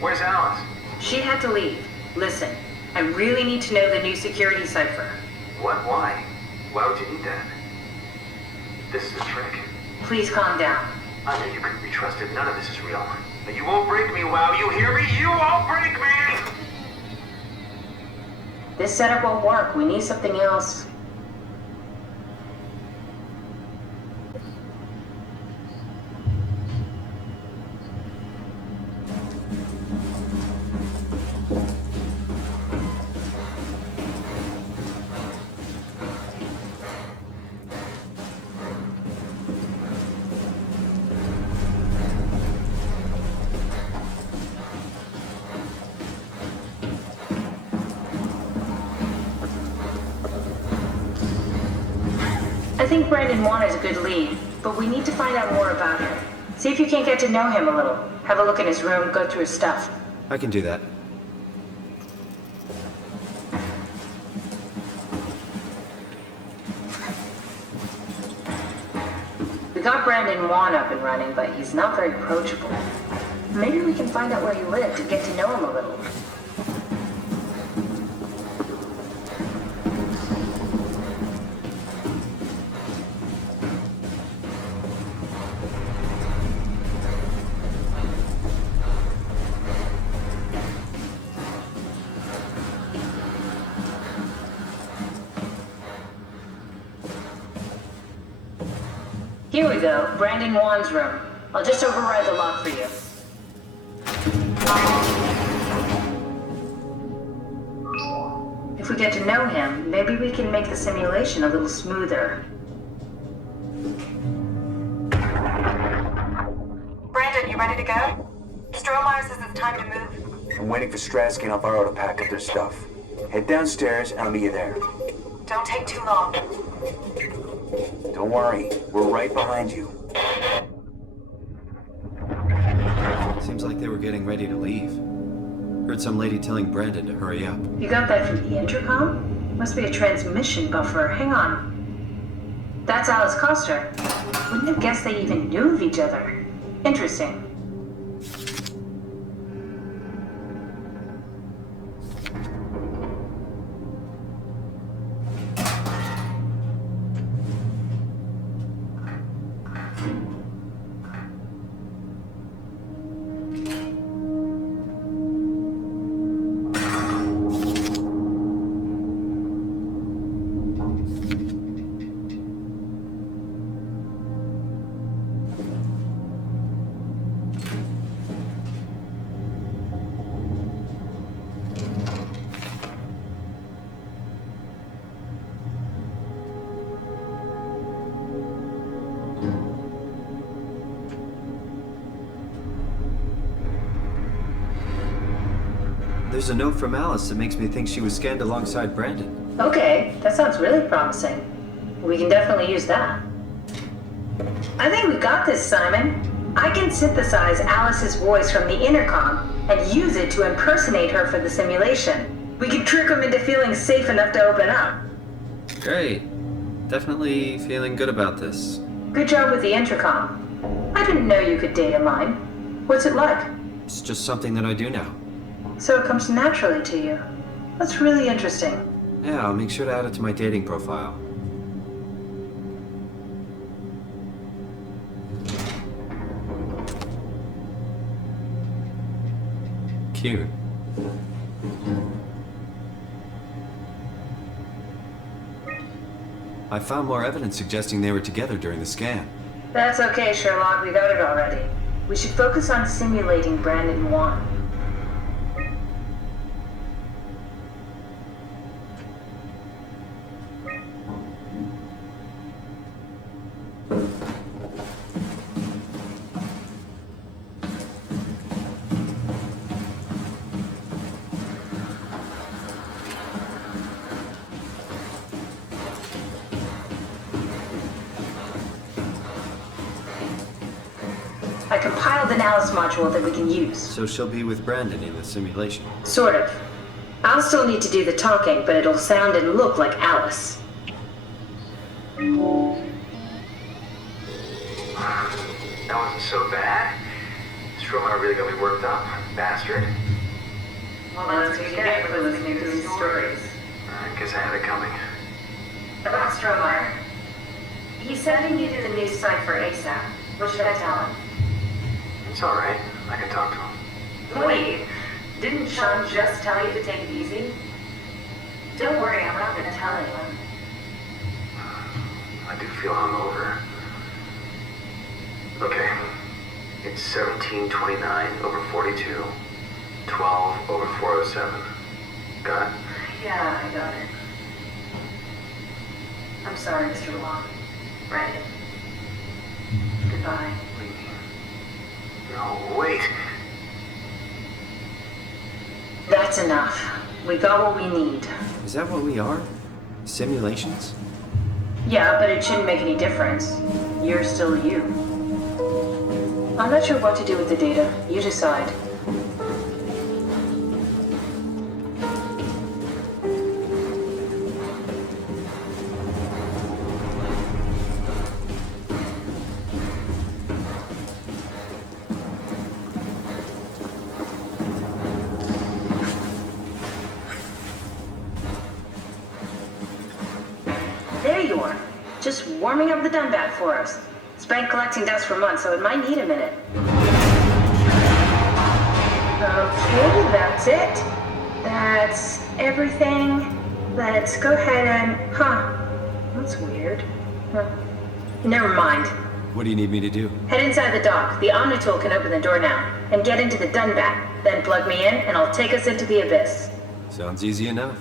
Where's Alice? She had to leave. Listen, I really need to know the new security cipher. What? Why? Why would you need that? This is a trick. Please calm down. I knew you couldn't be trusted. None of this is real. But you won't break me, WoW. You hear me? You won't break me! This setup won't work. We need something else. I think Brandon Wan is a good lead, but we need to find out more about him. See if you can't get to know him a little. Have a look in his room, go through his stuff. I can do that. We got Brandon Wan up and running, but he's not very approachable. Maybe we can find out where he lived and get to know him a little. Here we go, Brandon Wan's room. I'll just override the lock for you. If we get to know him, maybe we can make the simulation a little smoother. Brandon, you ready to go? Strohmeyer says it's time to move. I'm waiting for Stratsky and Alvaro to pack up their stuff. Head downstairs and I'll meet you there. Don't take too long. Don't worry, we're right behind you. Seems like they were getting ready to leave. Heard some lady telling Brandon to hurry up. You got that from the intercom? Must be a transmission buffer. Hang on. That's Alice Coster. Wouldn't have guessed they even knew of each other. Interesting. There's a note from Alice that makes me think she was scanned alongside Brandon. Okay, that sounds really promising. We can definitely use that. I think we got this, Simon. I can synthesize Alice's voice from the intercom and use it to impersonate her for the simulation. We can trick them into feeling safe enough to open up. Great. Definitely feeling good about this. Good job with the intercom. I didn't know you could data mine. What's it like? It's just something that I do now. So it comes naturally to you. That's really interesting. Yeah, I'll make sure to add it to my dating profile. Cute. I found more evidence suggesting they were together during the scan. That's okay, Sherlock. We got it already. We should focus on simulating Brandon Wan. I compiled an Alice module that we can use. So she'll be with Brandon in the simulation. Sort of. I'll still need to do the talking, but it'll sound and look like Alice. That wasn't so bad. Stromae really got me worked up, bastard. Well, that's what you get for listening to these stories. I guess I had it coming. About Stromae. He said he needed a new site for ASAP. What should I tell him? It's alright. I can talk to him. Wait, didn't Sean just tell you to take it easy? Don't worry, I'm not gonna tell anyone. I do feel hungover. Okay. It's 1729 over 42, 12 over 407. Got it? Yeah, I got it. I'm sorry, Mr. Long. Right. Goodbye. No, wait. That's enough. We got what we need. Is that what we are? Simulations? Yeah, but it shouldn't make any difference. You're still you. I'm not sure what to do with the data. You decide. There you are. Just warming up the Dunbat for us. It's been collecting dust for months, so it might need a minute. Okay, that's it. That's everything. Let's go ahead and... That's weird. Never mind. What do you need me to do? Head inside the dock. The Omni tool can open the door now. And get into the Dunbat. Then plug me in, and I'll take us into the abyss. Sounds easy enough.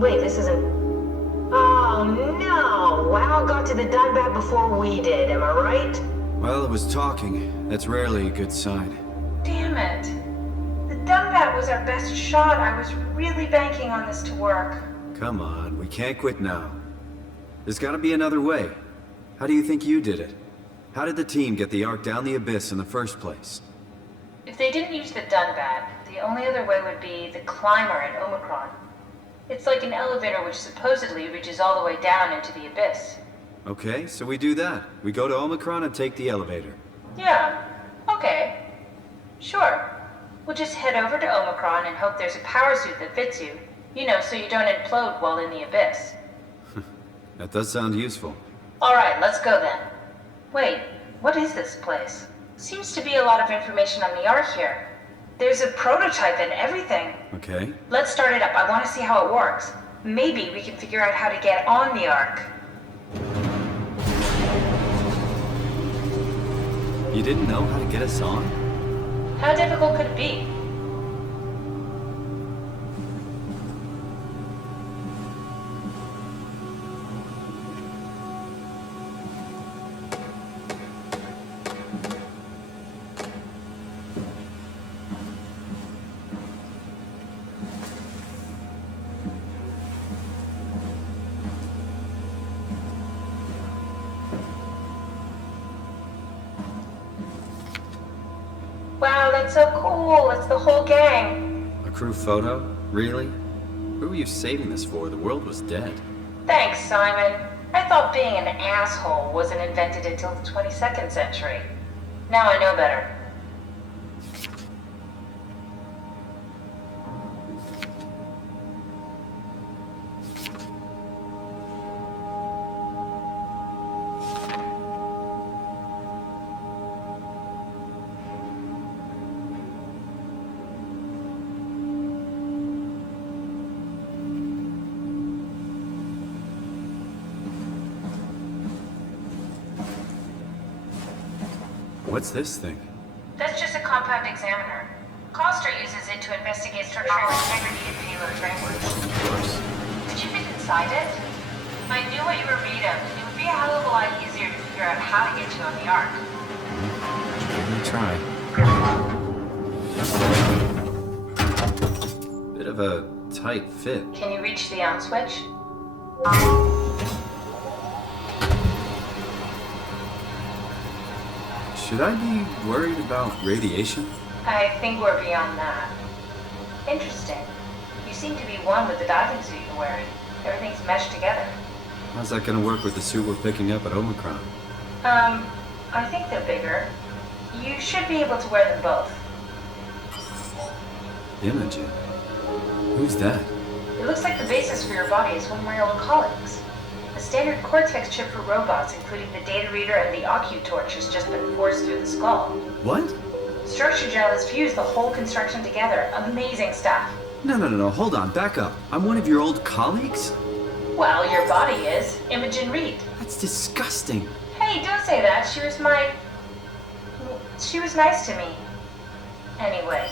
Wait, this isn't... Oh, no! WoW got to the Dunbat before we did, am I right? Well, it was talking. That's rarely a good sign. Damn it. The Dunbat was our best shot. I was really banking on this to work. Come on, we can't quit now. There's gotta be another way. How do you think you did it? How did the team get the Ark down the abyss in the first place? If they didn't use the Dunbat, the only other way would be the climber at Omicron. It's like an elevator which supposedly reaches all the way down into the abyss. Okay, so we do that. We go to Omicron and take the elevator. Yeah, okay. Sure. We'll just head over to Omicron and hope there's a power suit that fits you. You know, so you don't implode while in the abyss. That does sound useful. Alright, let's go then. Wait, what is this place? Seems to be a lot of information on the Ark here. There's a prototype and everything. Okay. Let's start it up. I want to see how it works. Maybe we can figure out how to get on the Ark. You didn't know how to get us on? How difficult could it be? Wow, that's so cool. It's the whole gang. A crew photo? Really? Who were you saving this for? The world was dead. Thanks, Simon. I thought being an asshole wasn't invented until the 22nd century. Now I know better. What's this thing? That's just a compound examiner. Coster uses it to investigate structural integrity in payload frameworks. Of course. Did you fit inside it? I knew what you were reading. It would be a hell of a lot easier to figure out how to get you on the Ark. Give it a try. Bit of a tight fit. Can you reach the on switch? Should I be worried about radiation? I think we're beyond that. Interesting. You seem to be one with the diving suit you're wearing. Everything's meshed together. How's that gonna work with the suit we're picking up at Omicron? I think they're bigger. You should be able to wear them both. Imogen? Who's that? It looks like the basis for your body is one of my old colleagues. A standard Cortex chip for robots, including the data reader and the OcuTorch, has just been forced through the skull. What? Structure gel has fused the whole construction together. Amazing stuff. No, hold on, back up. I'm one of your old colleagues? Well, your body is. Imogen Reed. That's disgusting. Hey, don't say that. She was nice to me. Anyway,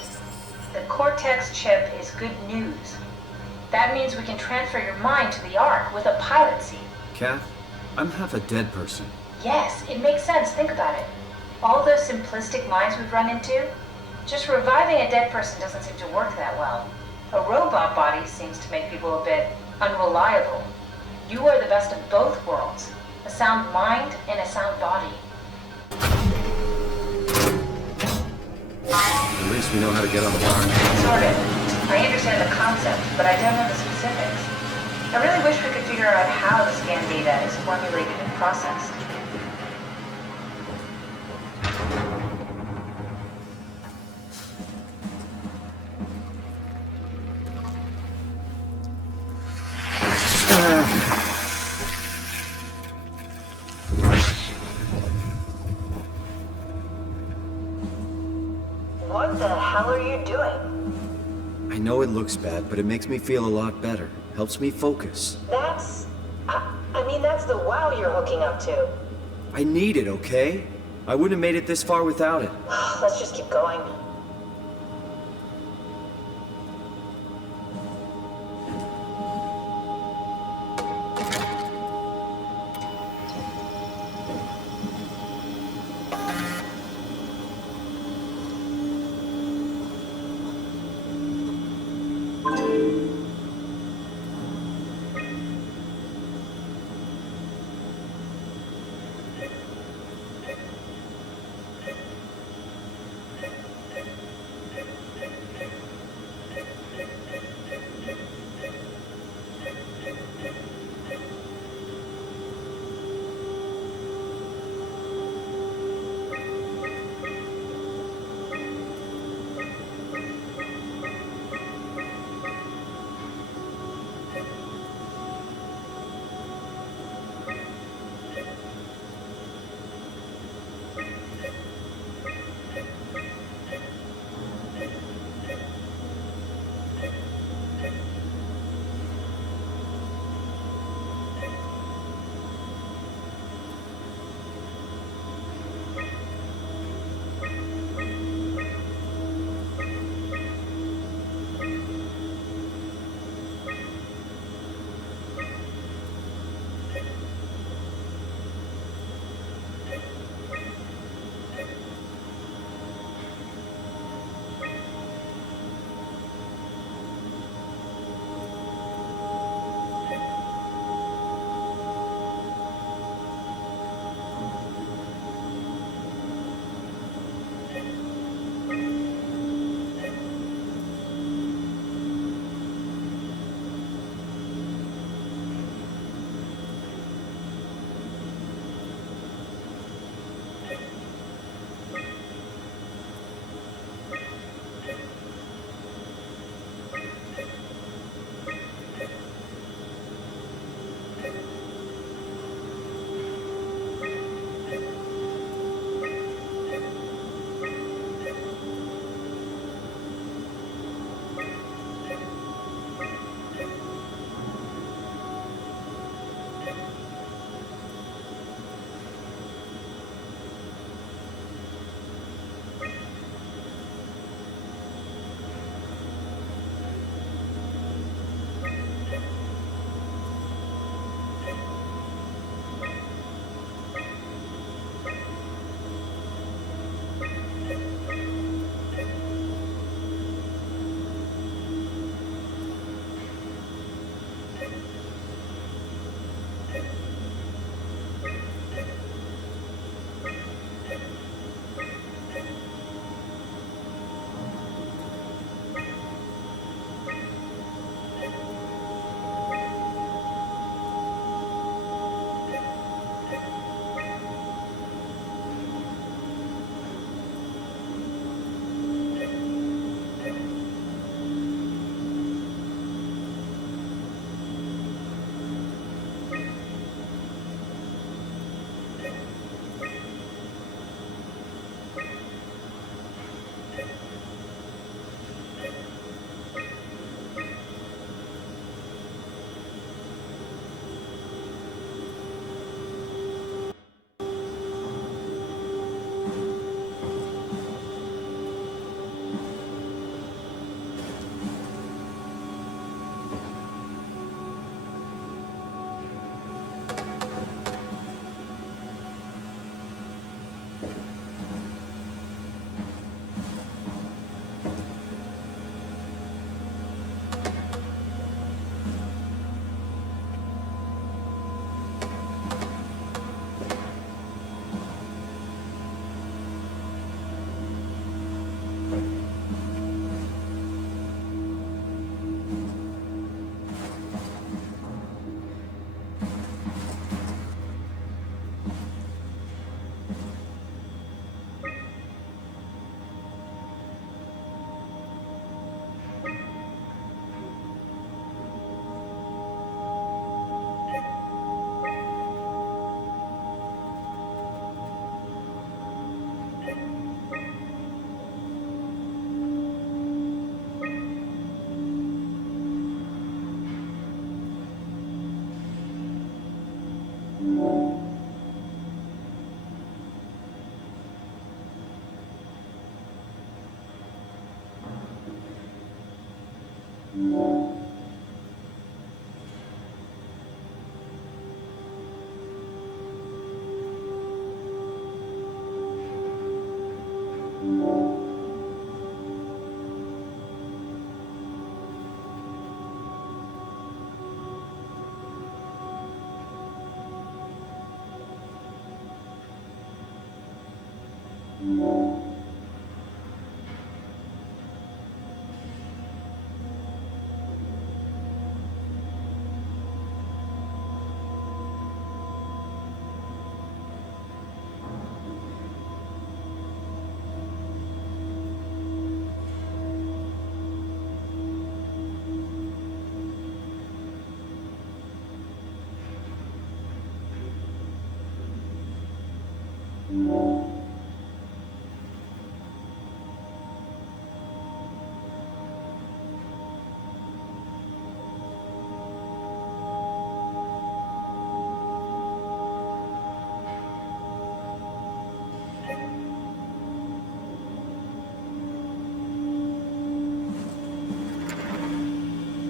the Cortex chip is good news. That means we can transfer your mind to the Ark with a pilot seat. Kath, I'm half a dead person. Yes, it makes sense. Think about it. All those simplistic minds we've run into, just reviving a dead person doesn't seem to work that well. A robot body seems to make people a bit unreliable. You are the best of both worlds, a sound mind and a sound body. At least we know how to get on the bar. Sort of. I understand the concept, but I don't know the specifics. I really wish we could figure out how the scan data is formulated and processed. What the hell are you doing? I know it looks bad, but it makes me feel a lot better. Helps me focus. That's... I mean, that's the wow you're hooking up to. I need it, okay? I wouldn't have made it this far without it. Let's just keep going.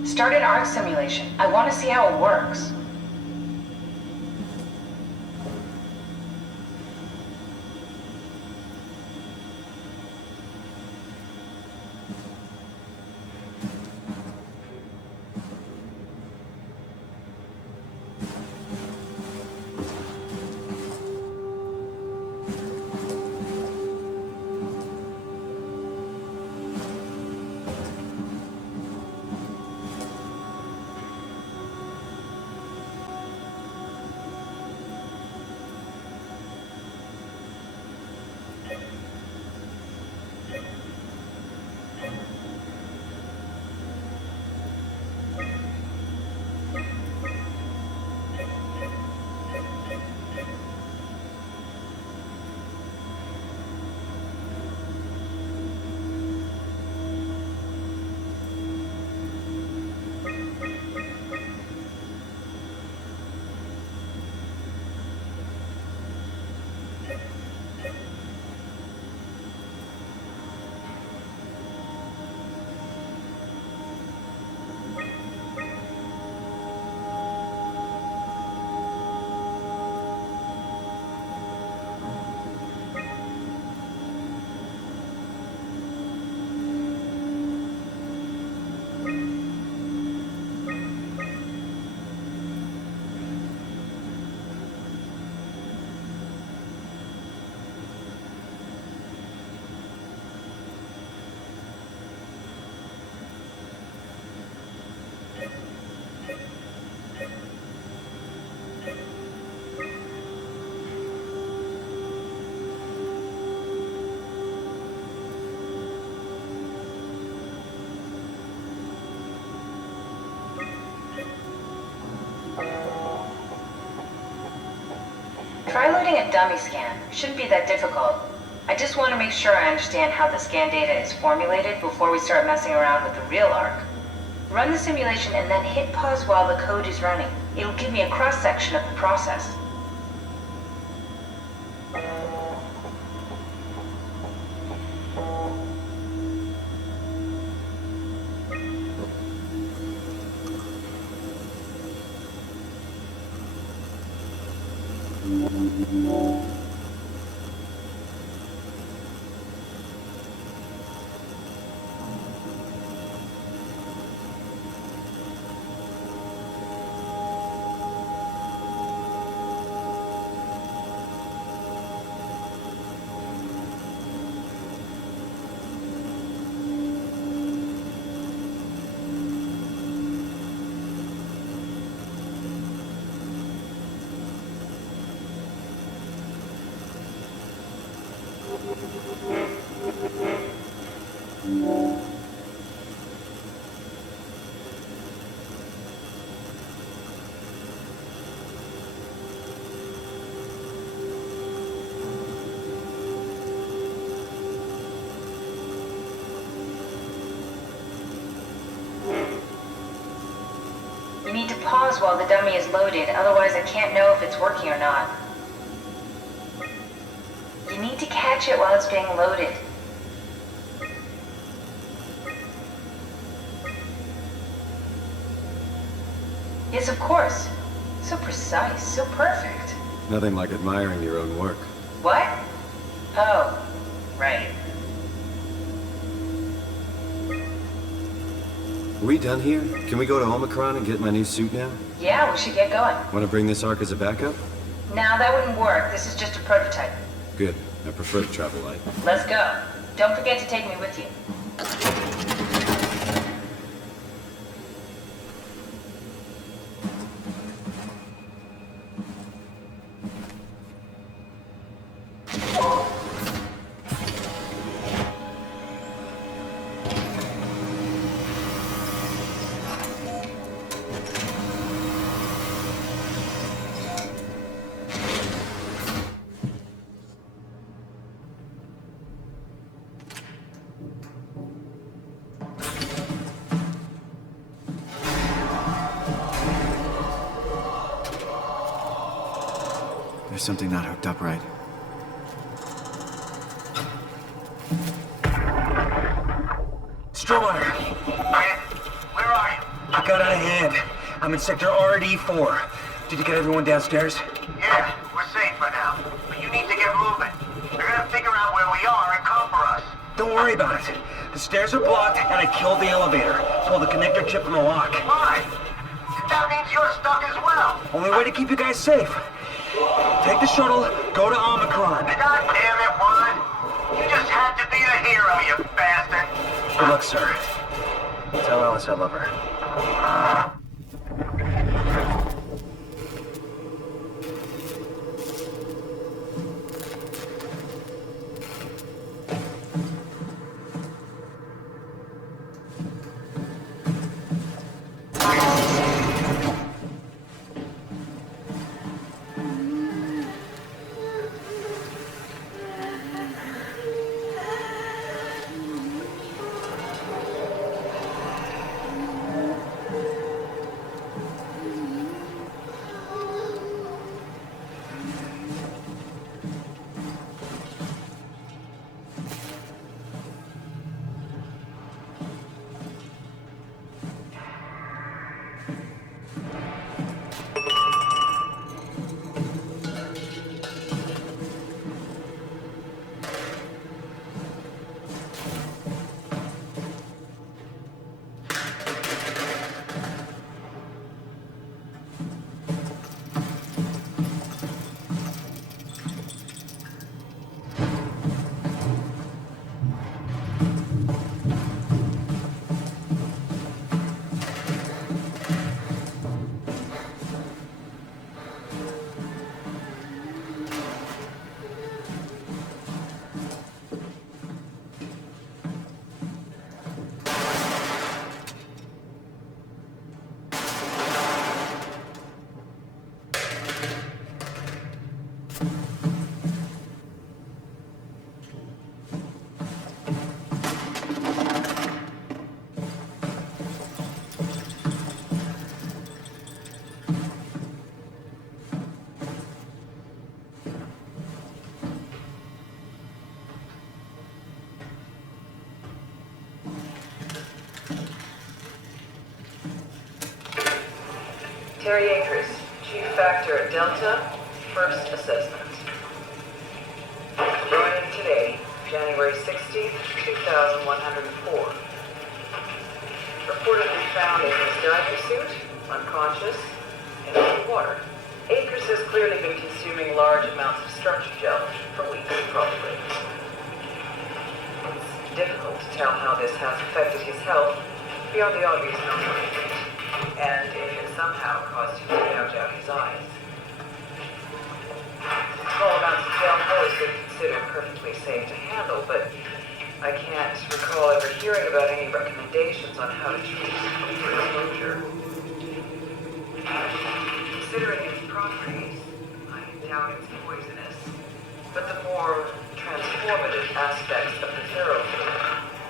Start an arc simulation. I want to see how it works. Try loading a dummy scan. Shouldn't be that difficult. I just want to make sure I understand how the scan data is formulated before we start messing around with the real arc. Run the simulation and then hit pause while the code is running. It'll give me a cross-section of the process. You need to pause while the dummy is loaded, otherwise I can't know if it's working or not. You need to catch it while it's being loaded. Yes, of course. So precise, so perfect. Nothing like admiring your own work. What? Oh, right. Are we done here? Can we go to Omicron and get my new suit now? Yeah, we should get going. Want to bring this arc as a backup? Now that wouldn't work. This is just a prototype. Good. I prefer to travel light. Let's go. Don't forget to take me with you. There's something not hooked up right. Stromeyer! Where are you? I got out of hand. I'm in sector RD4. Did you get everyone downstairs? Yeah, we're safe for now. But you need to get moving. They're gonna figure out where we are and come for us. Don't worry about it. The stairs are blocked, and I killed the elevator. Pulled the connector chip from the lock. Why? That means you're stuck as well. Only way to keep you guys safe. Take the shuttle, go to Omicron. God damn it, Juan. You just had to be a hero, you bastard. Good luck, sir. Tell Alice I love her. Terriatris, Chief Factor at Delta, First Assessment. Joining today, January 16th, 2104. Reportedly found in his dive suit, unconscious, and in water. Akers has clearly been consuming large amounts of structure gel for weeks, probably. It's difficult to tell how this has affected his health beyond the obvious number. And if it somehow caused him to gouge out his eyes. Small amounts of gel have been considered perfectly safe to handle, but I can't recall ever hearing about any recommendations on how to treat overexposure. Considering its properties, I doubt it's poisonous, but the more transformative aspects of the therapy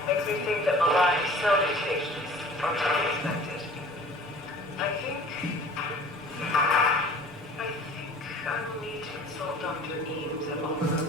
makes me think that malign cell mutations are to be expected. I think I will need to consult Dr. Eames at Omicron.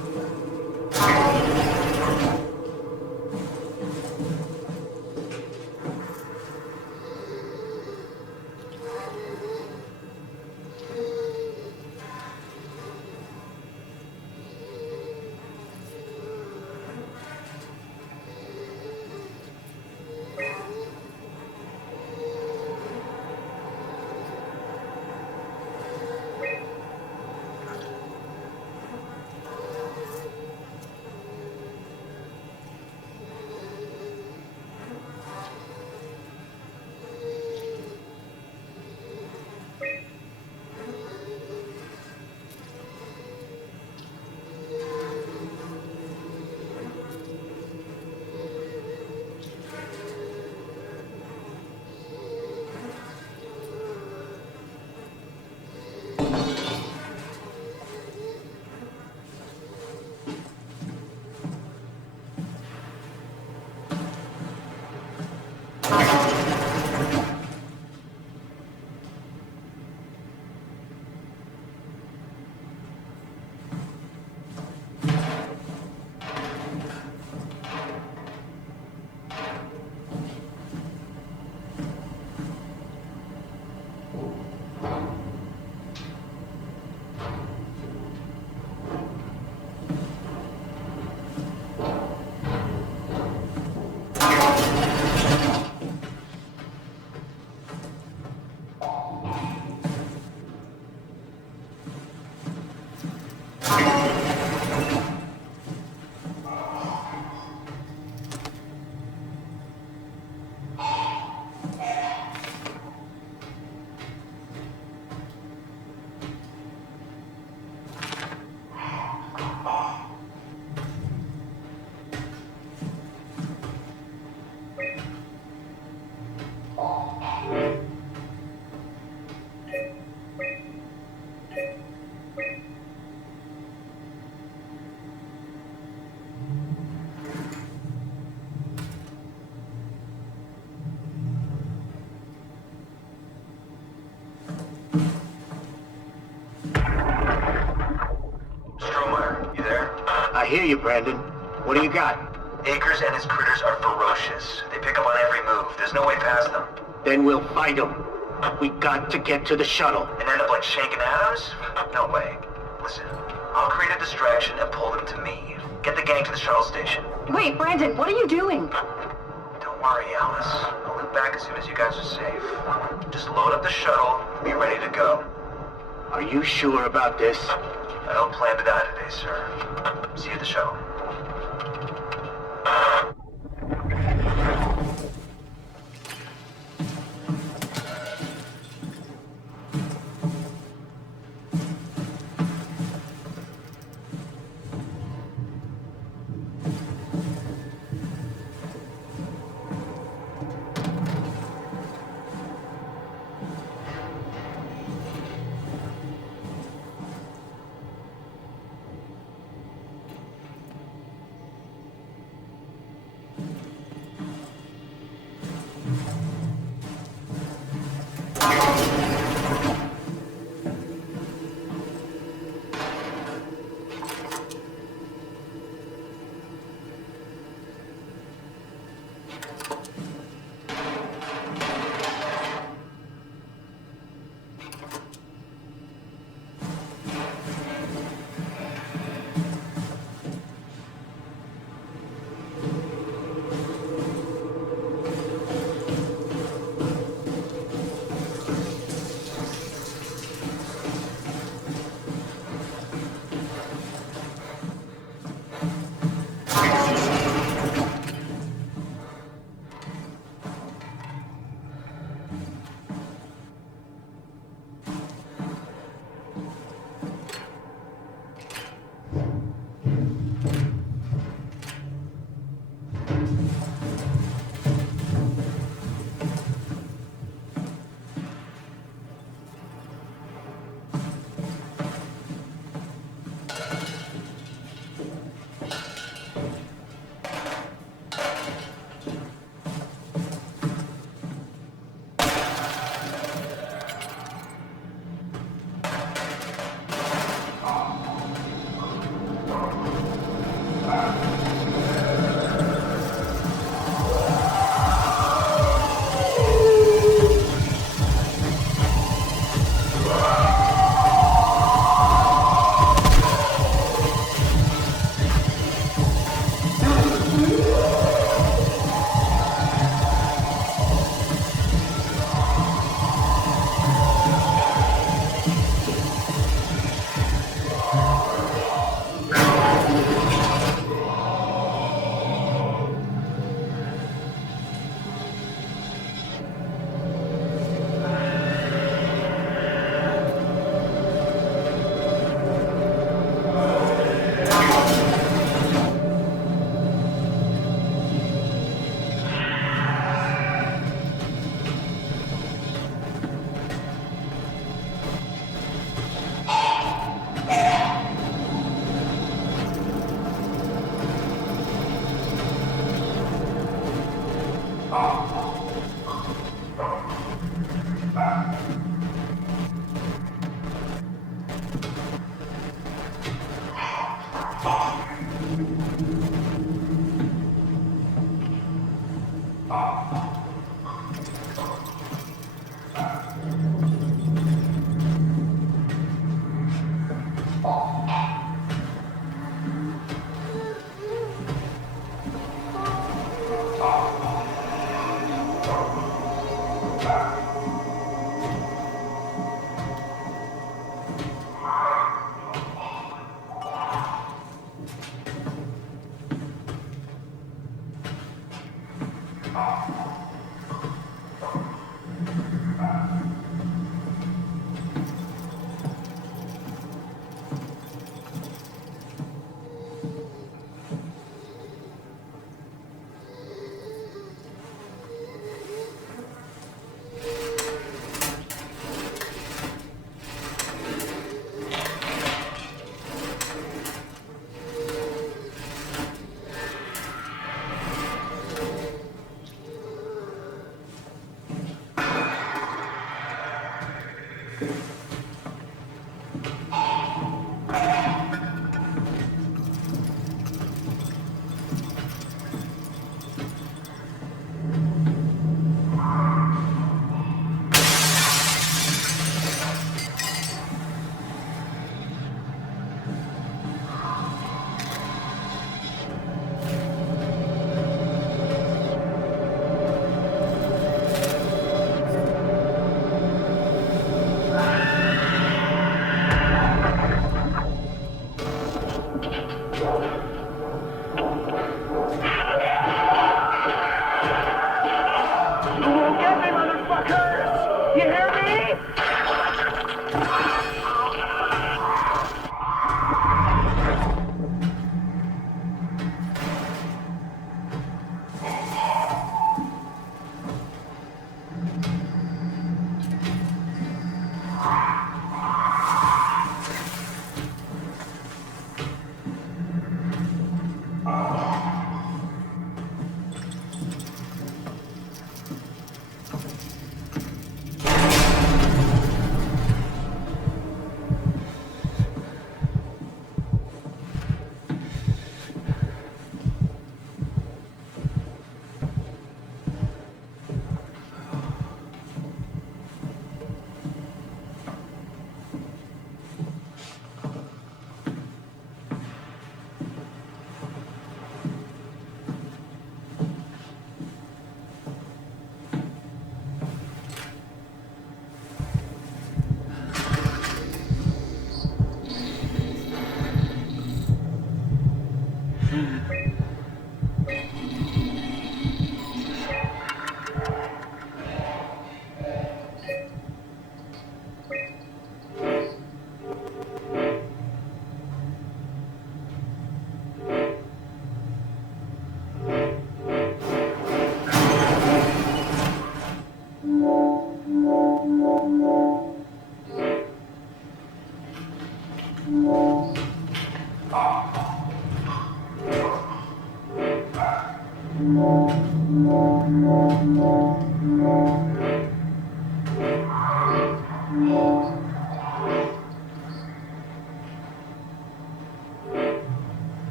I hear you, Brandon. What do you got? Akers and his critters are ferocious. They pick up on every move. There's no way past them. Then we'll fight them. We got to get to the shuttle. And end up like Shank and Adams? No way. Listen, I'll create a distraction and pull them to me. Get the gang to the shuttle station. Wait, Brandon, what are you doing? Don't worry, Alice. I'll loop back as soon as you guys are safe. Just load up the shuttle and be ready to go. Are you sure about this? I don't plan to die today, sir. See you at the shuttle.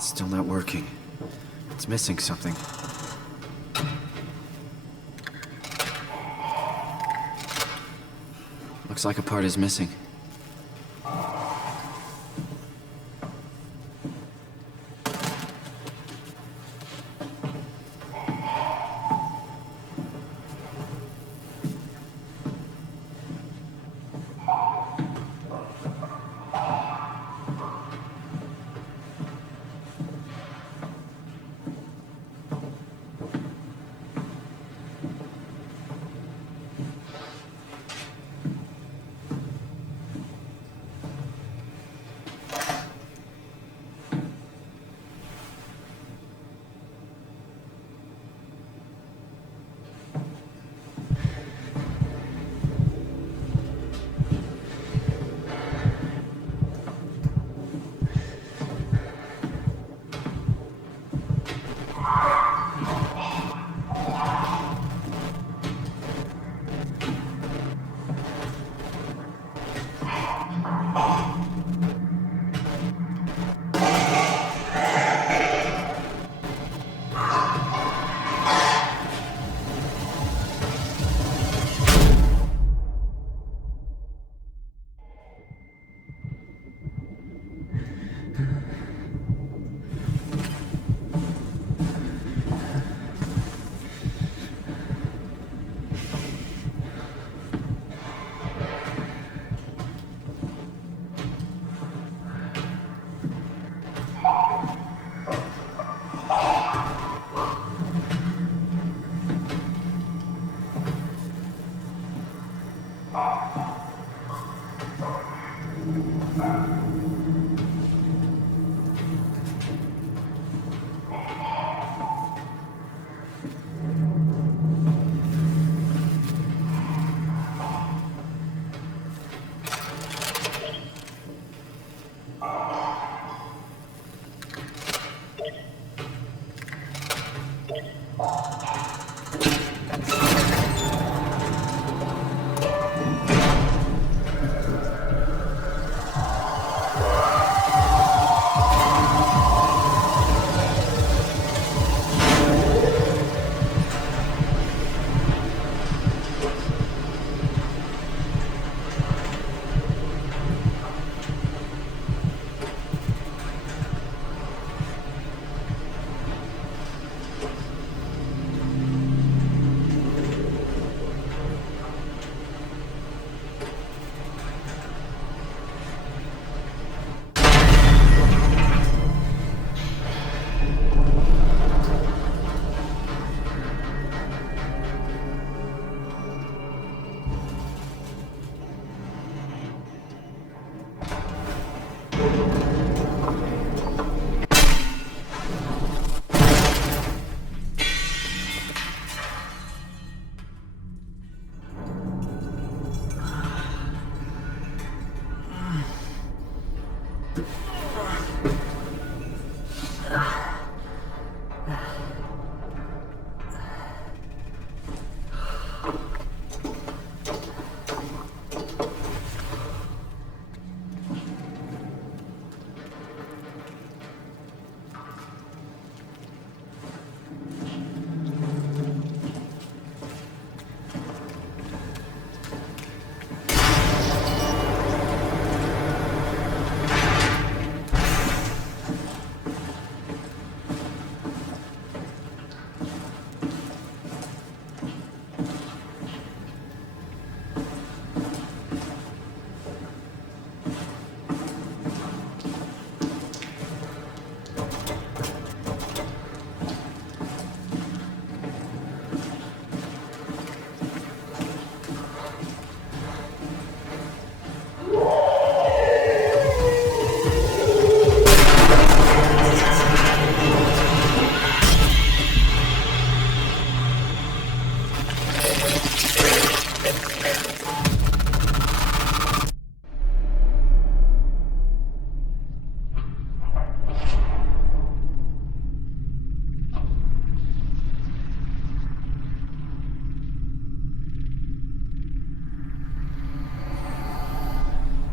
It's still not working. It's missing something. Looks like a part is missing.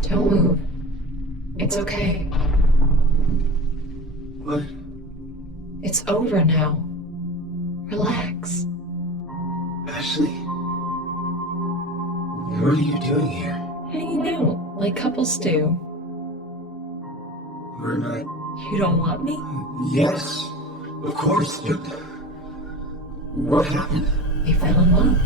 Don't move. It's okay. What? It's over now. Relax. Ashley? What are you doing here? Hanging out, like couples do. We're not... You don't want me? Yes, of course, but... What happened? We fell in love.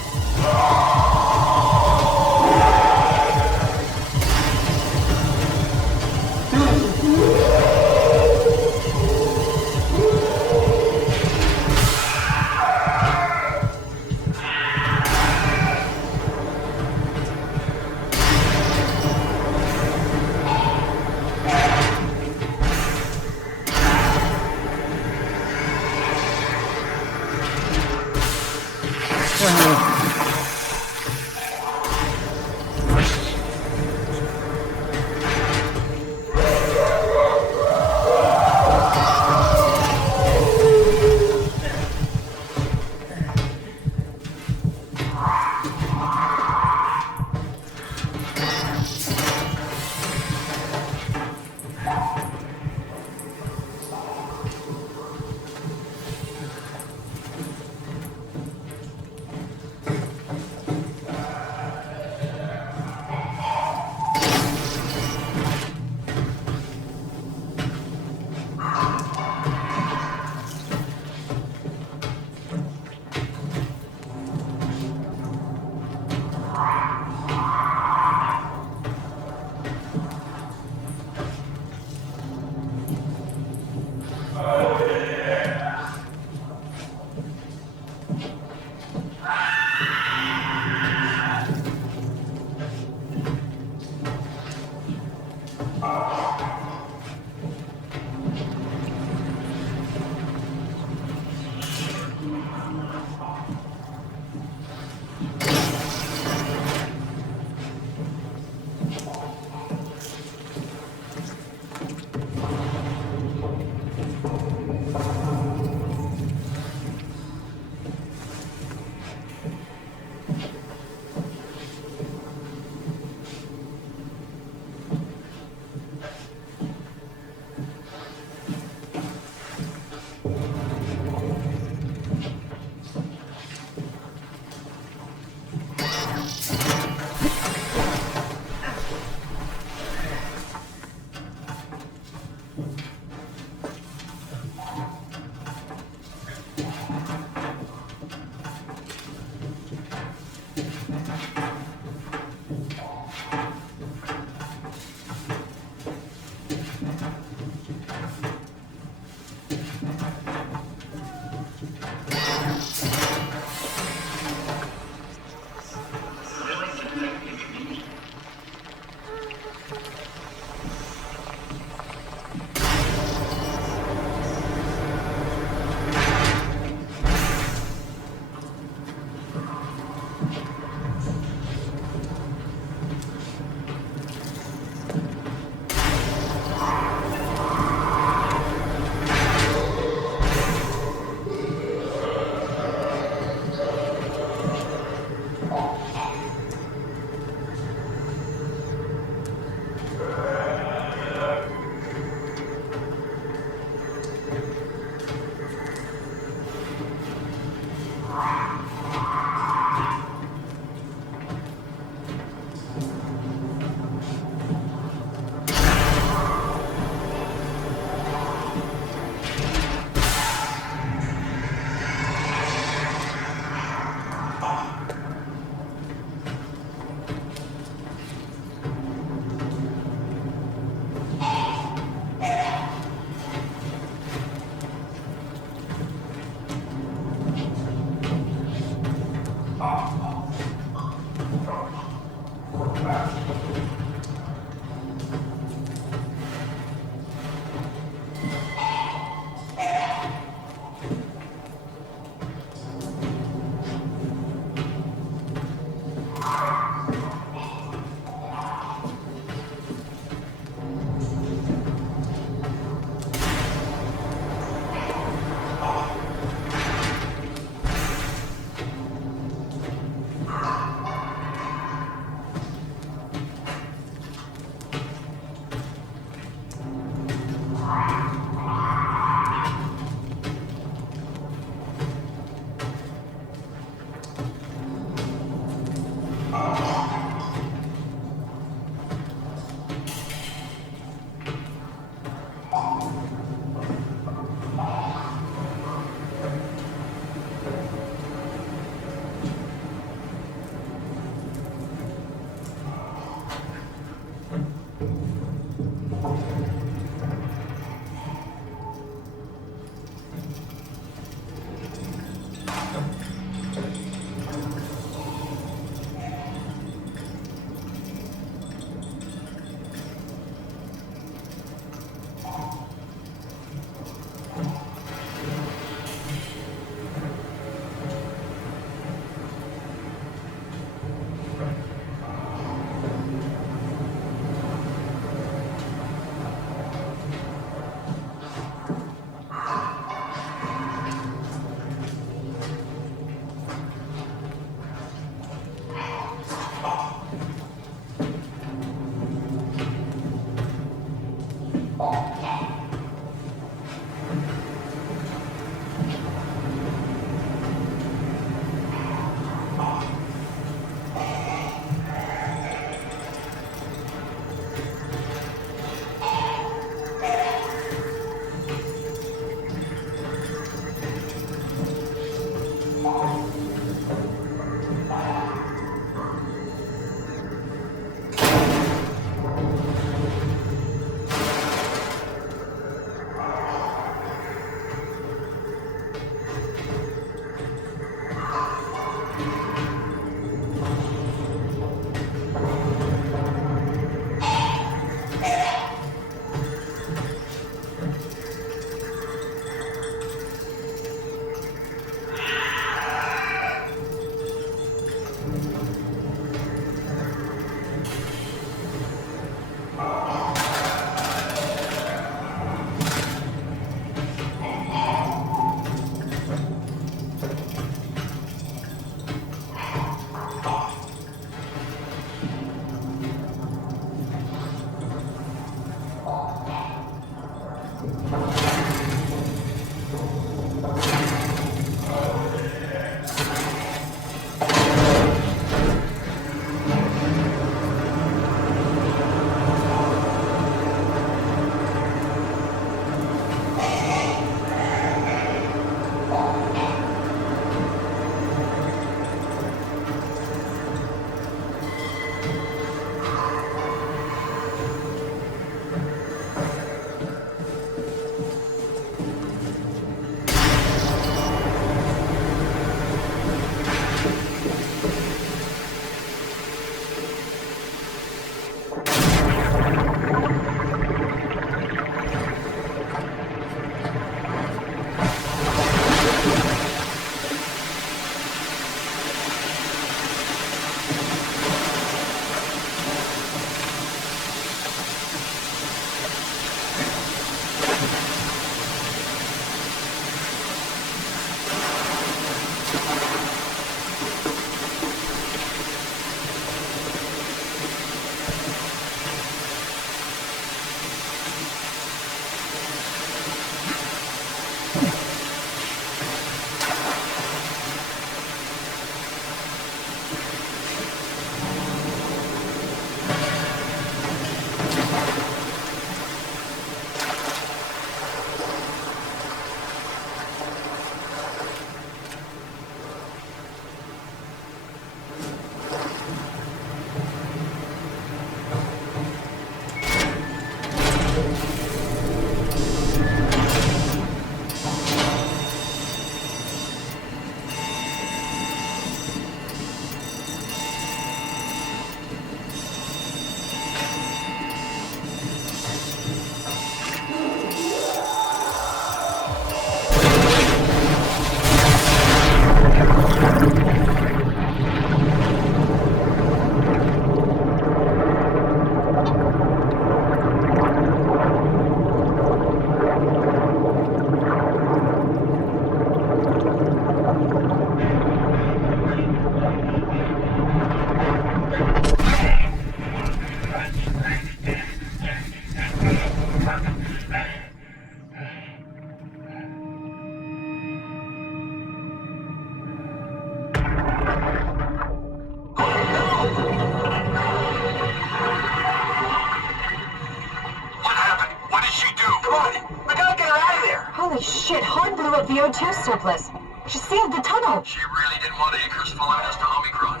VO2 surplus. She sealed the tunnel. She really didn't want Acres following us to Omicron.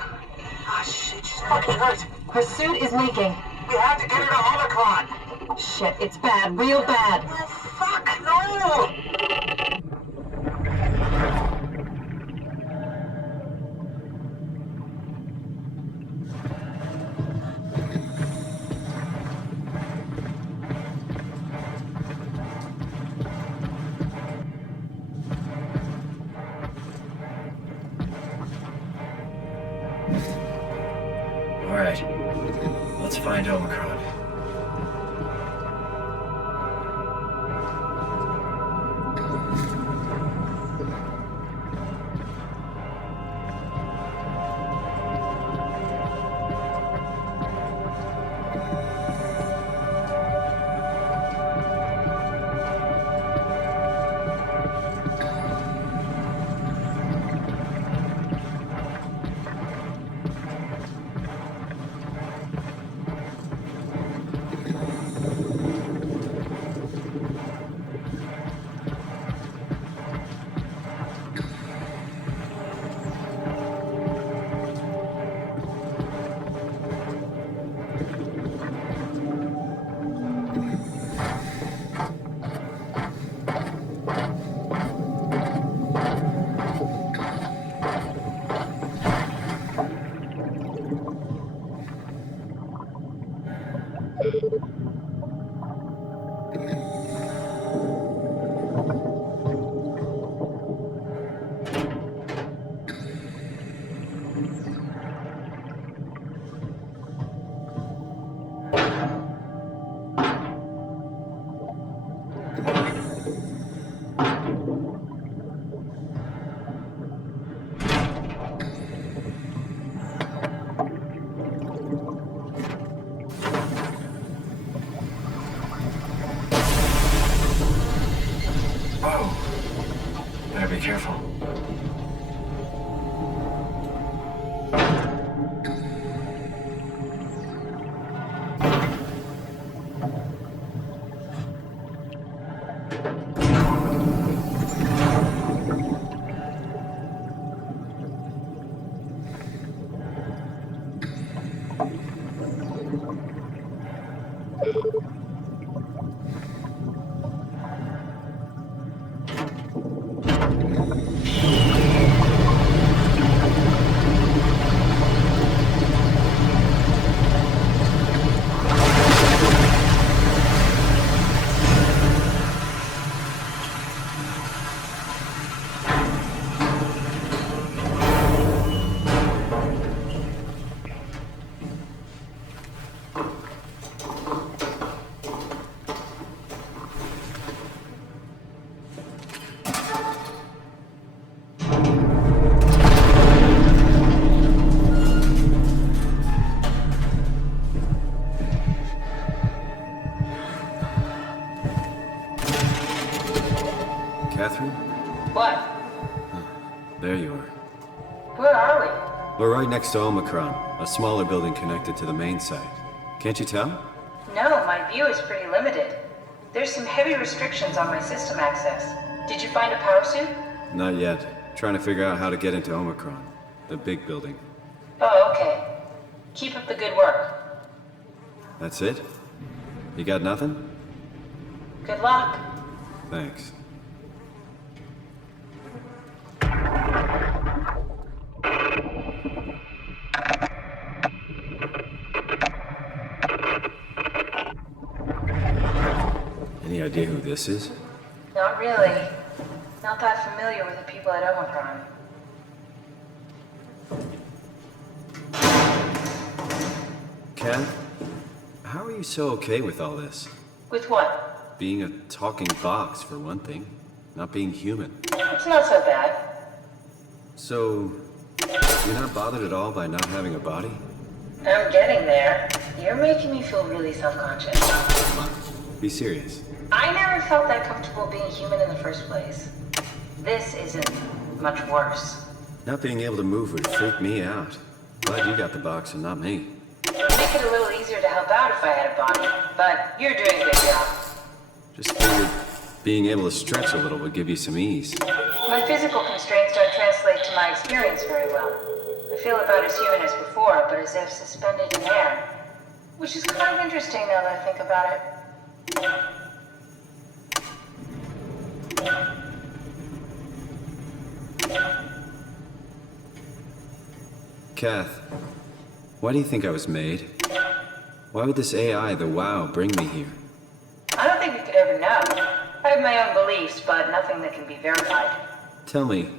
Ah, shit, she's fucking hurt. Her suit is leaking. We have to get her to Omicron. Shit, it's bad, real bad. Oh, fuck, no! Alright, let's find Omicron. Careful. There you are. Where are we? We're right next to Omicron, a smaller building connected to the main site. Can't you tell? No, my view is pretty limited. There's some heavy restrictions on my system access. Did you find a power suit? Not yet. Trying to figure out how to get into Omicron, the big building. Oh, okay. Keep up the good work. That's it? You got nothing? Good luck. Thanks. Any idea who this is? Not really. Not that familiar with the people at Omicron. Ken, how are you so okay with all this? With what? Being a talking box, for one thing. Not being human. It's not so bad. So, you're not bothered at all by not having a body? I'm getting there. You're making me feel really self-conscious. Come on, be serious. I never felt that comfortable being human in the first place. This isn't much worse. Not being able to move would freak me out. Glad you got the box and not me. It would make it a little easier to help out if I had a body, but you're doing a good job. Just figured being able to stretch a little would give you some ease. My physical constraints don't translate to my experience very well. I feel about as human as before, but as if suspended in air. Which is kind of interesting now that I think about it. Kath, why do you think I was made? Why would this AI, the WoW, bring me here? I don't think we could ever know. I have my own beliefs, but nothing that can be verified. Tell me,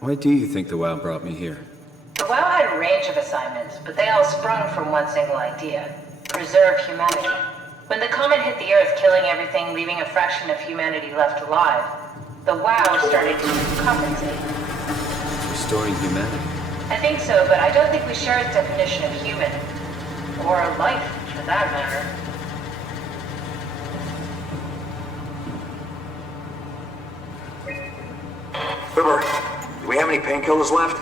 why do you think the WoW brought me here? The WoW had a range of assignments, but they all sprung from one single idea. Preserve humanity. When the comet hit the Earth, killing everything, leaving a fraction of humanity left alive, the WoW started to compensate. Restoring humanity? I think so, but I don't think we share its definition of human. Or life, for that matter. Fibber, do we have any painkillers left?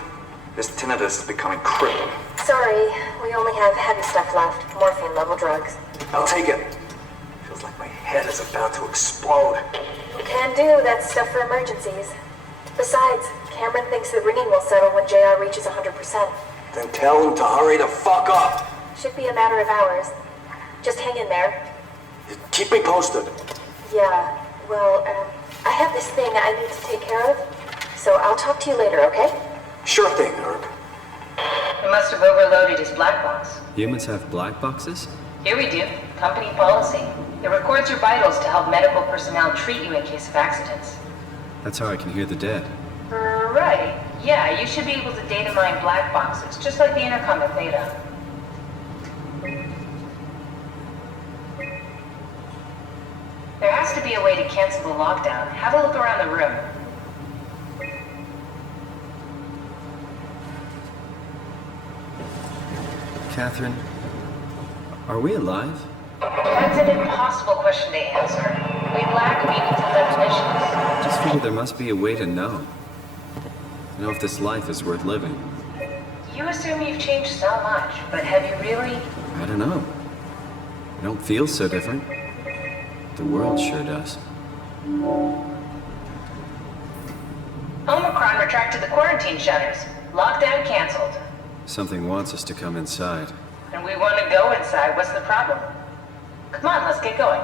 This tinnitus is becoming crippling. Sorry, we only have heavy stuff left. Morphine level drugs. I'll take it. Feels like my head is about to explode. Can do, that's stuff for emergencies. Besides, Cameron thinks the ringing will settle when JR reaches 100%. Then tell him to hurry the fuck up. Should be a matter of hours. Just hang in there. Keep me posted. Yeah, well, I have this thing I need to take care of, so I'll talk to you later, okay? Sure thing, Herb. It must have overloaded his black box. Humans have black boxes? Here we do. Company policy. It records your vitals to help medical personnel treat you in case of accidents. That's how I can hear the dead. Right. Yeah, you should be able to data mine black boxes, just like the intercom at Theta. There has to be a way to cancel the lockdown. Have a look around the room. Catherine, are we alive? That's an impossible question to answer. We lack meaningful definitions. I just figured there must be a way to know. Know if this life is worth living. You assume you've changed so much, but have you really? I don't know. I don't feel so different. The world sure does. Omicron retracted the quarantine shutters. Lockdown canceled. Something wants us to come inside. And we want to go inside. What's the problem? Come on, let's get going.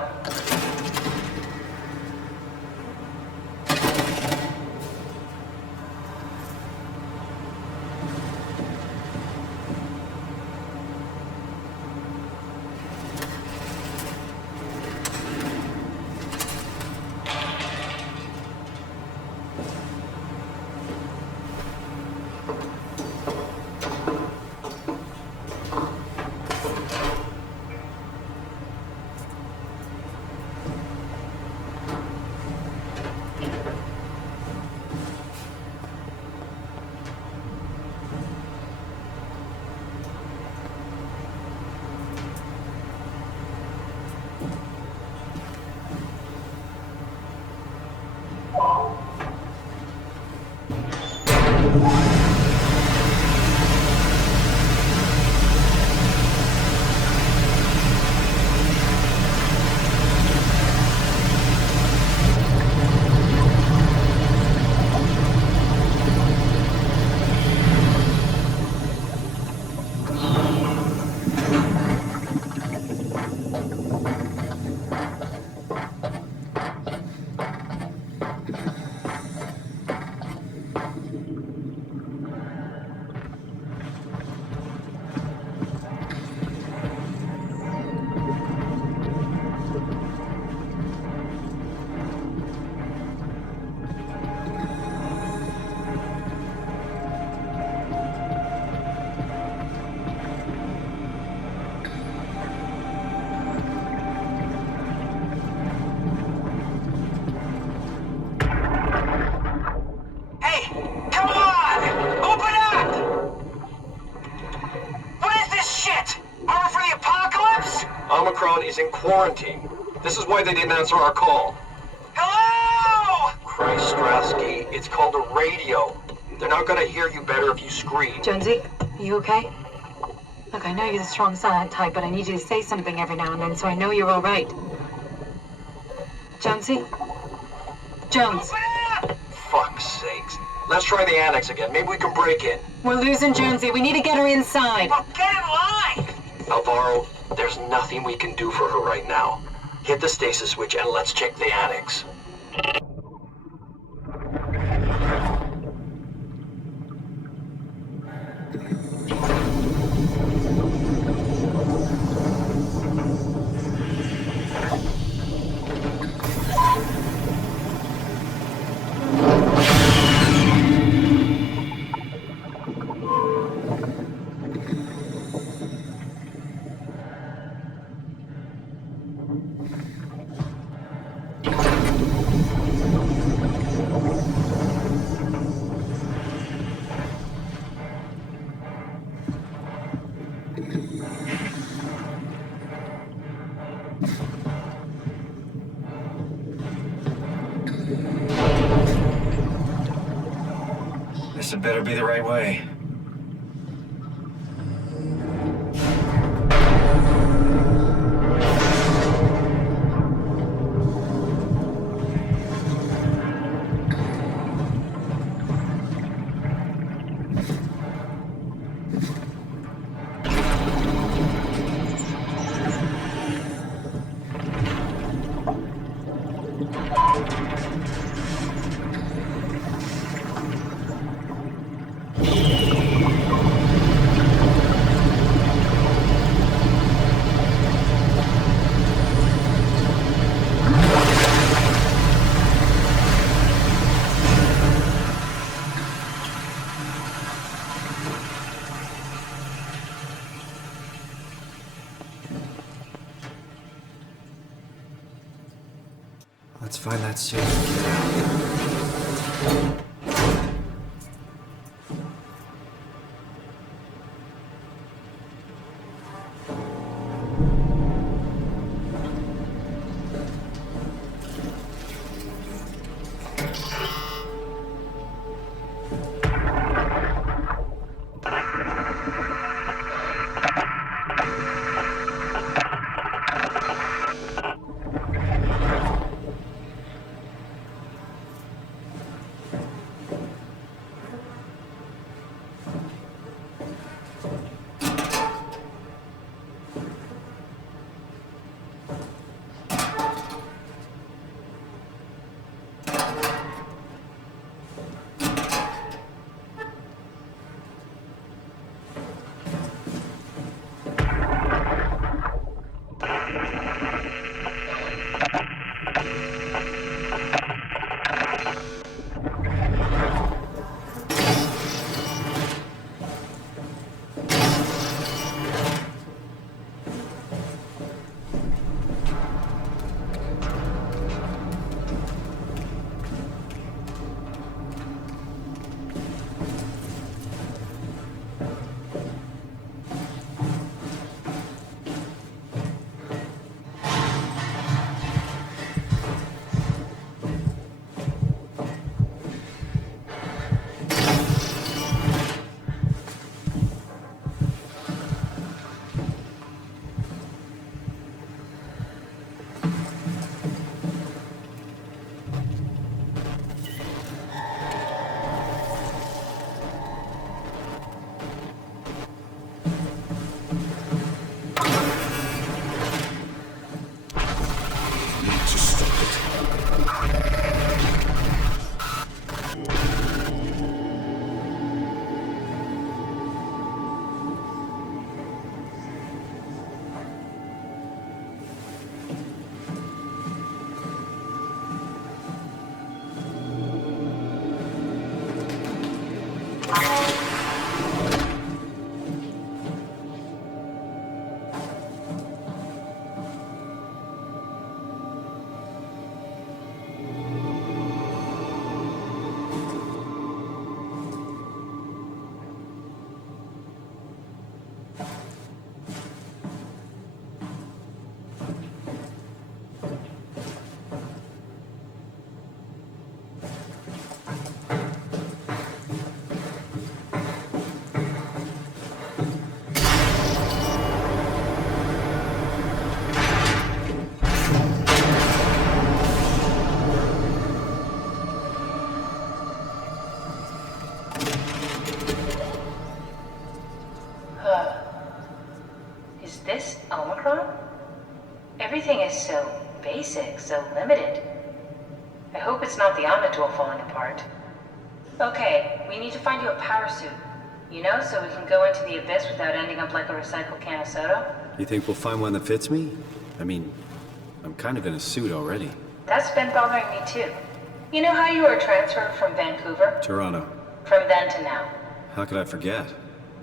Omicron is in quarantine. This is why they didn't answer our call. Hello! Christ, Strasky, it's called a radio. They're not gonna hear you better if you scream. Jonesy, are you okay? Look, I know you're the strong silent type, but I need you to say something every now and then so I know you're all right. Jonesy? Jones. Fuck's sakes. Let's try the annex again. Maybe we can break in. We're losing Jonesy. We need to get her inside. Well, get in line! Alvaro, there's nothing we can do for her right now. Hit the stasis switch and let's check the annex. This had better be the right way. Let's find that suit and get out. Is this Omicron? Everything is so basic, so limited. I hope it's not the Omnitool falling apart. Okay, we need to find you a power suit. You know, so we can go into the abyss without ending up like a recycled can of soda. You think we'll find one that fits me? I mean, I'm kind of in a suit already. That's been bothering me too. You know how you were transferred from Vancouver? Toronto. From then to now. How could I forget?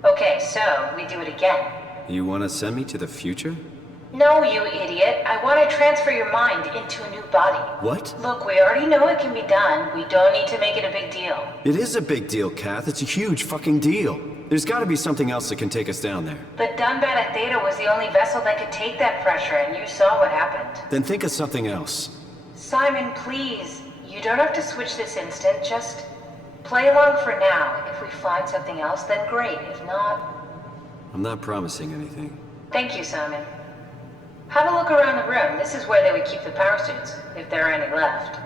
Okay, so we do it again. You want to send me to the future? No, you idiot. I want to transfer your mind into a new body. What? Look, we already know it can be done. We don't need to make it a big deal. It is a big deal, Kath. It's a huge fucking deal. There's got to be something else that can take us down there. But Dunbat Theta was the only vessel that could take that pressure, and you saw what happened. Then think of something else. Simon, please. You don't have to switch this instant. Just play along for now. If we find something else, then great. If not... I'm not promising anything. Thank you, Simon. Have a look around the room. This is where they would keep the power suits, if there are any left.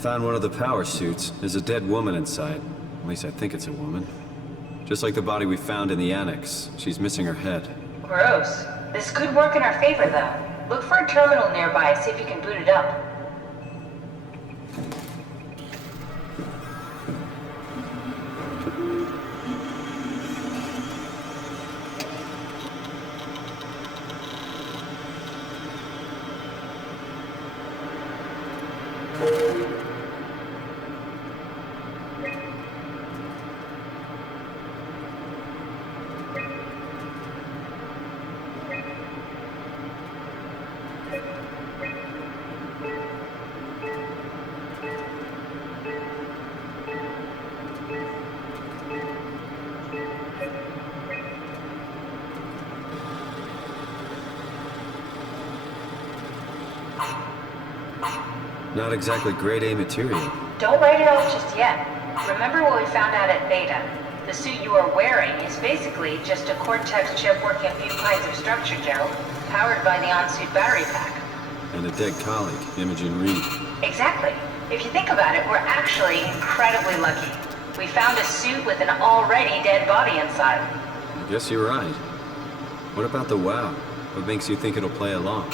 Found one of the power suits. There's a dead woman inside. At least I think it's a woman. Just like the body we found in the annex. She's missing her head. Gross. This could work in our favor, though. Look for a terminal nearby, see if you can boot it up. Not exactly grade A material. Don't write it off just yet. Remember what we found out at Theta. The suit you are wearing is basically just a Cortex chip working a few pints of structure gel, powered by the on-suit battery pack. And a dead colleague, Imogen Reed. Exactly. If you think about it, we're actually incredibly lucky. We found a suit with an already dead body inside. I guess you're right. What about the WoW? What makes you think it'll play along?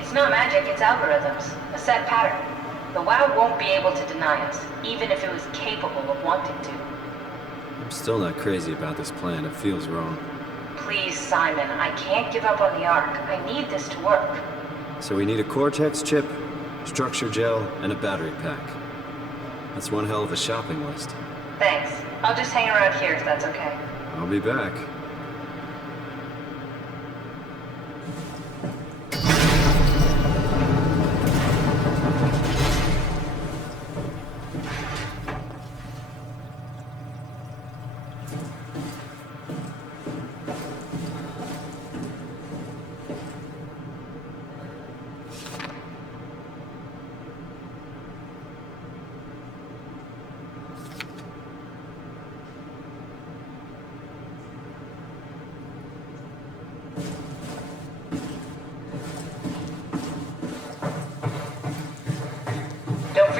It's not magic, it's algorithms. A set pattern. The WoW won't be able to deny us, even if it was capable of wanting to. I'm still not crazy about this plan. It feels wrong. Please, Simon, I can't give up on the Ark. I need this to work. So we need a Cortex chip, structure gel, and a battery pack. That's one hell of a shopping list. Thanks. I'll just hang around here if that's okay. I'll be back.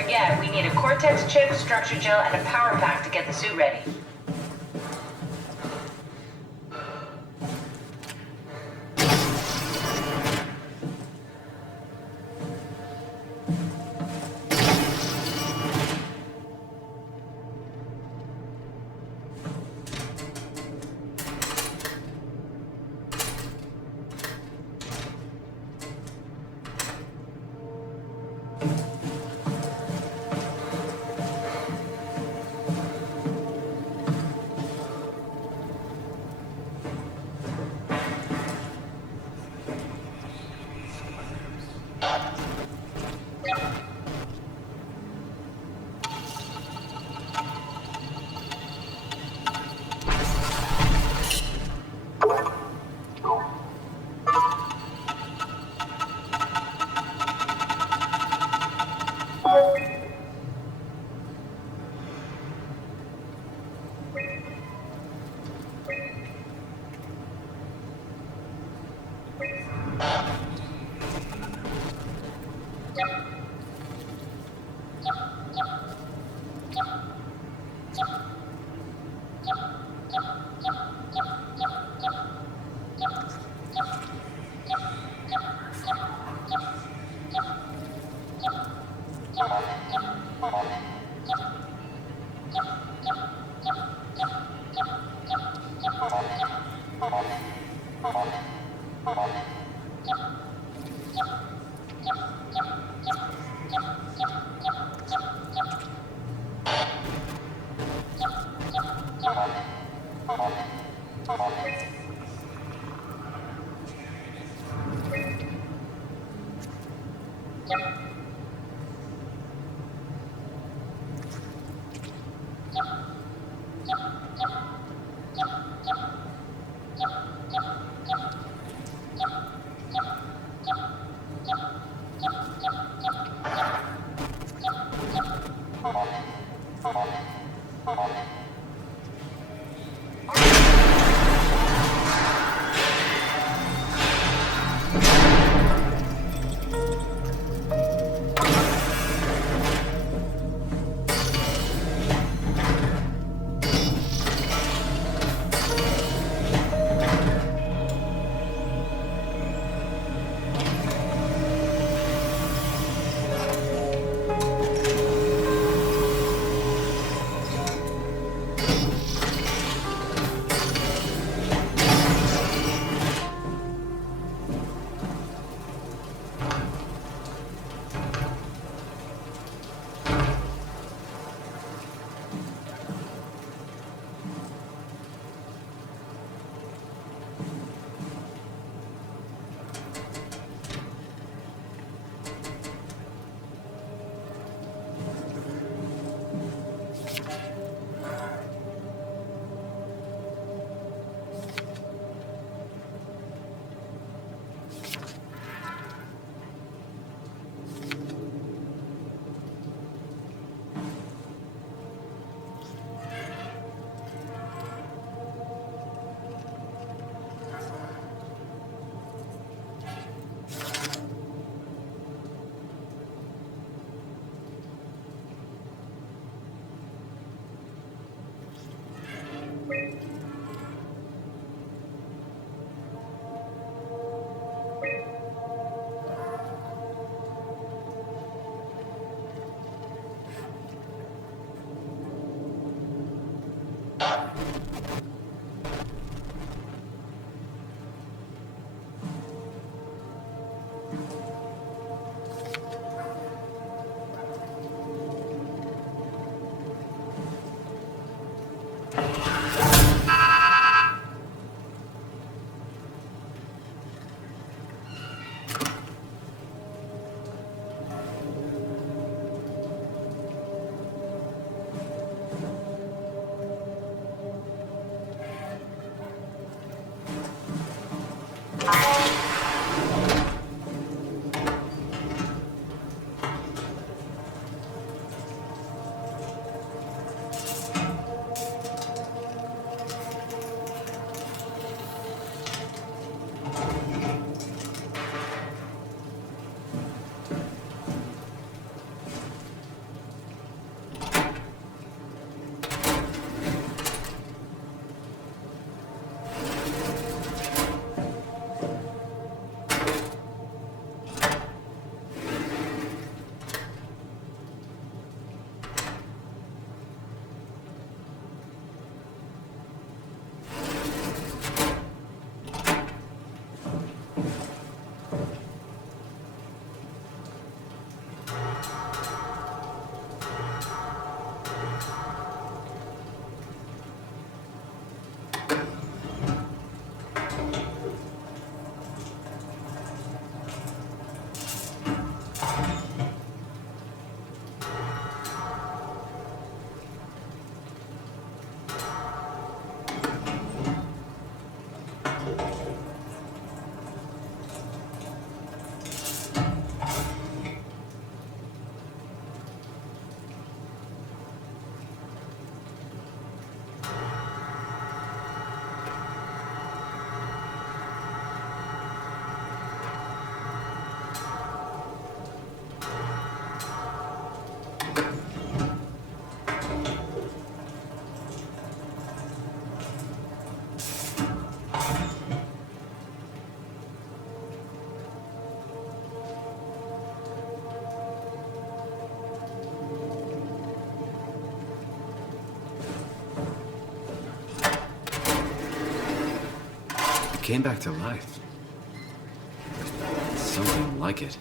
Yeah, we need a Cortex chip, structure gel, and a power pack to get the suit ready. came back to life. Something like it.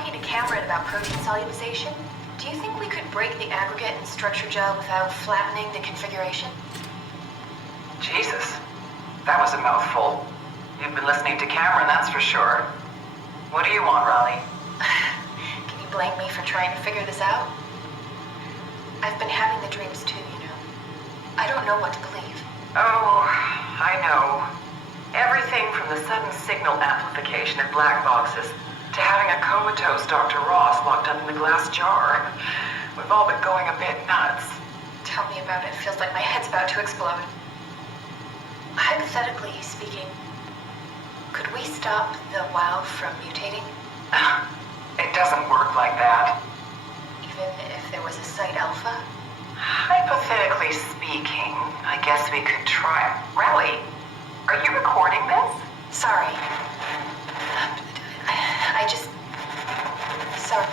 talking to Cameron about protein solubilization. Do you think we could break the aggregate and structure gel without flattening the configuration? Jesus, that was a mouthful. You've been listening to Cameron, that's for sure. What do you want, Raleigh? Can you blame me for trying to figure this out? I've been having the dreams too, you know. I don't know what to believe. Oh, I know. Everything from the sudden signal amplification in black boxes to having a comatose Dr. Ross locked up in the glass jar. We've all been going a bit nuts. Tell me about it. Feels like my head's about to explode. Hypothetically speaking, could we stop the WoW from mutating? It doesn't work like that. Even if there was a site alpha? Hypothetically speaking, I guess we could try. Raleigh, are you recording this? Sorry. I just... Sorry.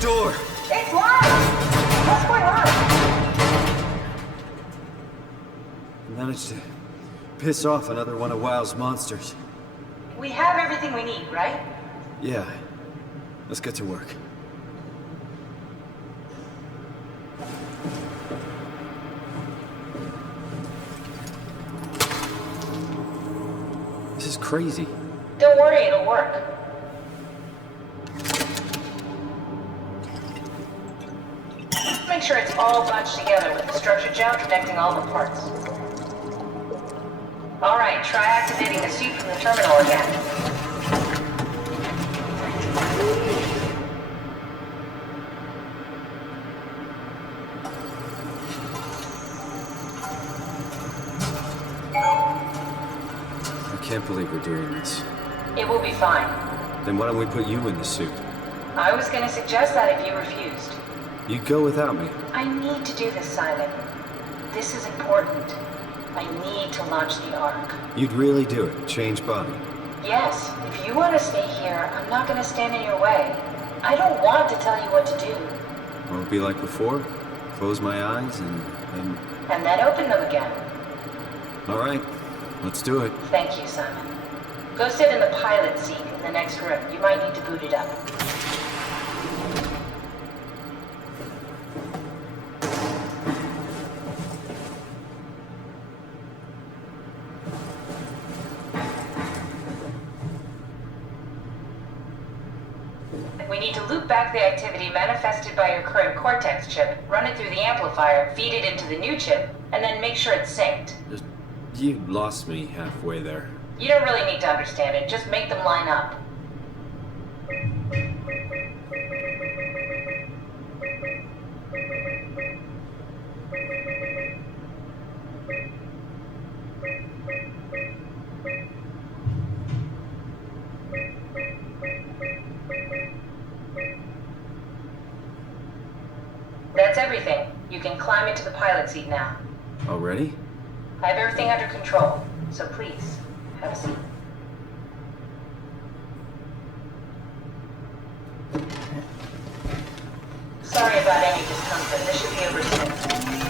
door! It's locked! What's going on? I managed to piss off another one of WoW's monsters. We have everything we need, right? Yeah. Let's get to work. This is crazy. Don't worry, it'll work. Make sure it's all bunched together with the structure gel connecting all the parts. Alright, try activating the suit from the terminal again. I can't believe we're doing this. It will be fine. Then why don't we put you in the suit? I was gonna suggest that if you refused. You'd go without me. I need to do this, Simon. This is important. I need to launch the Ark. You'd really do it? Change body? Yes, if you want to stay here, I'm not gonna stand in your way. I don't want to tell you what to do. Won't it be like before? Close my eyes and then... And then open them again. Alright, let's do it. Thank you, Simon. Go sit in the pilot seat in the next room. You might need to boot it up. We need to loop back the activity manifested by your current Cortex chip, run it through the amplifier, feed it into the new chip, and then make sure it's synced. You lost me halfway there. You don't really need to understand it, just make them line up. That's everything. You can climb into the pilot seat now. Already? I have everything under control, so please, have a seat. Sorry about any discomfort. This should be over soon.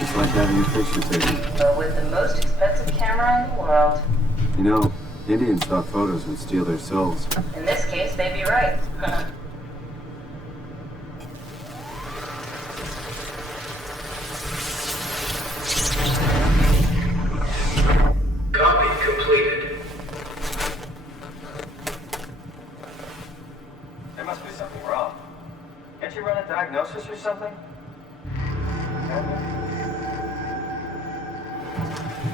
It's like having a picture taken. But with the most expensive camera in the world. You know, Indians thought photos would steal their souls. In this case, they'd be right. Copy completed. There must be something wrong. Can't you run a diagnosis or something?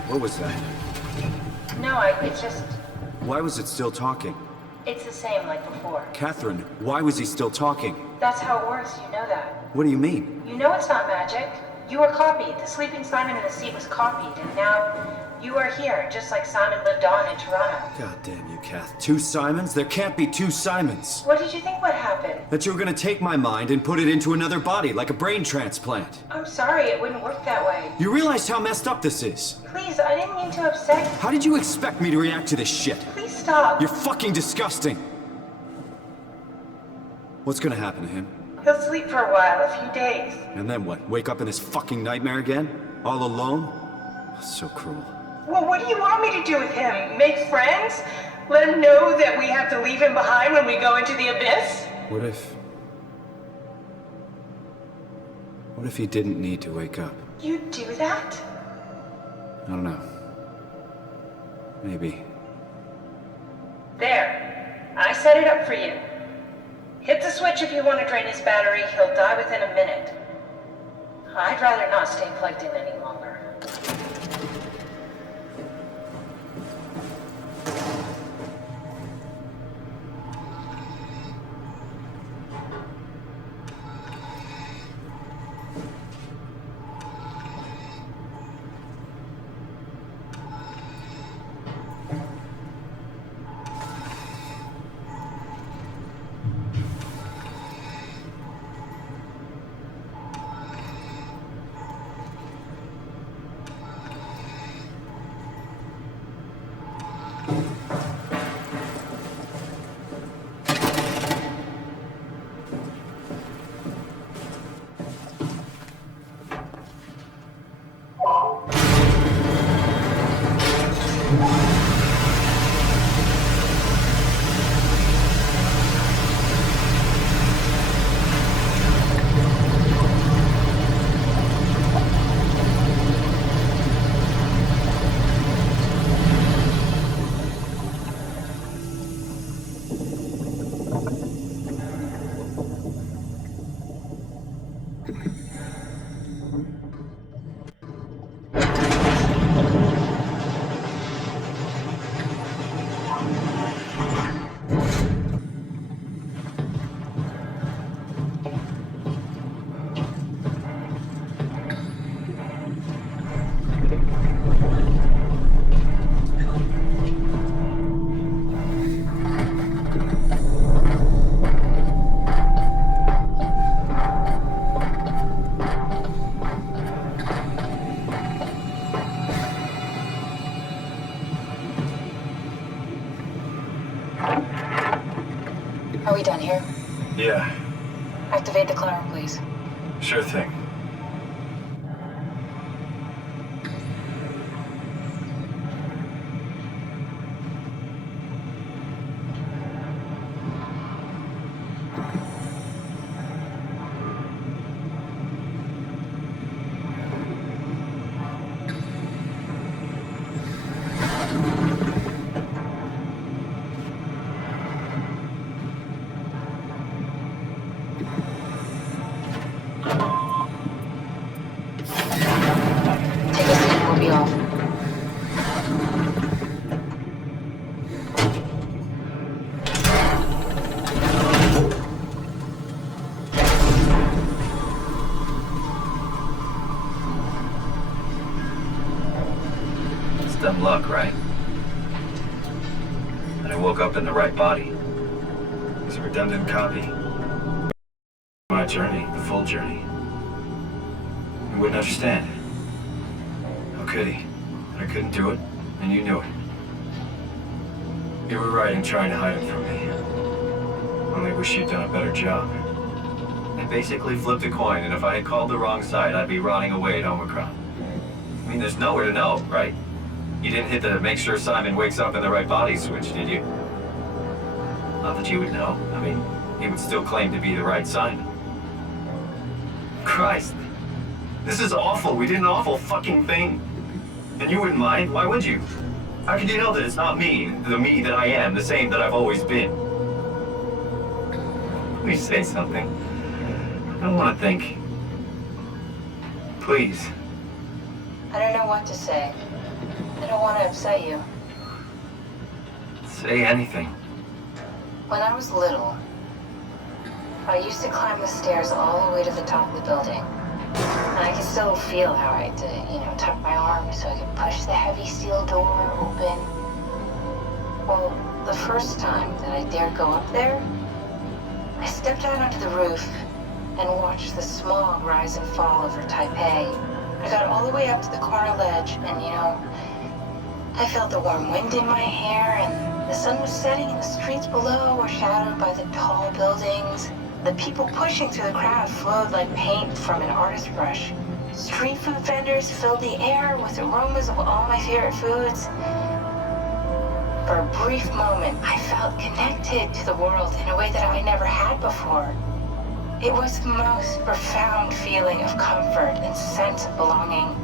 What was that? No, it's just... Why was it still talking? It's the same like before. Catherine, why was he still talking? That's how it works, you know that. What do you mean? You know it's not magic. You were copied. The sleeping Simon in the seat was copied, and now you are here, just like Simon lived on in Toronto. God damn you, Kath. 2 Simons? There can't be 2 Simons. What did you think would happen? That you were gonna take my mind and put it into another body, like a brain transplant. I'm sorry, it wouldn't work that way. You realize how messed up this is? Please, I didn't mean to upset you. How did you expect me to react to this shit? Please stop. You're fucking disgusting. What's gonna happen to him? He'll sleep for a while, a few days. And then what? Wake up in this fucking nightmare again? All alone? So cruel. Well, what do you want me to do with him? Make friends? Let him know that we have to leave him behind when we go into the abyss? What if he didn't need to wake up? You'd do that? I don't know. Maybe. There. I set it up for you. Hit the switch if you want to drain his battery. He'll die within a minute. I'd rather not stay plugged in any longer. Are we done here? Yeah, Activate the climber, please. sure thing. Take a seat and we'll be off. It's dumb luck, right? And I woke up in the right body. It's a redundant copy. My journey, the full journey. He wouldn't understand. How could he? I couldn't do it, and you knew it. You were right in trying to hide it from me. Only wish you'd done a better job. I basically flipped a coin, and if I had called the wrong side, I'd be rotting away at Omicron. I mean, there's nowhere to know, right? You didn't hit the make sure Simon wakes up in the right body switch, did you? Not that you would know. I mean, he would still claim to be the right Simon. Christ. This is awful. We did an awful fucking thing. And you wouldn't mind? Why would you? How could you know that it's not me, the me that I am, the same that I've always been? Please say something. I don't want to think. Please. I don't know what to say. I don't want to upset you. Say anything. When I was little, I used to climb the stairs all the way to the top of the building. And I can still feel how I had to, tuck my arm so I could push the heavy steel door open. Well, the first time that I dared go up there, I stepped out onto the roof and watched the smog rise and fall over Taipei. I got all the way up to the corner ledge and, I felt the warm wind in my hair and the sun was setting and the streets below were shadowed by the tall buildings. The people pushing through the crowd flowed like paint from an artist's brush. Street food vendors filled the air with aromas of all my favorite foods. For a brief moment, I felt connected to the world in a way that I never had before. It was the most profound feeling of comfort and sense of belonging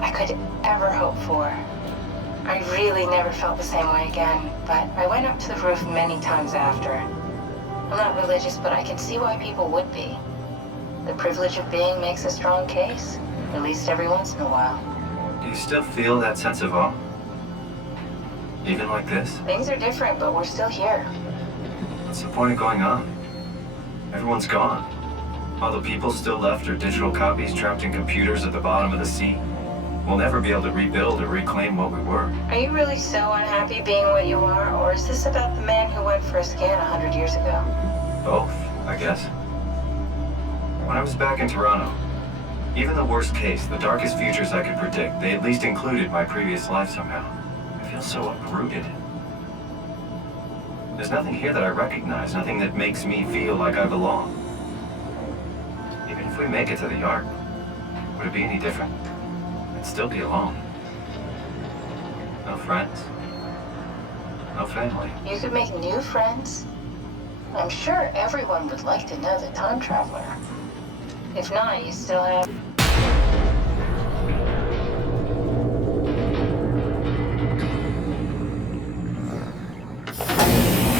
I could ever hope for. I really never felt the same way again, but I went up to the roof many times after. I'm not religious, but I can see why people would be. The privilege of being makes a strong case, at least every once in a while. Do you still feel that sense of awe? Even like this? Things are different, but we're still here. What's the point of going on? Everyone's gone. All the people still left are digital copies trapped in computers at the bottom of the sea. We'll never be able to rebuild or reclaim what we were. Are you really so unhappy being what you are, or is this about the man who went for a scan 100 years ago? Both, I guess. When I was back in Toronto, even the worst case, the darkest futures I could predict, they at least included my previous life somehow. I feel so uprooted. There's nothing here that I recognize, nothing that makes me feel like I belong. Even if we make it to the Ark, would it be any different? I'd still be alone. No friends. No family. You could make new friends. I'm sure everyone would like to know the time traveler. If not, you still have...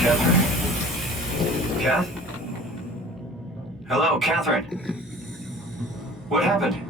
Catherine? Kath? Hello, Catherine. What happened?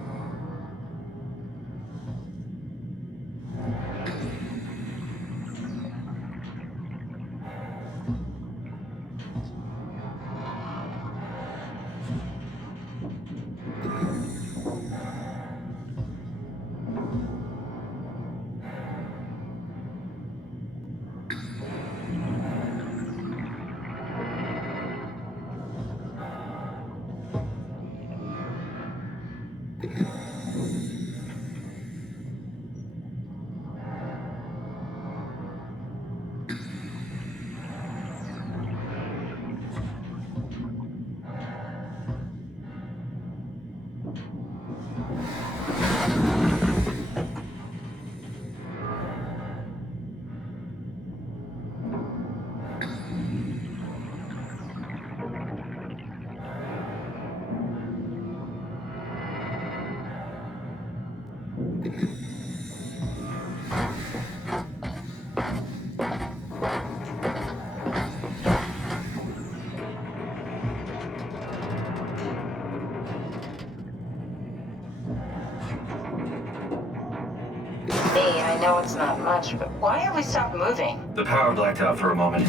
I know it's not much, but why have we stopped moving? The power blacked out for a moment.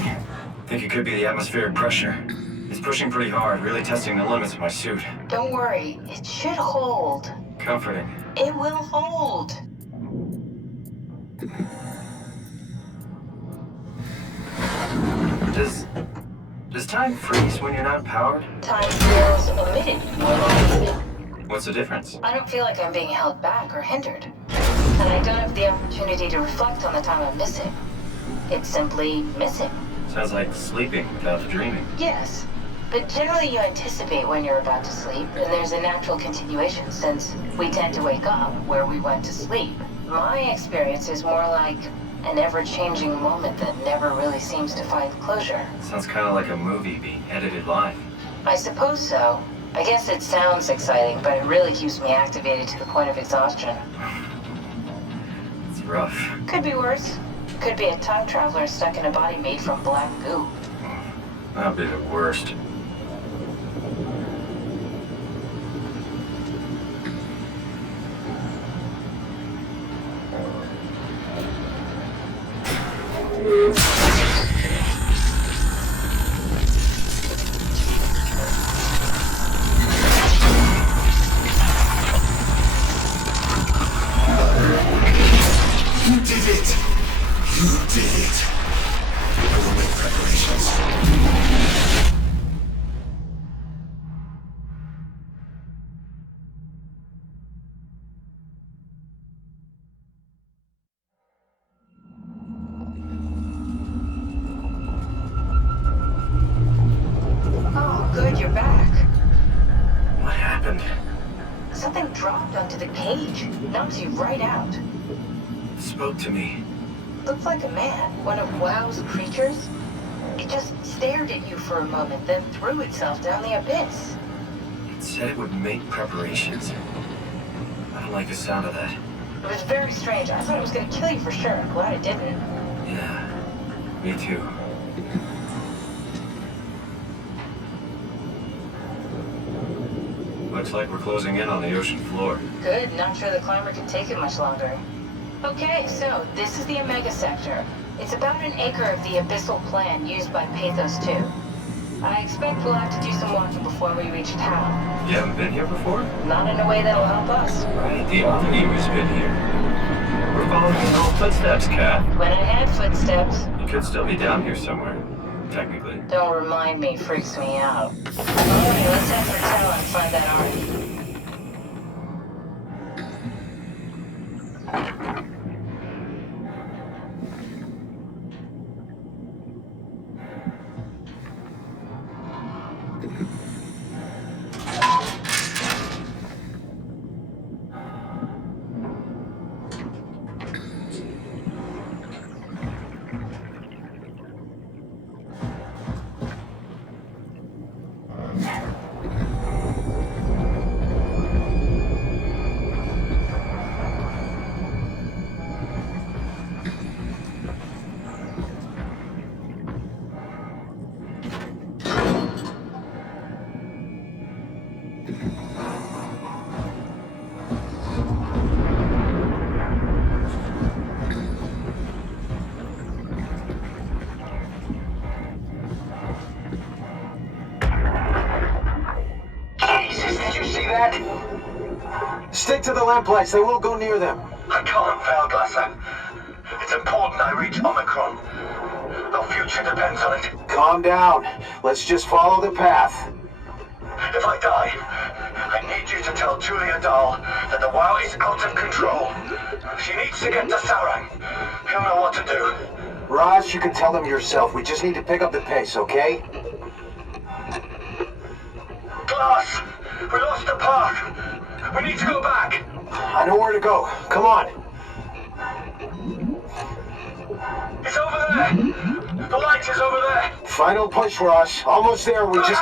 Think it could be the atmospheric pressure. It's pushing pretty hard, really testing the limits of my suit. Don't worry, it should hold. Comforting. It will hold. Does time freeze when you're not powered? Time feels omitted more than What's the difference? I don't feel like I'm being held back or hindered. And I don't have the opportunity to reflect on the time I'm missing. It's simply missing. Sounds like sleeping without the dreaming. Yes, but generally you anticipate when you're about to sleep, and there's a natural continuation since we tend to wake up where we went to sleep. My experience is more like an ever-changing moment that never really seems to find closure. Sounds kind of like a movie being edited live. I suppose so. I guess it sounds exciting, but it really keeps me activated to the point of exhaustion. It's rough. Could be worse. Could be a time traveler stuck in a body made from black goo. That'd be the worst. You did it! You did it! I will make preparations. Oh, good, you're back. What happened? Something dropped onto the cage. Knocks you right out. Spoke to me. Looked like a man, one of WoW's creatures. It just stared at you for a moment, then threw itself down the abyss. It said it would make preparations. I don't like the sound of that. It was very strange. I thought it was going to kill you for sure. I'm glad it didn't. Yeah, me too. Looks like we're closing in on the ocean floor. Good. Not sure the climber can take it much longer. Okay, so this is the Omega Sector. It's about an acre of the abyssal plan used by Pathos 2. I expect we'll have to do some walking before we reach town. You haven't been here before? Not in a way that'll help us. Right, the Omni has been here. We're following his old footsteps, Kat. When I had footsteps. You could still be down here somewhere, technically. Don't remind me, freaks me out. Alright, let's head for town and find that arc. the lamplights. They won't go near them. I can't, Valglass. It's important I reach Omicron. Our future depends on it. Calm down. Let's just follow the path. If I die, I need you to tell Julia Dahl that the WoW is out of control. She needs to get to Sarang. He'll know what to do. Raj, you can tell them yourself. We just need to pick up the pace, okay? Glass! We lost the path! We need to go back! I know where to go. Come on. It's over there! The light is over there! Final push, Raj. Almost there. We just...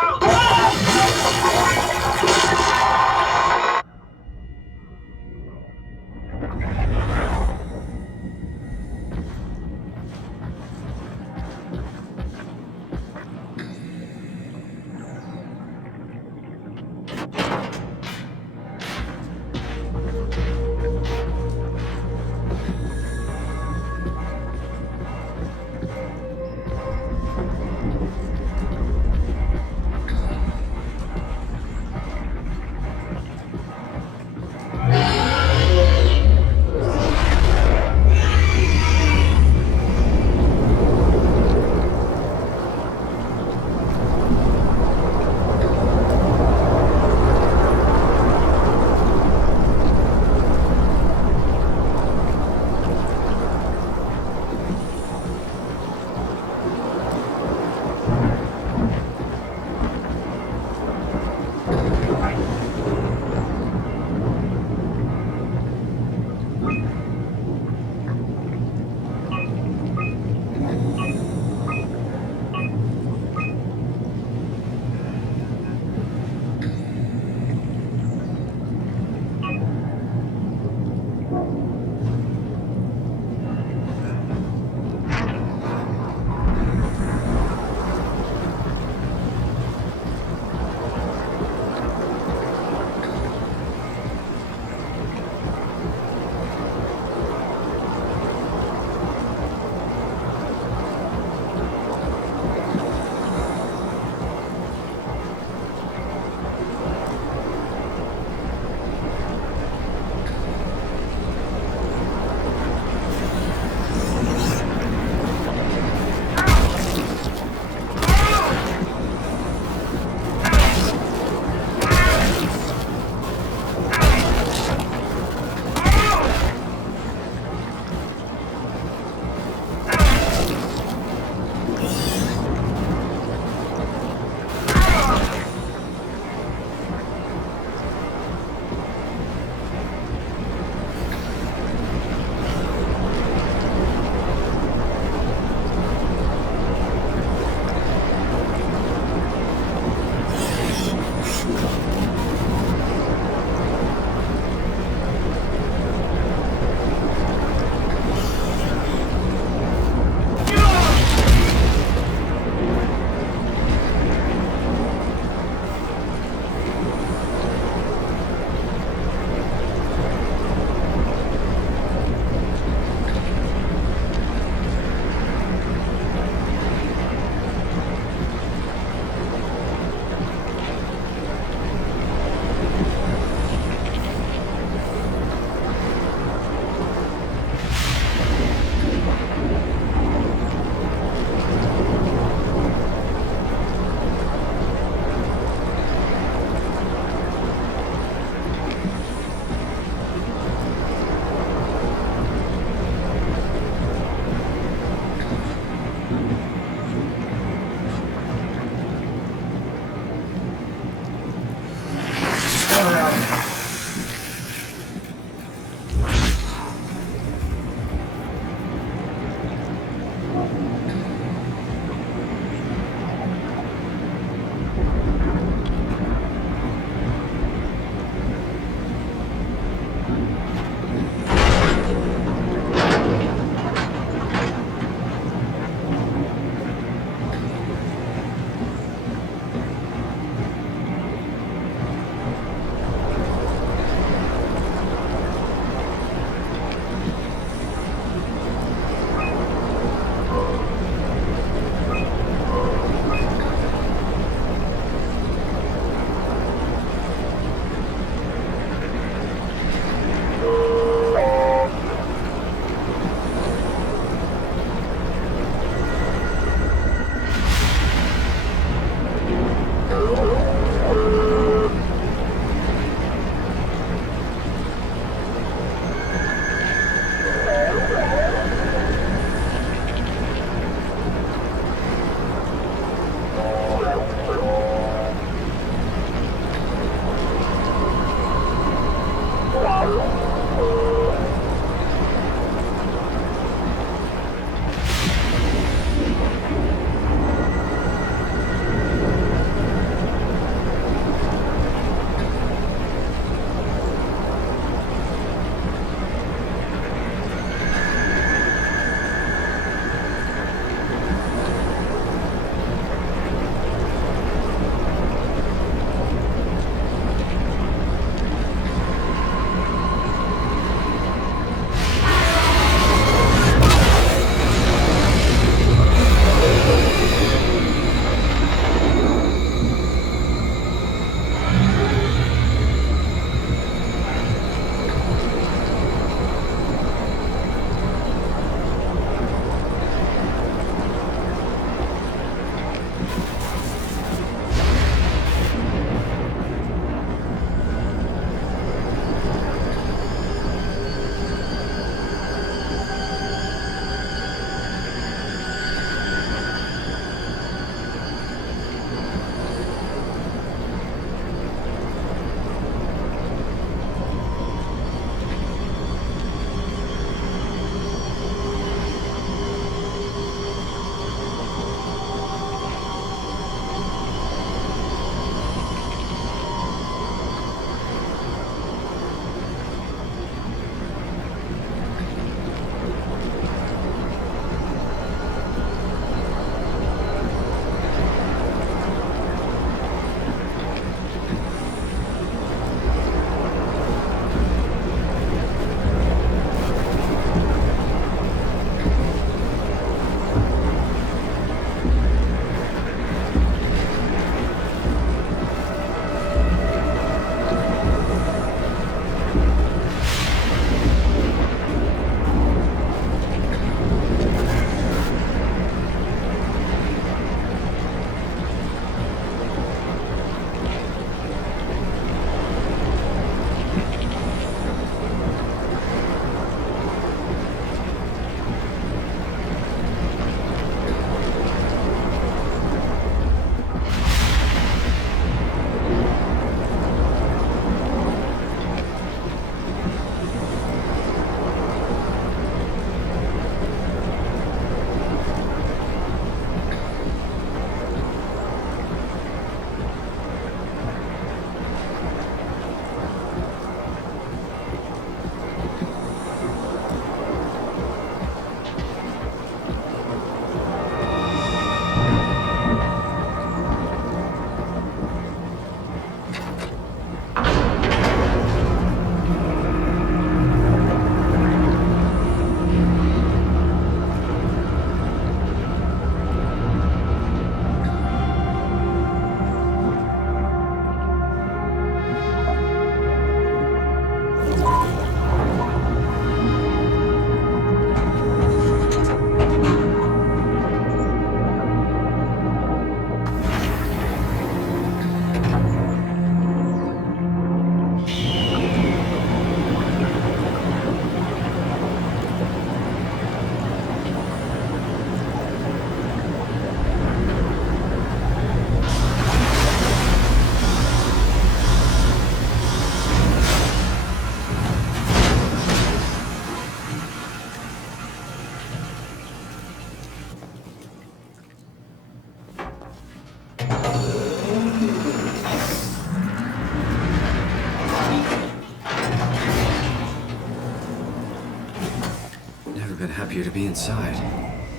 been happier to be inside.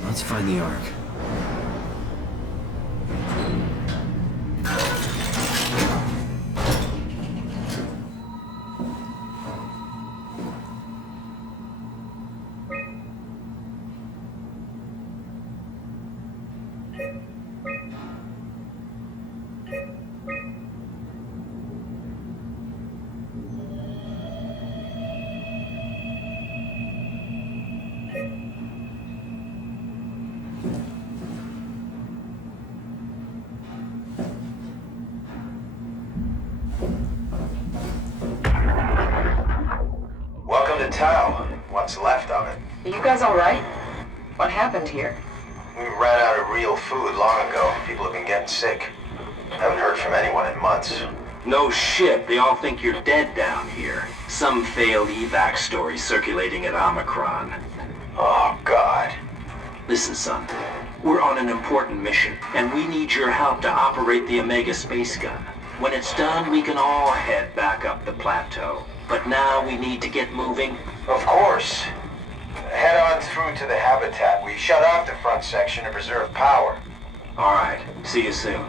Let's find the Ark. Welcome to town. What's left of it. Are you guys alright? What happened here? We ran out of real food long ago. People have been getting sick. Haven't heard from anyone in months. No shit, they all think you're dead down here. Some failed evac story circulating at Omicron. Oh, God. Listen, son. We're on an important mission, and we need your help to operate the Omega space gun. When it's done, we can all head back up the plateau. But now we need to get moving. Of course. Head on through to the habitat. We shut off the front section to preserve power. All right. See you soon.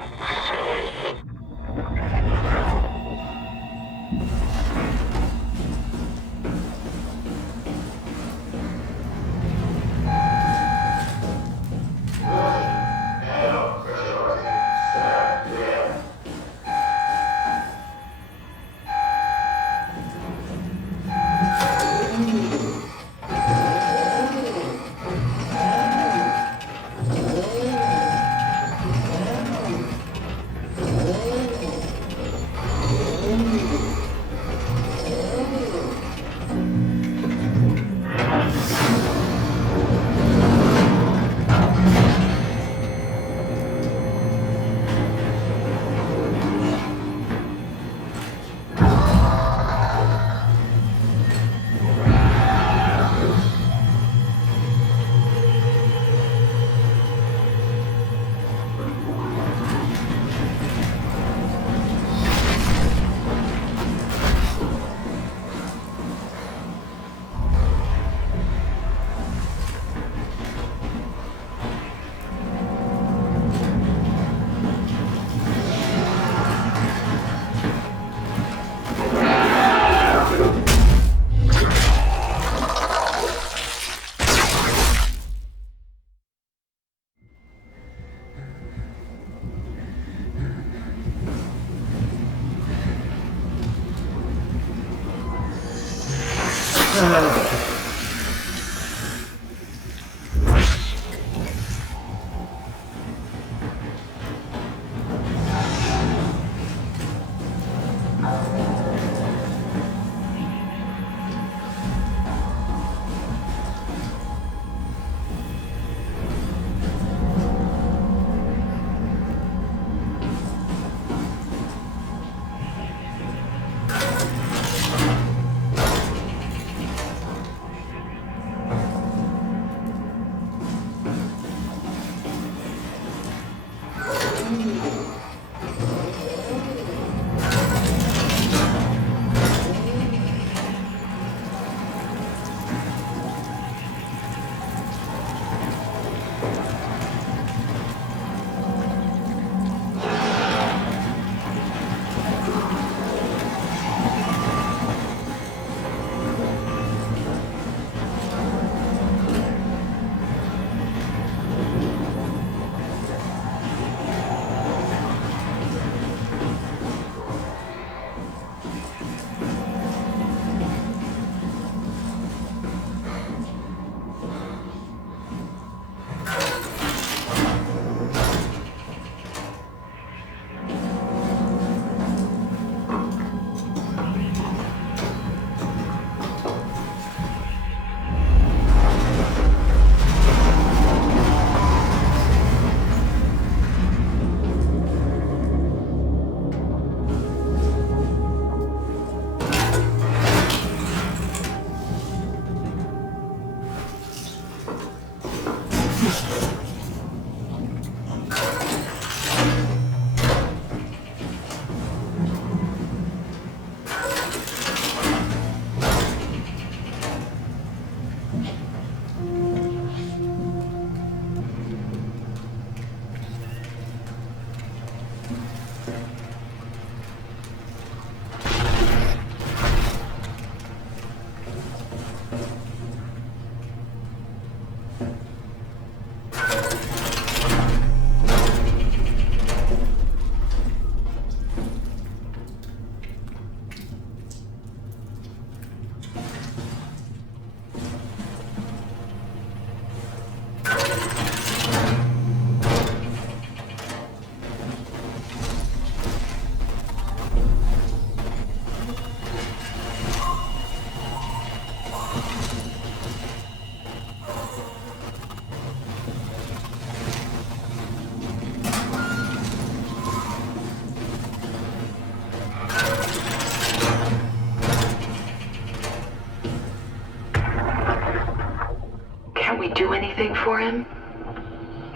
we do anything for him?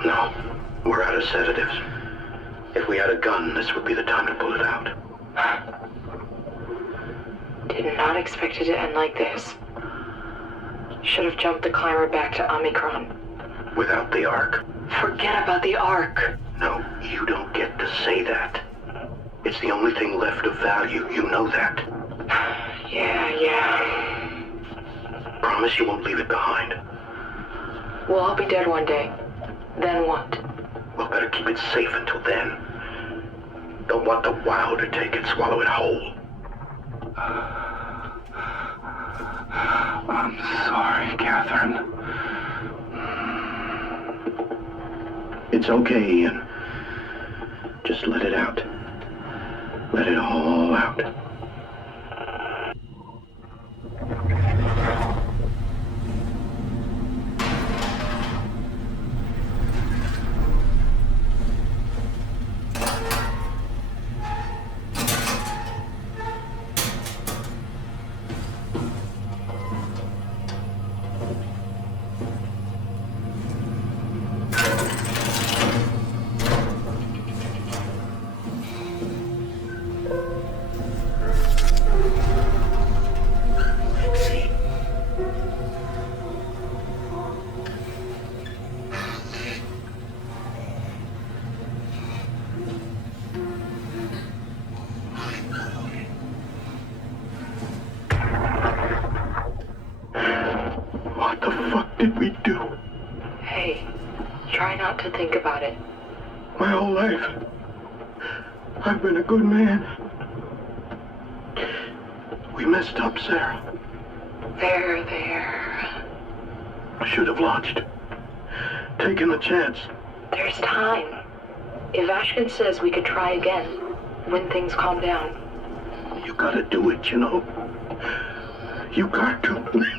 No. We're out of sedatives. If we had a gun, this would be the time to pull it out. Did not expect it to end like this. Should have jumped the climber back to Omicron. Without the Ark. Forget about the Ark. No, you don't get to say that. It's the only thing left of value, you know that. Yeah. Promise you won't leave it behind. Well, I'll be dead one day. Then what? We'll better keep it safe until then. Don't want the wow to take it, swallow it whole. I'm sorry, Catherine. It's okay, Ian. Just let it out. Let it all out. What the fuck did we do? Hey, try not to think about it. My whole life, I've been a good man. We messed up, Sarah. There. I should have launched. Taken the chance. There's time. If Ashkin says we could try again, when things calm down. You gotta do it, you know. You got to.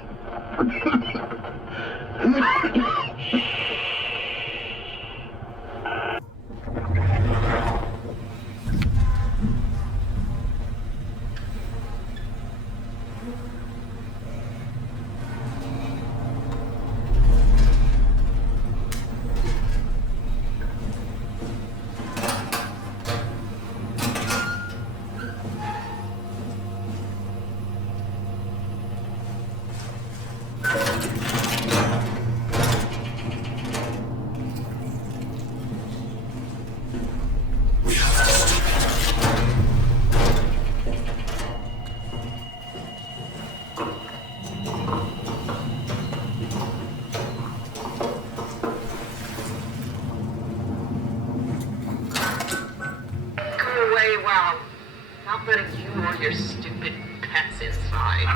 Wow. Not letting you or your stupid pets inside.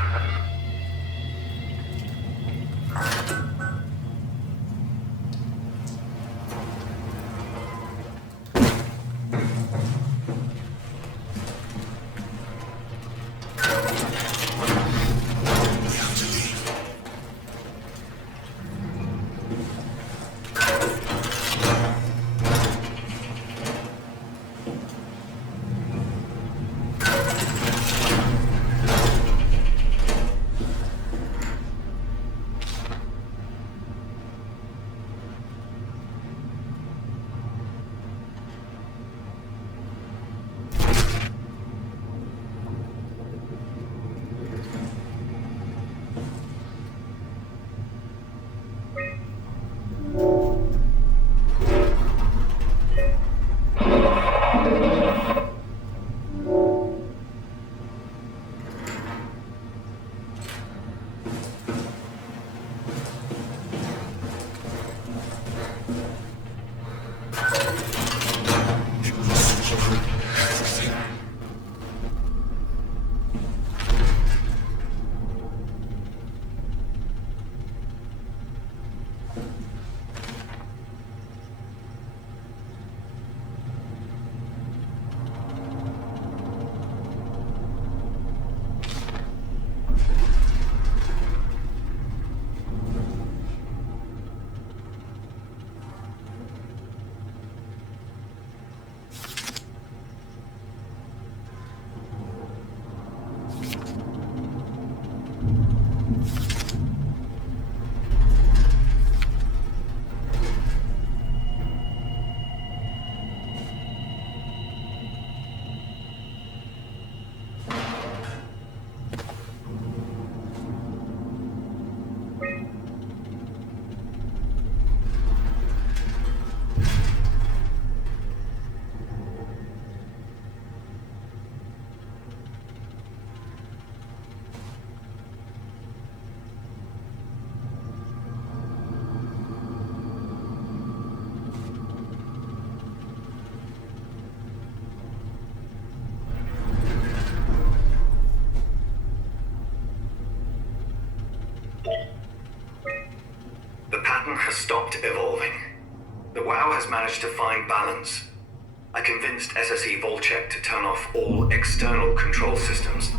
pattern has stopped evolving. The WoW has managed to find balance. I convinced SSE Volcheck to turn off all external control systems,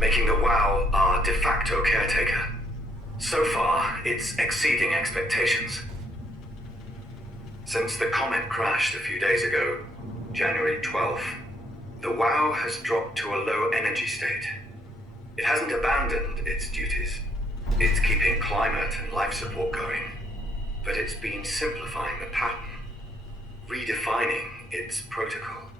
making the WoW our de facto caretaker. So far, it's exceeding expectations. Since the comet crashed a few days ago, January 12th, the WoW has dropped to a low energy state. It hasn't abandoned its duties. It's keeping climate and life support going, but it's been simplifying the pattern, redefining its protocol.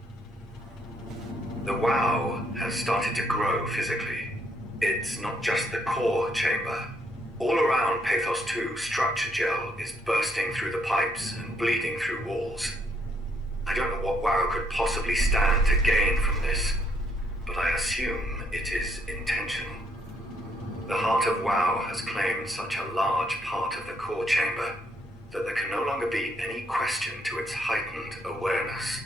The WoW has started to grow physically. It's not just the core chamber. All around Pathos 2, structure gel is bursting through the pipes and bleeding through walls. I don't know what WoW could possibly stand to gain from this, but I assume it is intentional. The heart of WoW has claimed such a large part of the core chamber that there can no longer be any question to its heightened awareness.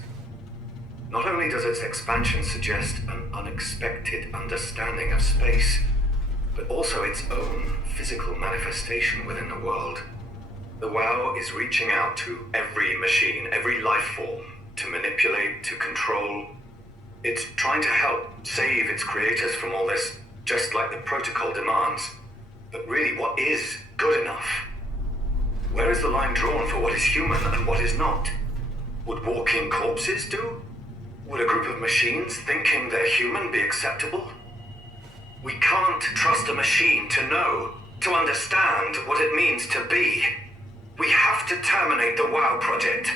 Not only does its expansion suggest an unexpected understanding of space, but also its own physical manifestation within the world. The WoW is reaching out to every machine, every life form, to manipulate, to control. It's trying to help save its creators from all this, just like the protocol demands. But really, what is good enough? Where is the line drawn for what is human and what is not? Would walking corpses do? Would a group of machines thinking they're human be acceptable? We can't trust a machine to know, to understand what it means to be. We have to terminate the WoW project.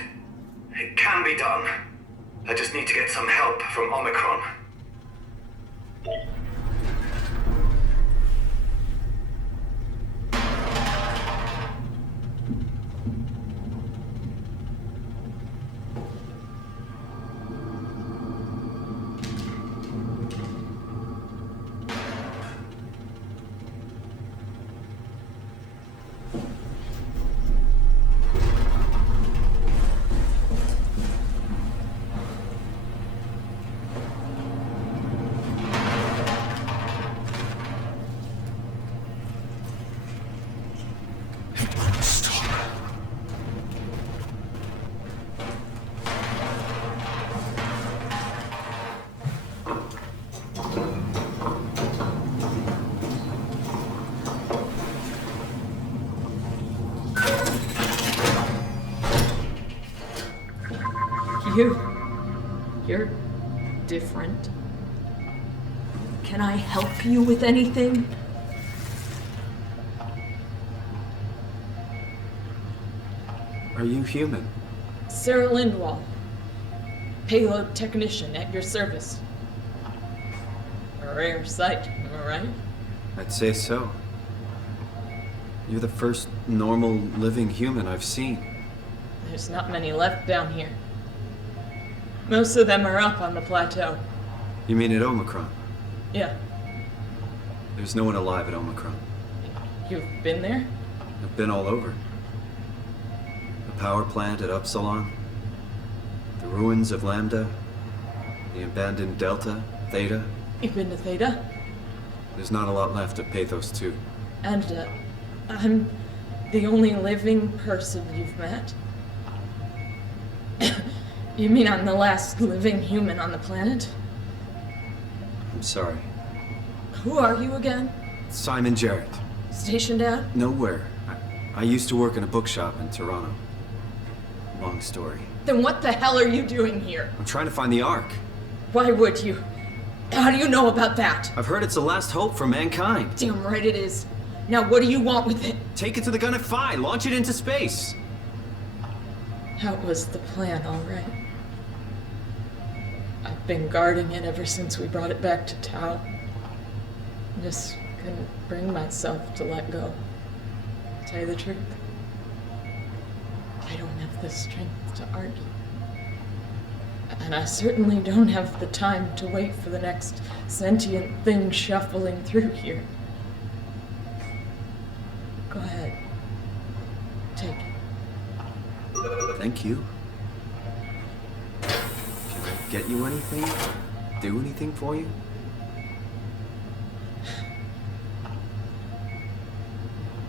It can be done. I just need to get some help from Omicron. You're different. Can I help you with anything? Are you human? Sarah Lindwall, payload technician at your service. A rare sight, am I right? I'd say so. You're the first normal living human I've seen. There's not many left down here. Most of them are up on the plateau. You mean at Omicron? Yeah. There's no one alive at Omicron. You've been there? I've been all over. The power plant at Upsilon, the ruins of Lambda, the abandoned Delta, Theta. You've been to Theta? There's not a lot left of Pathos 2. And, I'm the only living person you've met? You mean I'm the last living human on the planet? I'm sorry. Who are you again? Simon Jarrett. Stationed at? Nowhere. I used to work in a bookshop in Toronto. Long story. Then what the hell are you doing here? I'm trying to find the Ark. Why would you? How do you know about that? I've heard it's the last hope for mankind. Damn right it is. Now what do you want with it? Take it to the Gun at Phi. Launch it into space. That was the plan, all right. I've been guarding it ever since we brought it back to Tau. Just couldn't bring myself to let go. To tell you the truth, I don't have the strength to argue. And I certainly don't have the time to wait for the next sentient thing shuffling through here. Go ahead. Take it. Thank you. Can I get you anything? Do anything for you?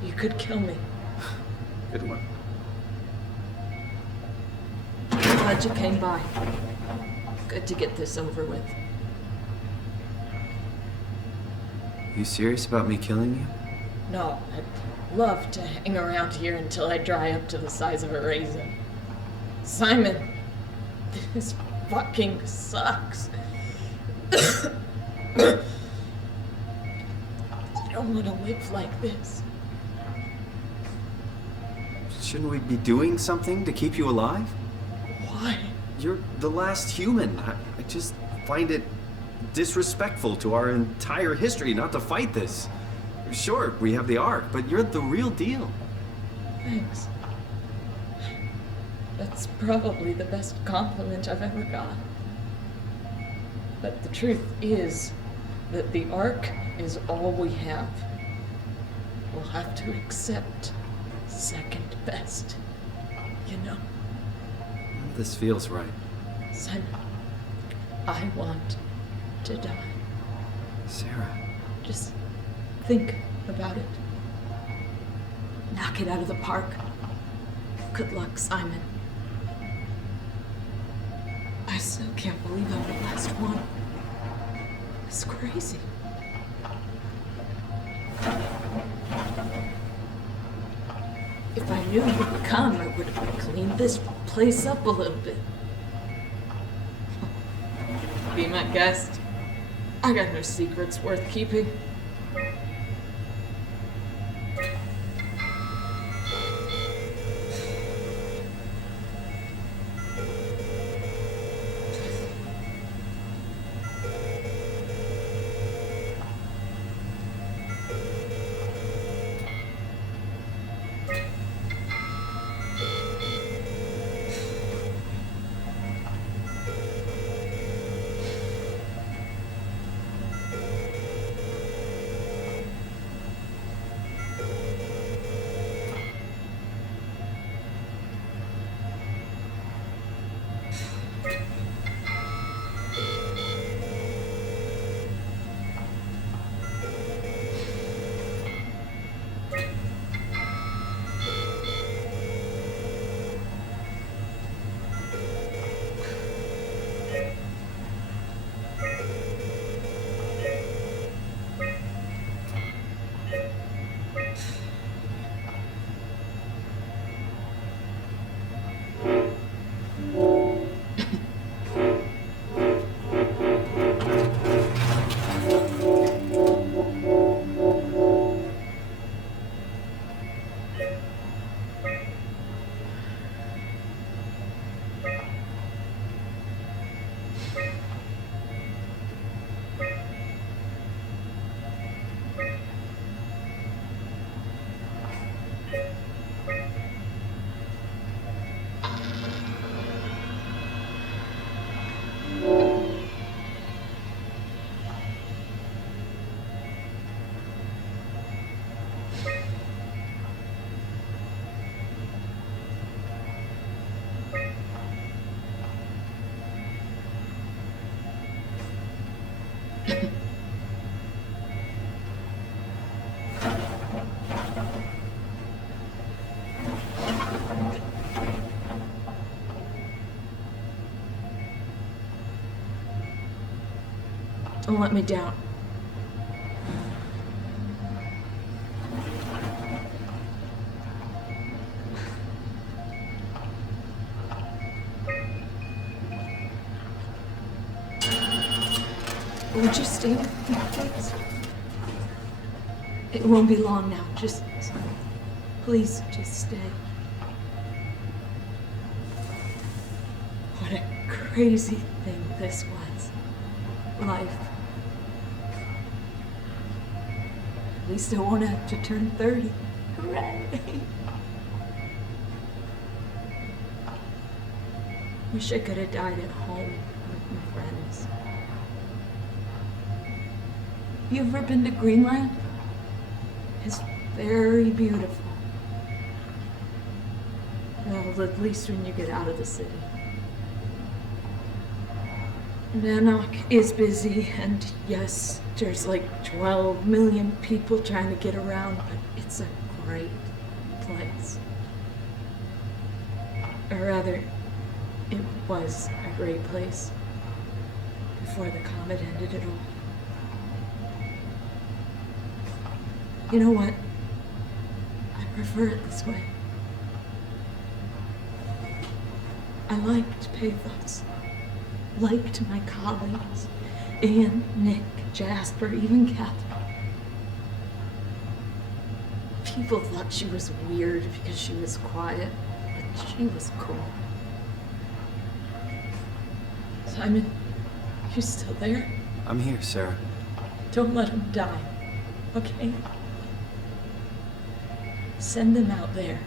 You could kill me. Good one. Glad you came by. Good to get this over with. You serious about me killing you? No, I'd love to hang around here until I dry up to the size of a raisin. Simon, this fucking sucks. I don't want to live like this. Shouldn't we be doing something to keep you alive? Why? You're the last human. I just find it disrespectful to our entire history not to fight this. Sure, we have the Ark, but you're the real deal. Thanks. That's probably the best compliment I've ever got. But the truth is that the Ark is all we have. We'll have to accept second best, you know? This feels right. Simon, I want to die. Sarah. Just think about it. Knock it out of the park. Good luck, Simon. I still can't believe I'm the last one. It's crazy. If I knew you would come, I would have cleaned this place up a little bit. Be my guest. I got no secrets worth keeping. Don't let me down. Would you stay with me, please? It won't be long now. Just, please, just stay. What a crazy thing this was. Life. At least I won't have to turn 30. Hooray! Wish I could have died at home with my friends. You ever been to Greenland? It's very beautiful. Well, at least when you get out of the city. Nanook is busy, and yes, there's like 12 million people trying to get around, but it's a great place. Or rather, it was a great place before the comet ended it all. You know what? I prefer it this way. I liked pathos. Liked my colleagues. Ian, Nick, Jasper, even Catherine. People thought she was weird because she was quiet, but she was cool. Simon, you still there? I'm here, Sarah. Don't let him die, okay? Send them out there.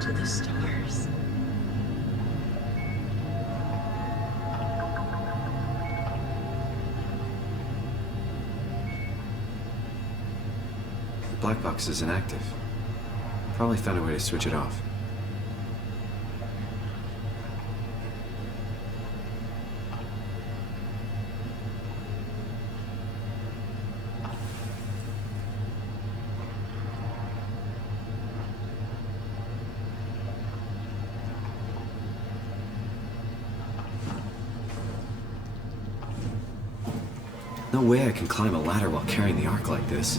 To the stars. The black box is inactive. Probably found a way to switch it off. No way I can climb a ladder while carrying the ark like this.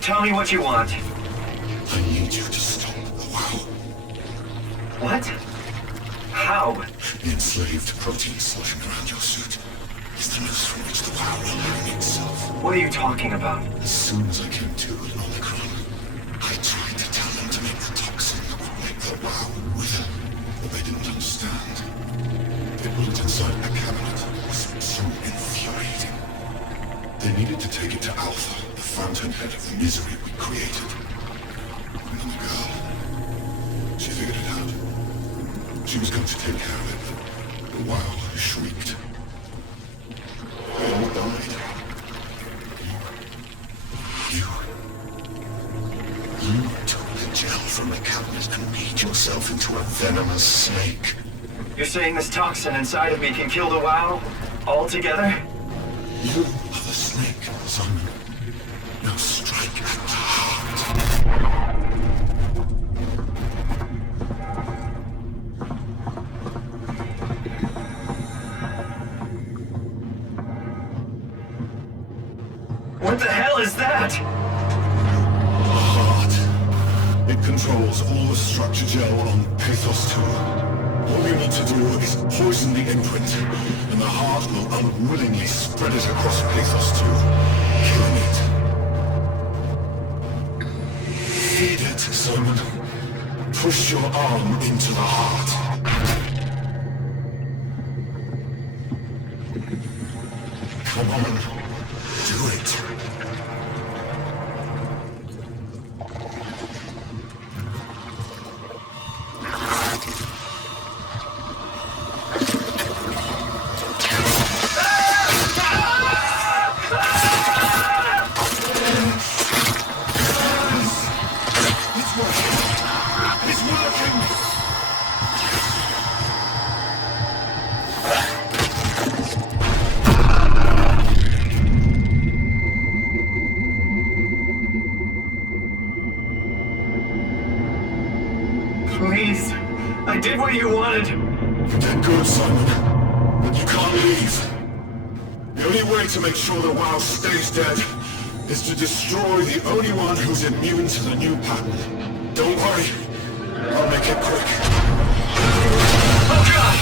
Tell me what you want. I need you to stop the WoW. What? How? The enslaved protein sloshing around your suit is the noose from which the WoW will learn itself. What are you talking about? As soon as I came to in Omicron, I tried to tell them to make the toxin that would make the WoW wither, but they didn't understand. They put it inside a cabinet. It was so infuriating. They needed to take it to Alpha, the fountainhead of the misery we created. And then the girl, she figured it out. She was going to take care of it, but the WoW shrieked. They all died. You took the gel from the cabinet and made yourself into a venomous snake. You're saying this toxin inside of me can kill the WoW altogether? You are the snake, Simon. Now strike at the heart. What the hell is that? The heart. It controls all the structure gel on Pathos 2. All you need to do is poison the imprint, and the heart will unwillingly spread it across Pathos 2, killing it. Feed it, Simon. Push your arm into the heart. Come on, do it. Please, I did what you wanted. You did good, Simon. But you can't leave. The only way to make sure the WoW stays dead is to destroy the only one who's immune to the new pattern. Don't worry. I'll make it quick. Oh, God!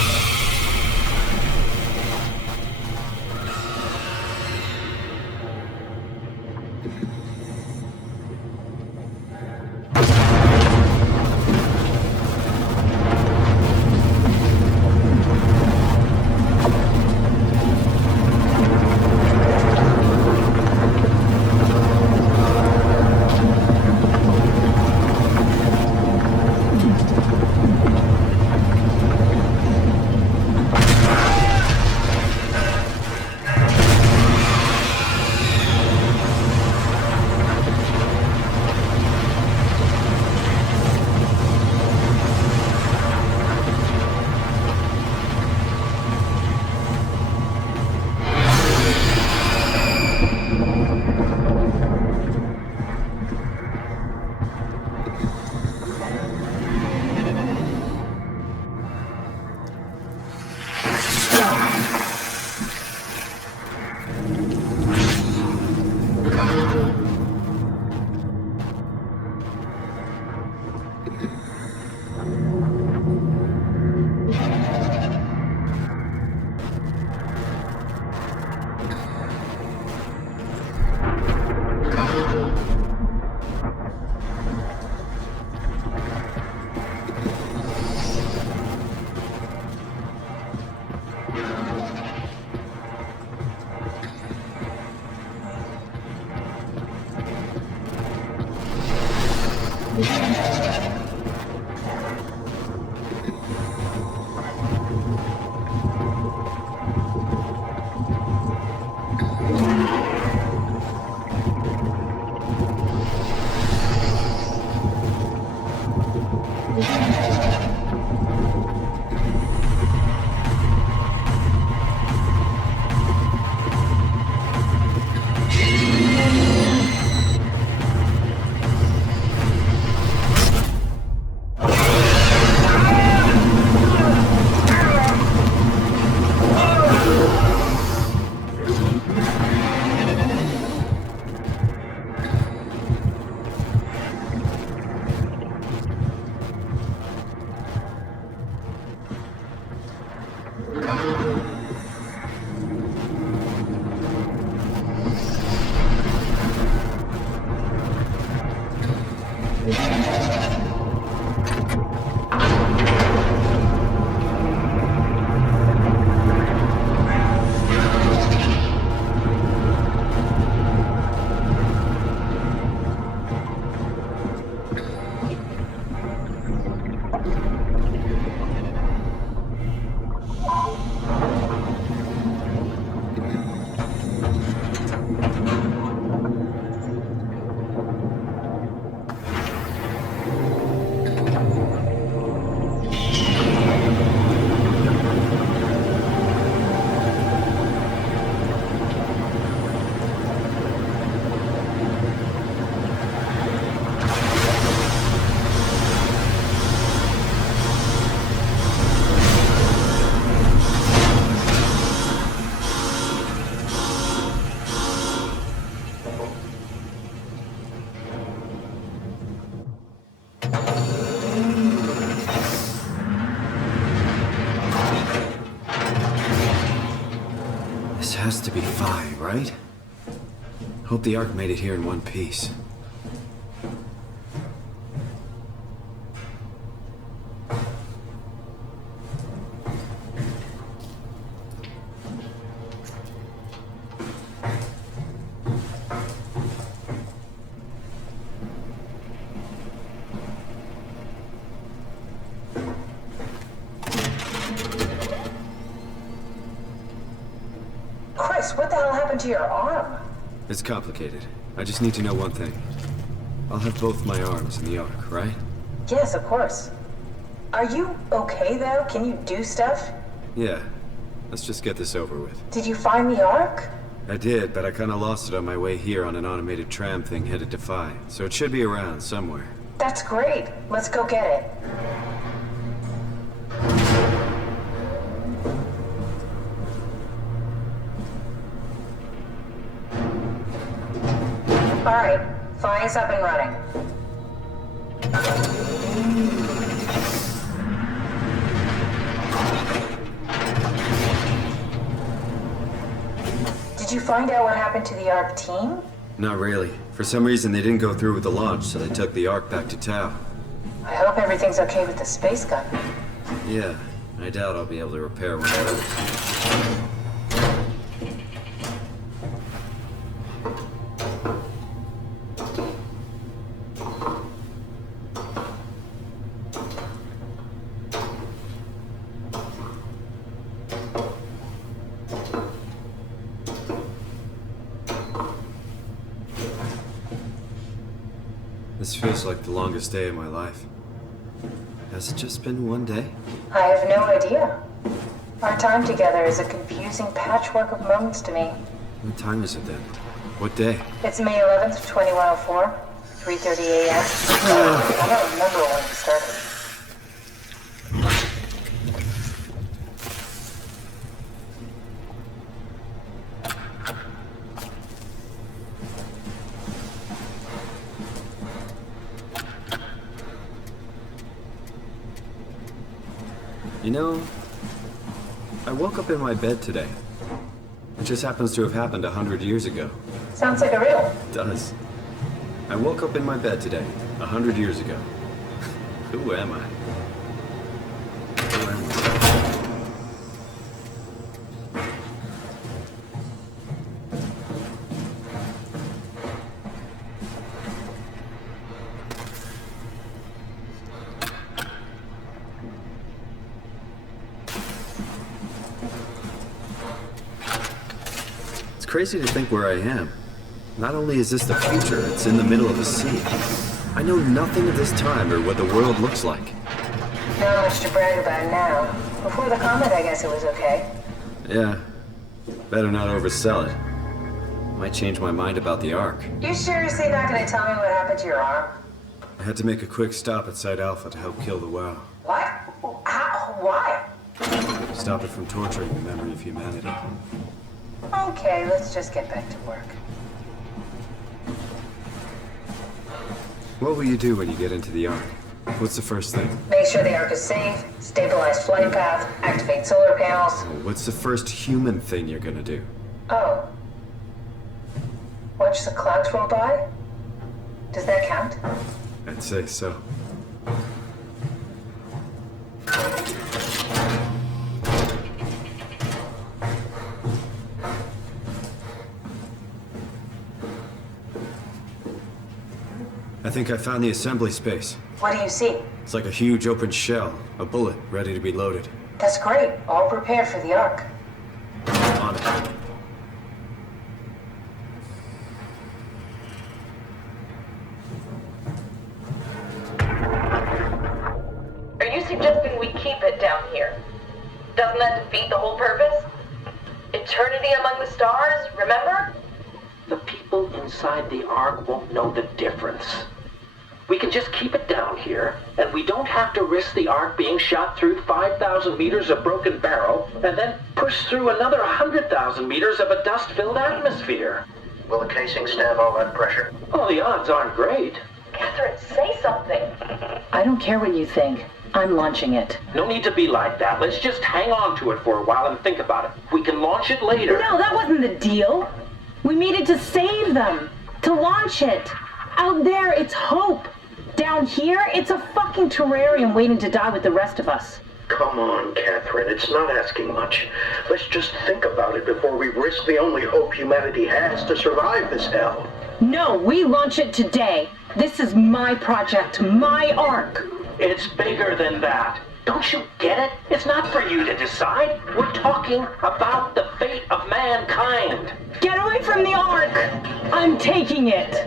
This has to be Phi, right? Hope the Ark made it here in one piece. Chris, what the hell happened to your arm? It's complicated. I just need to know one thing. I'll have both my arms in the Ark, right? Yes, of course. Are you okay, though? Can you do stuff? Yeah. Let's just get this over with. Did you find the Ark? I did, but I kinda lost it on my way here on an automated tram thing headed to Phi. So it should be around somewhere. That's great. Let's go get it. All right, Phi's up and running. Did you find out what happened to the Ark team? Not really. For some reason, they didn't go through with the launch, so they took the Ark back to Tau. I hope everything's okay with the space gun. Yeah, I doubt I'll be able to repair one of those. This feels like the longest day of my life. Has it just been one day? I have no idea. Our time together is a confusing patchwork of moments to me. What time is it then? What day? It's May 11th, 2104, 3:30 a.m. I don't remember when we started. You know, I woke up in my bed today. It just happens to have happened 100 years ago. Sounds like a riddle. It does. I woke up in my bed today, 100 years ago. Who am I? Who am I? Crazy to think where I am. Not only is this the future, it's in the middle of the sea. I know nothing of this time or what the world looks like. Not much to brag about now. Before the comet, I guess it was okay. Yeah. Better not oversell it. Might change my mind about the Ark. You seriously not gonna tell me what happened to your arm? I had to make a quick stop at Site Alpha to help kill the WoW. What? How? Why? Stop it from torturing the memory of humanity. Okay, let's just get back to work. What will you do when you get into the Ark? What's the first thing? Make sure the Ark is safe, stabilize flight path, activate solar panels. What's the first human thing you're gonna do? Oh. Watch the clouds roll by? Does that count? I'd say so. I think I found the assembly space. What do you see? It's like a huge open shell, a bullet ready to be loaded. That's great. All prepared for the Ark. On it. Are you suggesting we keep it down here? Doesn't that defeat the whole purpose? Eternity among the stars, remember? The people inside the Ark won't know the difference. We can just keep it down here, and we don't have to risk the Ark being shot through 5,000 meters of broken barrel, and then push through another 100,000 meters of a dust-filled atmosphere. Will the casing stand all that pressure? Oh, the odds aren't great. Catherine, say something. I don't care what you think. I'm launching it. No need to be like that. Let's just hang on to it for a while and think about it. We can launch it later. No, that wasn't the deal. We needed to save them. To launch it. Out there, it's hope. Down here, it's a fucking terrarium waiting to die with the rest of us. Come on, Catherine. It's not asking much. Let's just think about it before we risk the only hope humanity has to survive this hell. No, we launch it today. This is my project, my arc. It's bigger than that. Don't you get it? It's not for you to decide. We're talking about the fate of mankind. Get away from the ark! I'm taking it.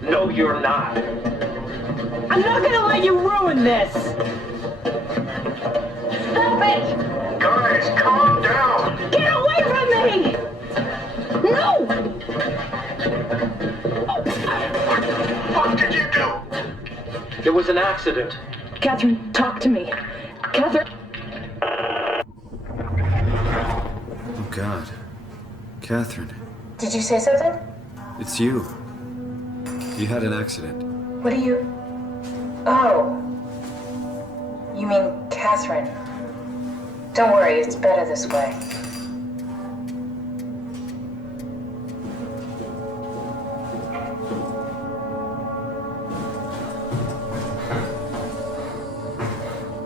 No, you're not. I'm not gonna let you ruin this. Stop it! Guys, calm down. Get away from me! No! What did you do? It was an accident. Catherine, talk to me. Catherine. Oh, God. Catherine. Did you say something? It's you. You had an accident. What do you... Oh. You mean Catherine. Don't worry, it's better this way.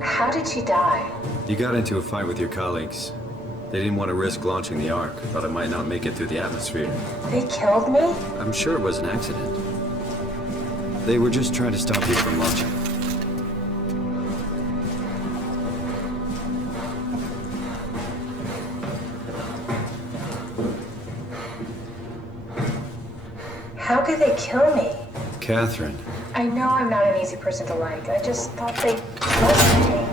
How did she die? You got into a fight with your colleagues. They didn't want to risk launching the Ark. Thought it might not make it through the atmosphere. They killed me? I'm sure it was an accident. They were just trying to stop you from launching. How could they kill me? Catherine. I know I'm not an easy person to like. I just thought they trusted me.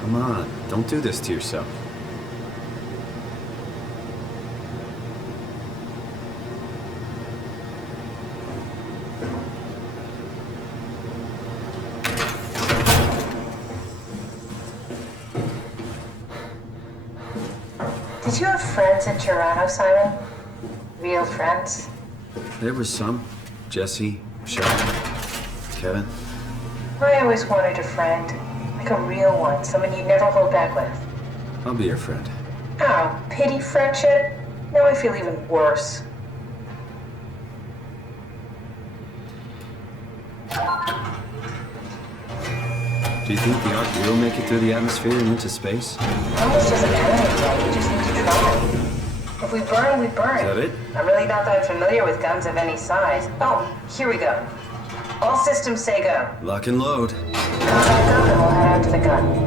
Come on. Don't do this to yourself. Did you have friends in Toronto, Simon? Real friends? There was some. Jesse, Sean, Kevin. I always wanted a friend. Like a real one. Someone you'd never hold back with. I'll be your friend. Oh, pity friendship? Now I feel even worse. Do you think the Ark will make it through the atmosphere and into space? Almost doesn't matter anymore. We just need to try. If we burn, we burn. Is that it? I'm really not that familiar with guns of any size. Oh, here we go. All systems say go. Lock and load. Come back up and we'll head out to the gun.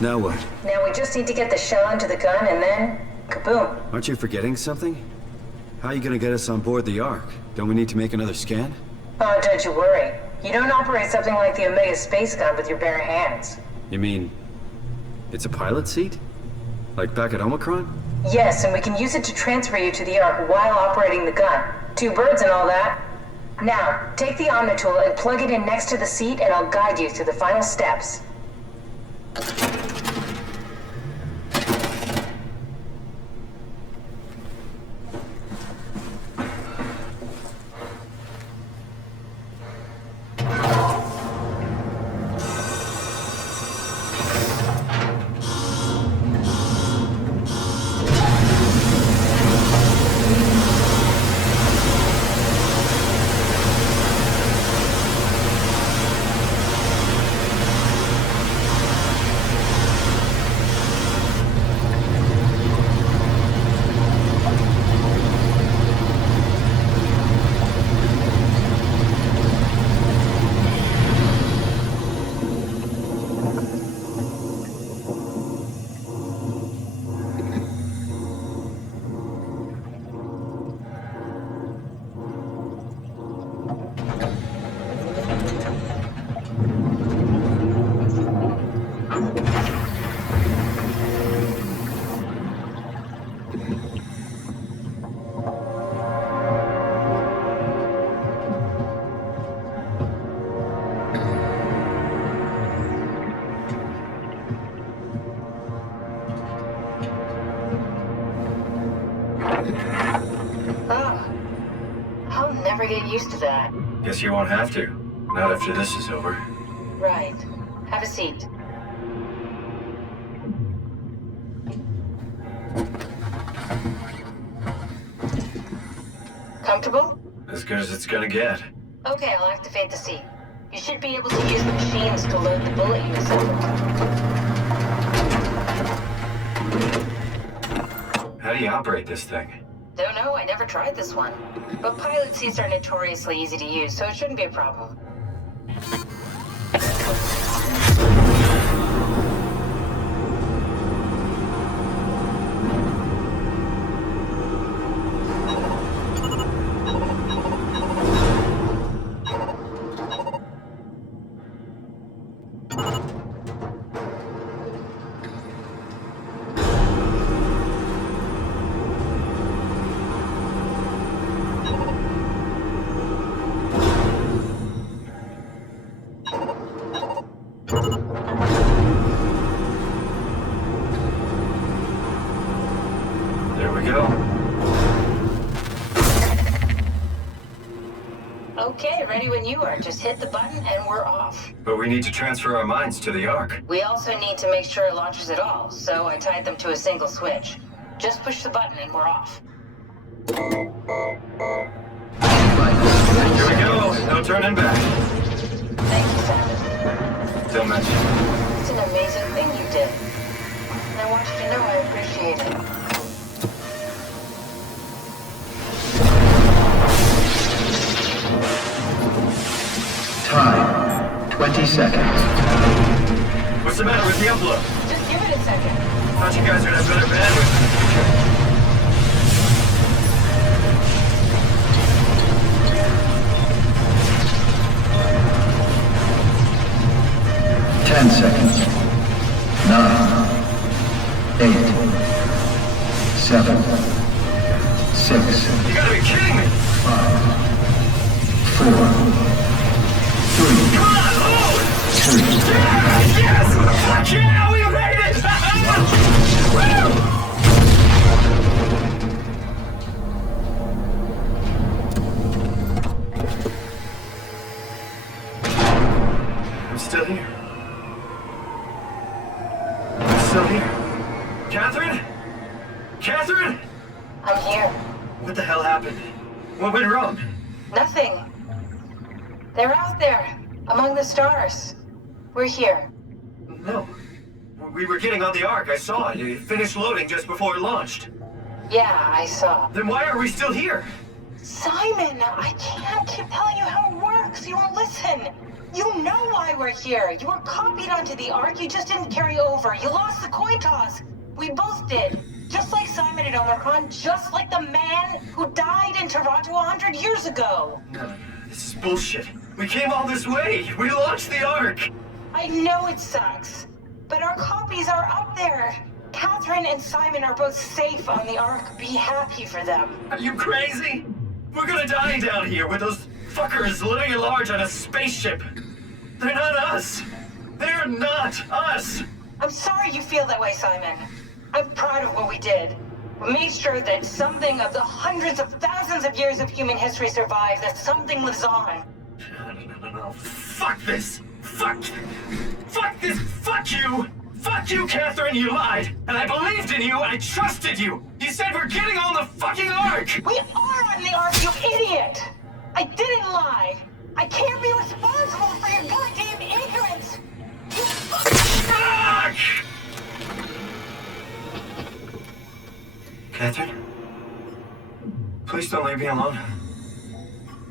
Now what? Now we just need to get the shell onto the gun and then, kaboom. Aren't you forgetting something? How are you gonna get us on board the Ark? Don't we need to make another scan? Oh, don't you worry. You don't operate something like the Omega space gun with your bare hands. You mean, it's a pilot seat? Like back at Omicron? Yes, and we can use it to transfer you to the Ark while operating the gun. 2 birds and all that. Now, take the Omnitool and plug it in next to the seat and I'll guide you through the final steps. get used to that. Guess you won't have to. Not after this is over. Right. Have a seat. Comfortable? As good as it's gonna get. Okay, I'll activate the seat. You should be able to use the machines to load the bullet you assembled. How do you operate this thing? Don't know, I never tried this one. But pilot seats are notoriously easy to use, so it shouldn't be a problem. There we go. Okay, ready when you are. Just hit the button and we're off. But we need to transfer our minds to the Ark. We also need to make sure it launches at all, so I tied them to a single switch. Just push the button and we're off. Here we go. No turning back. Thank you, Simon. Don't mention. It's an amazing thing you did. And I want you to know I appreciate it. Time, 20 seconds. What's the matter with the upload? Just give it a second. Thought you guys would have better bandwidth. 10 seconds. 9, 8, 7, 6. You gotta be kidding me! 5, 4, 3, Come on, load! 2. Yes! Fuck yeah! We made it! Woo! I'm still here. I'm still here. Catherine? Catherine? I'm here. What the hell happened? What went wrong? Nothing. They're out there, among the stars. We're here. No. We were getting on the Ark. I saw it. It finished loading just before it launched. Yeah, I saw. Then why are we still here? Simon, I can't keep telling you how it works. You won't listen. You know why we're here. You were copied onto the Ark. You just didn't carry over. You lost the coin toss. We both did. Just like Simon at Omicron, just like the man who died in Toronto 100 years ago. No, this is bullshit. We came all this way. We launched the Ark. I know it sucks, but our copies are up there. Catherine and Simon are both safe on the Ark. Be happy for them. Are you crazy? We're gonna die down here with those fuckers living at large on a spaceship. They're not us. They're not us. I'm sorry you feel that way, Simon. I'm proud of what we did. We made sure that something of the hundreds of thousands of years of human history survives, that something lives on. No. Fuck this. Fuck this. Fuck you. Fuck you, Catherine. You lied. And I believed in you. I trusted you. You said we're getting on the fucking Ark. We are on the Ark, you idiot. I didn't lie. I can't be responsible for your goddamn ignorance. You Fuck! Catherine? Please don't leave me alone.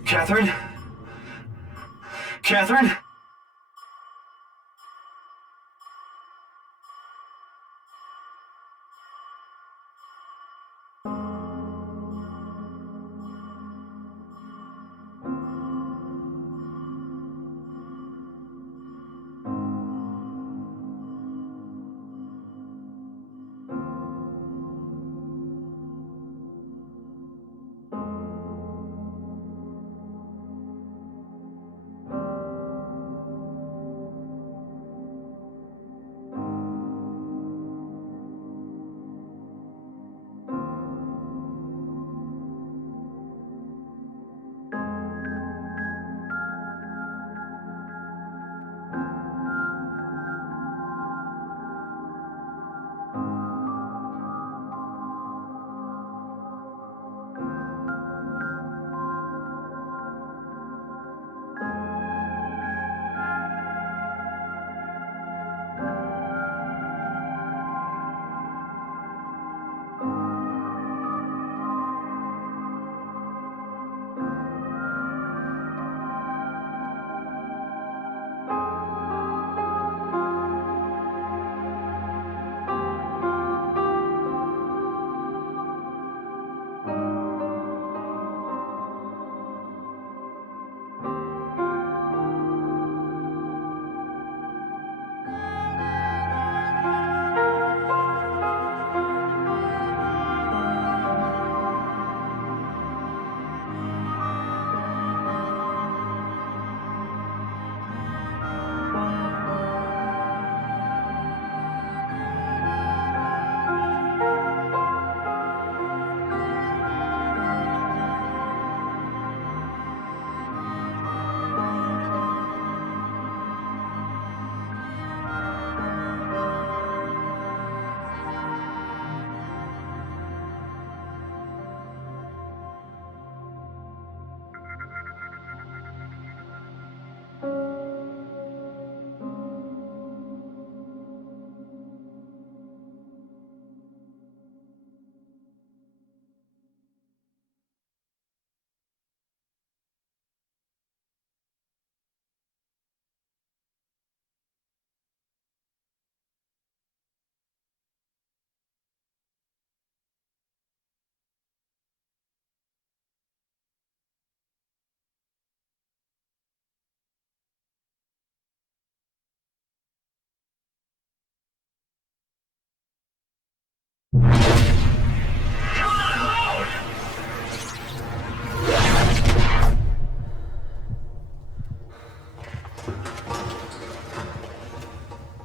Catherine? Catherine?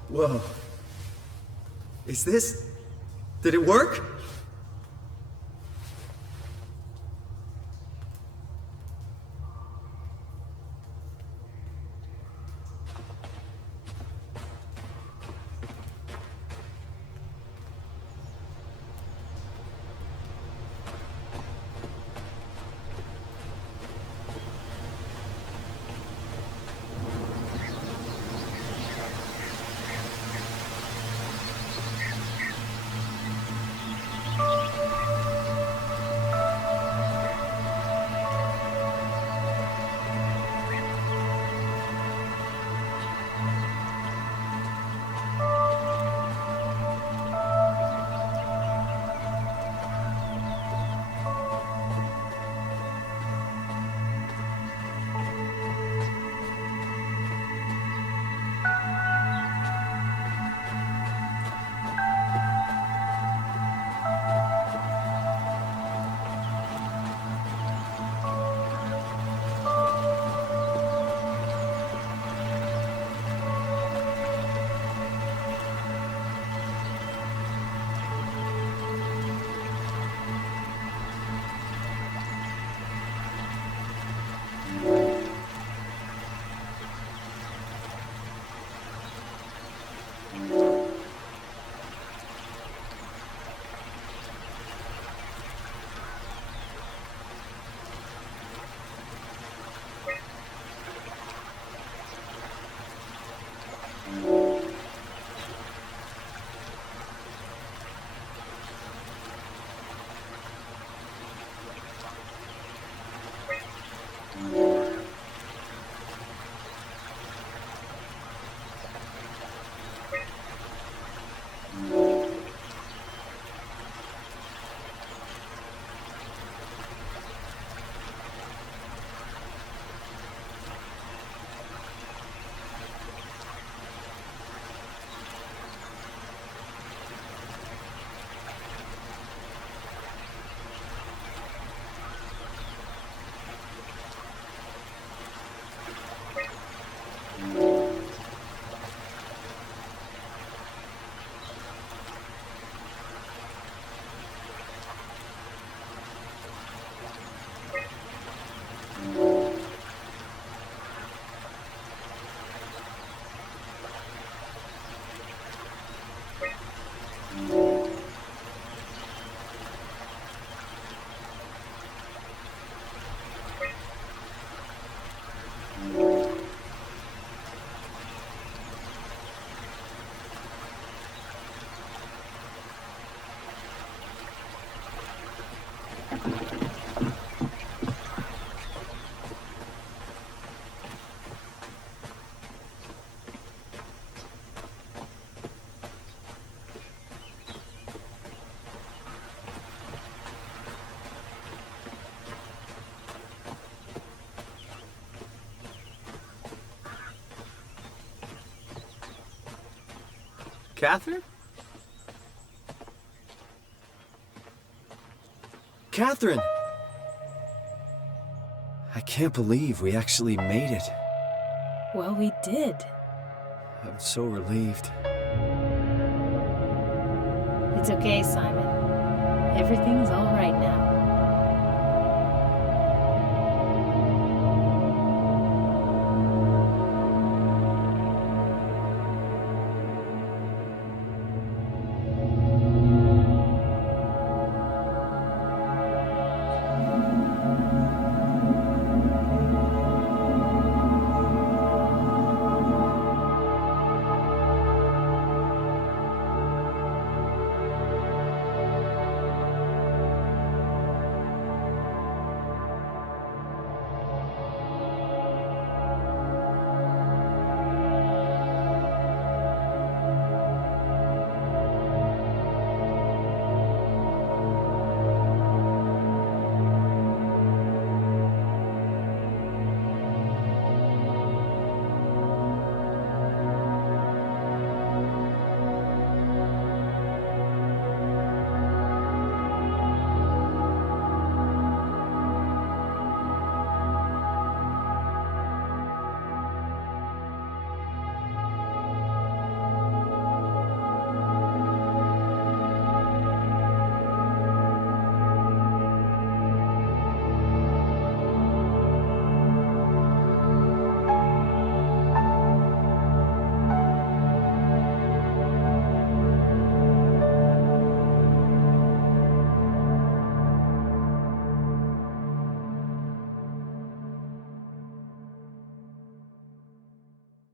Whoa. Is this... Did it work? Catherine? Catherine! I can't believe we actually made it. Well, we did. I'm so relieved. It's okay, Simon. Everything's all right now.